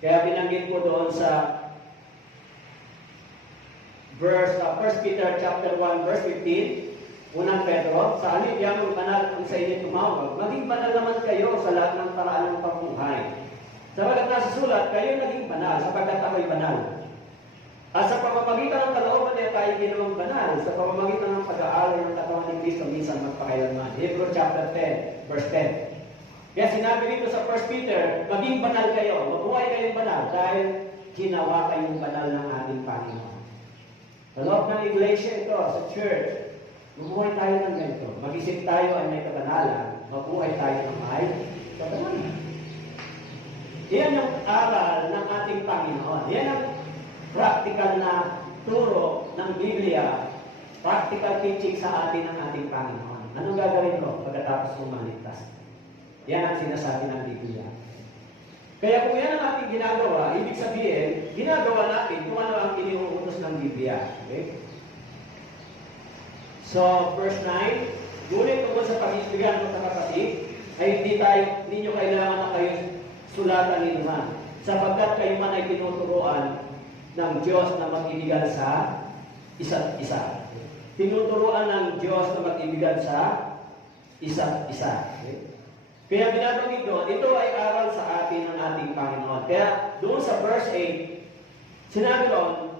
Kaya binanggit ko doon sa verse 1 Peter chapter 1 verse 15, unang Pedro, sa alin yung banal kung sa inyo tumawag, maging banal naman kayo sa lahat ng paraan ng pamumuhay. Sapagat nasa sulat, kayo naging banal, sapagkat ako'y banal. At sa pamamagitan ng kalooban niya tayo ginawang banal, sa pamamagitan ng pag-aaral ng katawan ni Kristo minsan magpakailanman. Hebrew chapter 10, verse 10. Kaya sinabi dito sa 1 Peter, maging banal kayo, mabuhay kayong banal, dahil ginawa kayong banal ng ating Panginoon. Sa loob ng iglesia ito, sa church, mabuhay tayo ng ganito. Mag-isip tayo ay may kabanalan, mabuhay tayo ng may kabanalan. Yan ang aral ng ating Panginoon. Yan ang practical na turo ng Biblia, practical teaching sa atin ng ating Panginoon. Anong gagawin ko pagkatapos kong maligtas? Yan ang sinasabi ng Biblia. Kaya kung yan ang ating ginagawa, ibig sabihin, ginagawa natin kung ano ang iniuutos ng Biblia. Okay? So, verse 9, ngunit tungkol sa pag-ibigyan ng kapatid, ay hindi nyo kailangan na kayo sulatan inuman, sapagkat kayo man ay tinuturuan ng Diyos na mag-ibigan sa isa't isa. Tinuturuan ng Diyos na mag-ibigan sa isa't isa. Okay? Kaya binabanggit doon, ito ay aral sa atin ng ating Panginoon. Kaya doon sa verse 8, sinabi doon,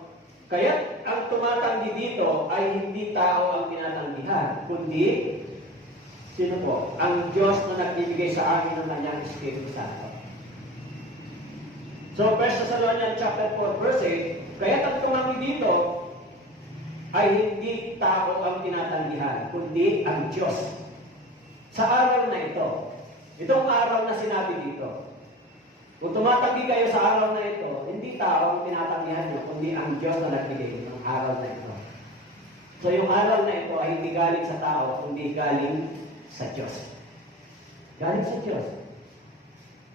kaya ang tumatanggi dito ay hindi tao ang tinatanggihan, kundi sino po? Ang Diyos na nagbibigay sa amin ng kanyang Espiritu Santo. So, 1 Thessalonians chapter 4, verse 8, kaya ang tumanggi dito ay hindi tao ang tinatanggihan, kundi ang Diyos. Sa araw na ito, itong araw na sinabi dito, kung tumatanggi kayo sa araw na ito, hindi tao ang tinatanggihan nyo, kundi ang Diyos na nagbigay ng araw na ito. So, yung araw na ito ay hindi galing sa tao, kundi galing sa Diyos. Galing sa Diyos.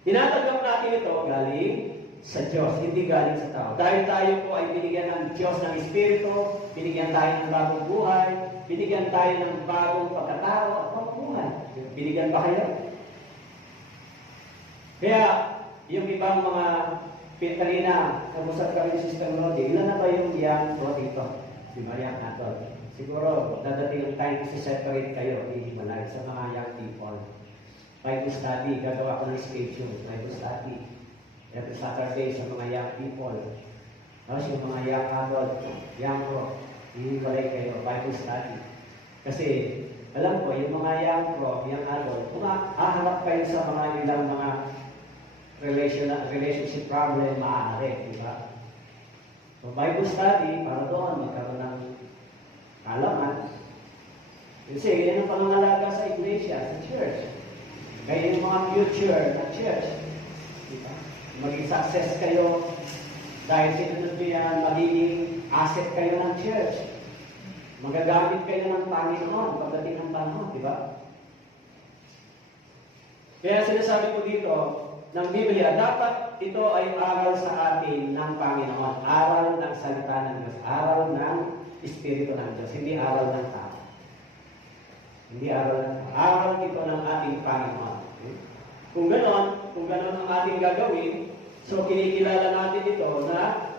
Tinatanggap natin ito galing sa Diyos, hindi galing sa tao. Dahil tayo po ay binigyan ng Diyos ng Espiritu, binigyan tayo ng bagong buhay, binigyan tayo ng bagong pagkatao at pagbuhay. Binigyan ba kayo? Kaya, yung ibang mga kanina, kamusap kami ni Sister Lodi, ilan na ba yung young pro dito? Di ba young adult? Siguro, dadating ang time to separate kayo, ihimalay sa mga young people. Bible study, gagawa ko ng schedule, Bible study. Every Saturday sa mga young people. Tapos yung mga young adult, young pro, ihimalay kayo, Bible study. Kasi, alam ko, yung mga young pro, young adult, kung haharap kayo sa mga ilang mga relationship problem, maaari, di ba? So, Bible study, para doon, magkaroon ng alaman. Kasi yan ang pangangalaga sa iglesia, sa church. Kaya yung mga future na church, di ba? Maging success kayo, dahil sinunod nyo yan, magiging asset kayo ng church. Magagamit kayo ng Panginoon pagdating ng panahon, di ba? Kaya sinasabi ko dito, ng Biblia, dapat ito ay aral sa atin ng Panginoon. Aral ng salita ng Diyos. Aral ng Espiritu ng Diyos. Hindi aral ng tao. Hindi aral ng tao. Aral ito ng ating Panginoon. Kung ganon ang ating gagawin, so kinikilala natin ito na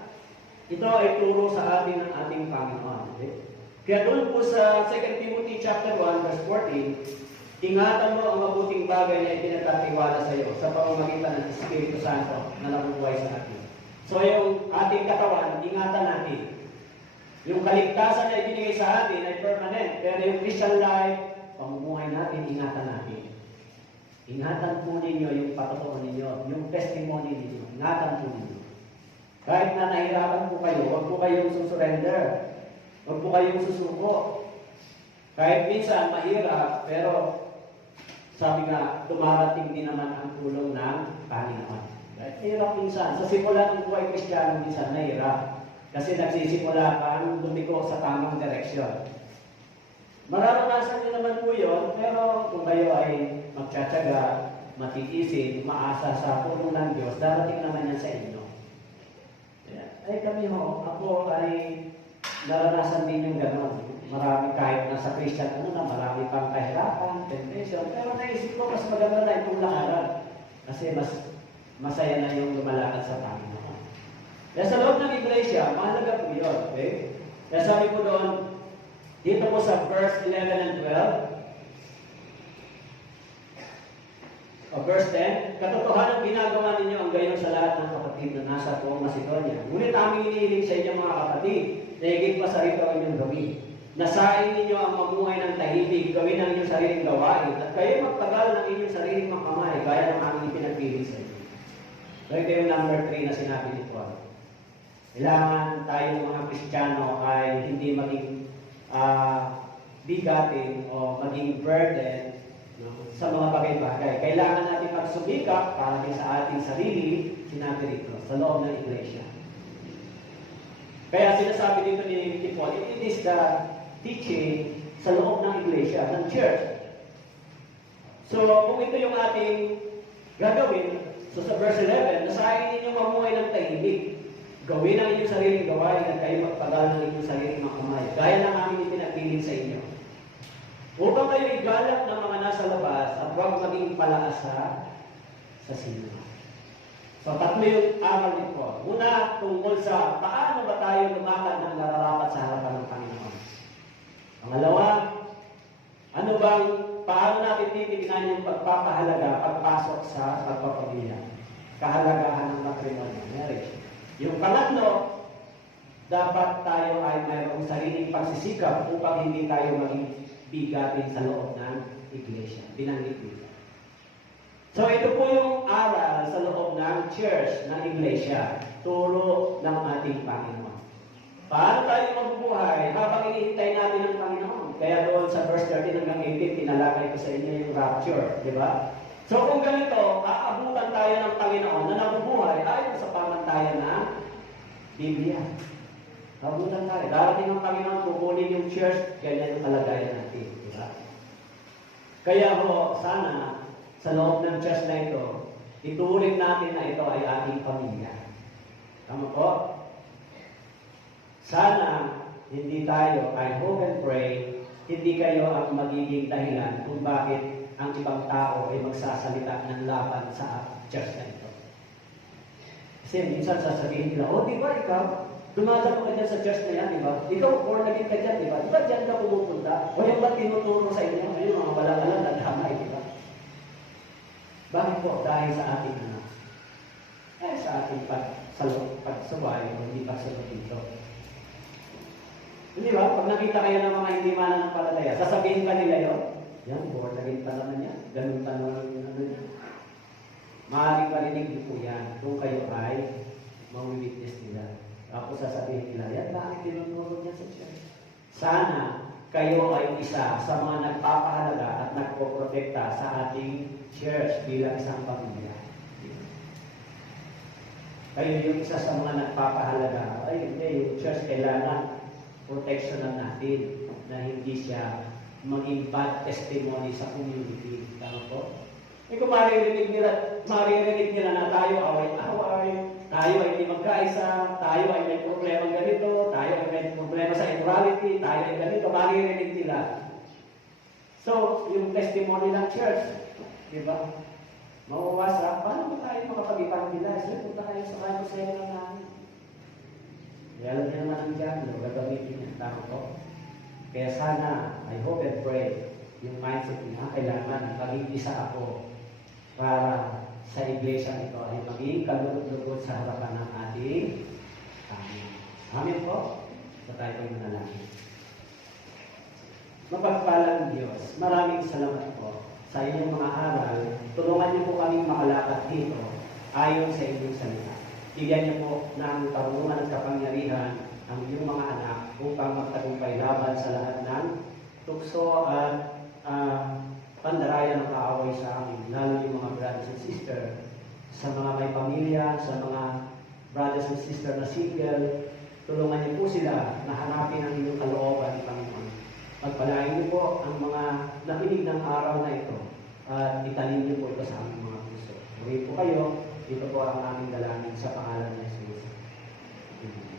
ito ay turo sa atin ng ating Panginoon. Kaya doon po sa 2 Timothy chapter 1, verse 14, ingatan mo ang mabuting bagay na ipinagkatiwala sa iyo sa pamamagitan ng Espiritu Santo na nabubuhay sa atin. So yung ating katawan, ingatan natin. Yung kaligtasan na ibinigay sa atin ay permanent. Pero yung Christian life, pamumuhay natin, ingatan natin. Ingatan po ninyo yung patotoo ninyo, yung testimony ninyo. Ingatan po ninyo. Kahit na nahirapan po kayo, huwag po kayong susurrender. Huwag po kayong susuko. Kahit minsan mahirap, pero sabi nga, dumarating din naman ang tulong ng Panginoon. Kahit hirap minsan. Sa simula ng buhay Kristiyano, minsan nahirap. Kasi nagsisimula kang lumiko sa tamang direksyon. Mararanasan niyo naman po yun, pero kung kayo ay magtsatsaga, matitiisin, umaasa sa tulong ng Diyos, darating naman yan sa inyo. Ay kami ako ay naranasan din yung gano'n. Marami kahit nasa Christian, marami pang kahirapan, temptation. Pero naisip ko, mas maganda na itong lakaran. Kasi mas masaya na yung lumalakad sa Panginoon. Kaya sa loob ng iglesia, mahalaga po yun. Okay? Kaya sabi ko doon, dito po sa verse 11 and 12, verse 10, katotohanan ginagawa ninyo ang gayon sa lahat ng kapatid na nasa buong Macedonia. Ngunit aming inihiling sa inyo mga kapatid, na higit pa sa rito ang inyong gawin. Nasain ninyo ang mamuhay ng tahimik, gawin ang inyong sariling gawain, at kayo magtagal ng inyong sariling makamay, gaya ng aming ipinagpili sa inyo. So ito yung number 3 na sinabi ni Paul. Kailangan tayong mga Kristiyano ay hindi maging bigatin o maging burden sa mga bagay-bagay. Kailangan natin magsumikap para din sa ating sarili, sinabi rito, sa loob ng iglesia. Kaya sinasabi dito ni Paul, it is the teaching sa loob ng iglesia, ng church. So, kung ito yung ating gagawin, so sa verse 11, nasahin ninyo mamuhay ng tahimik. Gawin ang inyong sariling gawain at kayo magpagal ng inyong sariling makamay. Gaya ng aming ipinagpilin sa inyo. Upang kayo igalak ng mga nasa labas at huwag maging palaas sa sino. So, tatlo yung aral nito. Una, tungkol sa paano ba tayo lumakad ng nararapat sa harapan ng Panginoon. Pangalawa, paano natin titignan yung pagpapahalaga, pagpasok sa pagpapamilya. Kahalagahan ng matrimonio, marriage. Yung pangatlo, dapat tayo ay mayroong sariling pagsisikap upang hindi tayo maging bigatin sa loob ng iglesia. Binanggit dito. So ito po yung aral sa loob ng church, ng iglesia. Turo ng ating Panginoon. Paano tayo mabubuhay habang inihintay natin ang Panginoon? Kaya doon sa verse 13 hanggang 18, tinalakay ko sa inyo yung rapture. Di ba? So kung ganito, aabutan tayo ng Panginoon na nabubuhay ayon sa pamantayan ng Biblia. Aabutan tayo. Darating ang Panginoon, kukunin yung church, ganyan yung kalagayan natin. Diba? Kaya sana, sa loob ng church na ito, ituring natin na ito ay ating pamilya. Tama po? Sana, hindi tayo, I hope and pray, hindi kayo ang magiging dahilan kung bakit ang ibang tao ay magsasalita ng laban sa church na ito. Kasi minsan sasabihin nila, di ba ikaw, dumadalo ka dyan sa church na yan, di ba? Ikaw, born again ka dyan, di ba? Di ba dyan ka pumupunta? O yung ba't tinuturo sa inyo? Ayun, mga walang-alang nadamay, di ba? Bakit po? Dahil sa ating anak. Dahil sa ating pagsabay o hindi pagsagot dito. Hindi ba? Pag nakita kayo ng mga hindi mananampalataya, sasabihin ka nila yun, yan, born again pa naman yan. Ganun pa naman yung ano yan. Maaaring marinig niyo po yan kung kayo ay mawitness nila. Tapos sasabihin nila, yan ba ang tinuturo niya sa church? Sana kayo ay isa sa mga nagpapahalaga at nagpoprotekta sa ating church bilang isang pamilya. Kayo yung isa sa mga nagpapahalaga. Ay, hindi, yung church kailangan protection natin na hindi siya maging bad testimony sa community. Tama po? Eh kung maririnig nila na tayo away-away, tayo ay hindi magkaisa, tayo ay may problema ganito, tayo ay may problema sa immorality, tayo ay ganito, maririnig nila. So, yung testimony ng church, di ba? Mawawasak, paano ba tayo makapag-evangelize? Punta kayo sa kayo sa inyo namin. Kaya alam niya naman ang diyan, gagamitin niya. Tama po? Kaya sana, I hope and pray, yung mindset niya, kailangan maging isa ako para sa iglesia ito ay maging kalugod-lugod sa harapan ng ating amin. Amin po? Sa tayo po'y manalangin. Mapagpalang Diyos, maraming salamat po sa inyong mga aral. Tulungan niyo po kaming makalakad dito ayon sa inyong salita. Bigyan niyo po ng karunungan at kapangyarihan ang iyong mga anak upang magtagumpay laban sa lahat ng tukso at pandaraya ng kaaway sa amin, lalo yung mga brothers and sisters, sa mga may pamilya, sa mga brothers and sisters na single, tulungan niyo po sila na hanapin ang inyong kalooban ni Panginoon. Pagpalain niyo po ang mga nakinig ng araw na ito at italin niyo po ito sa aming mga puso. Puri po kayo, ito po ang aming dalangin sa pangalan ni Jesus. Amen.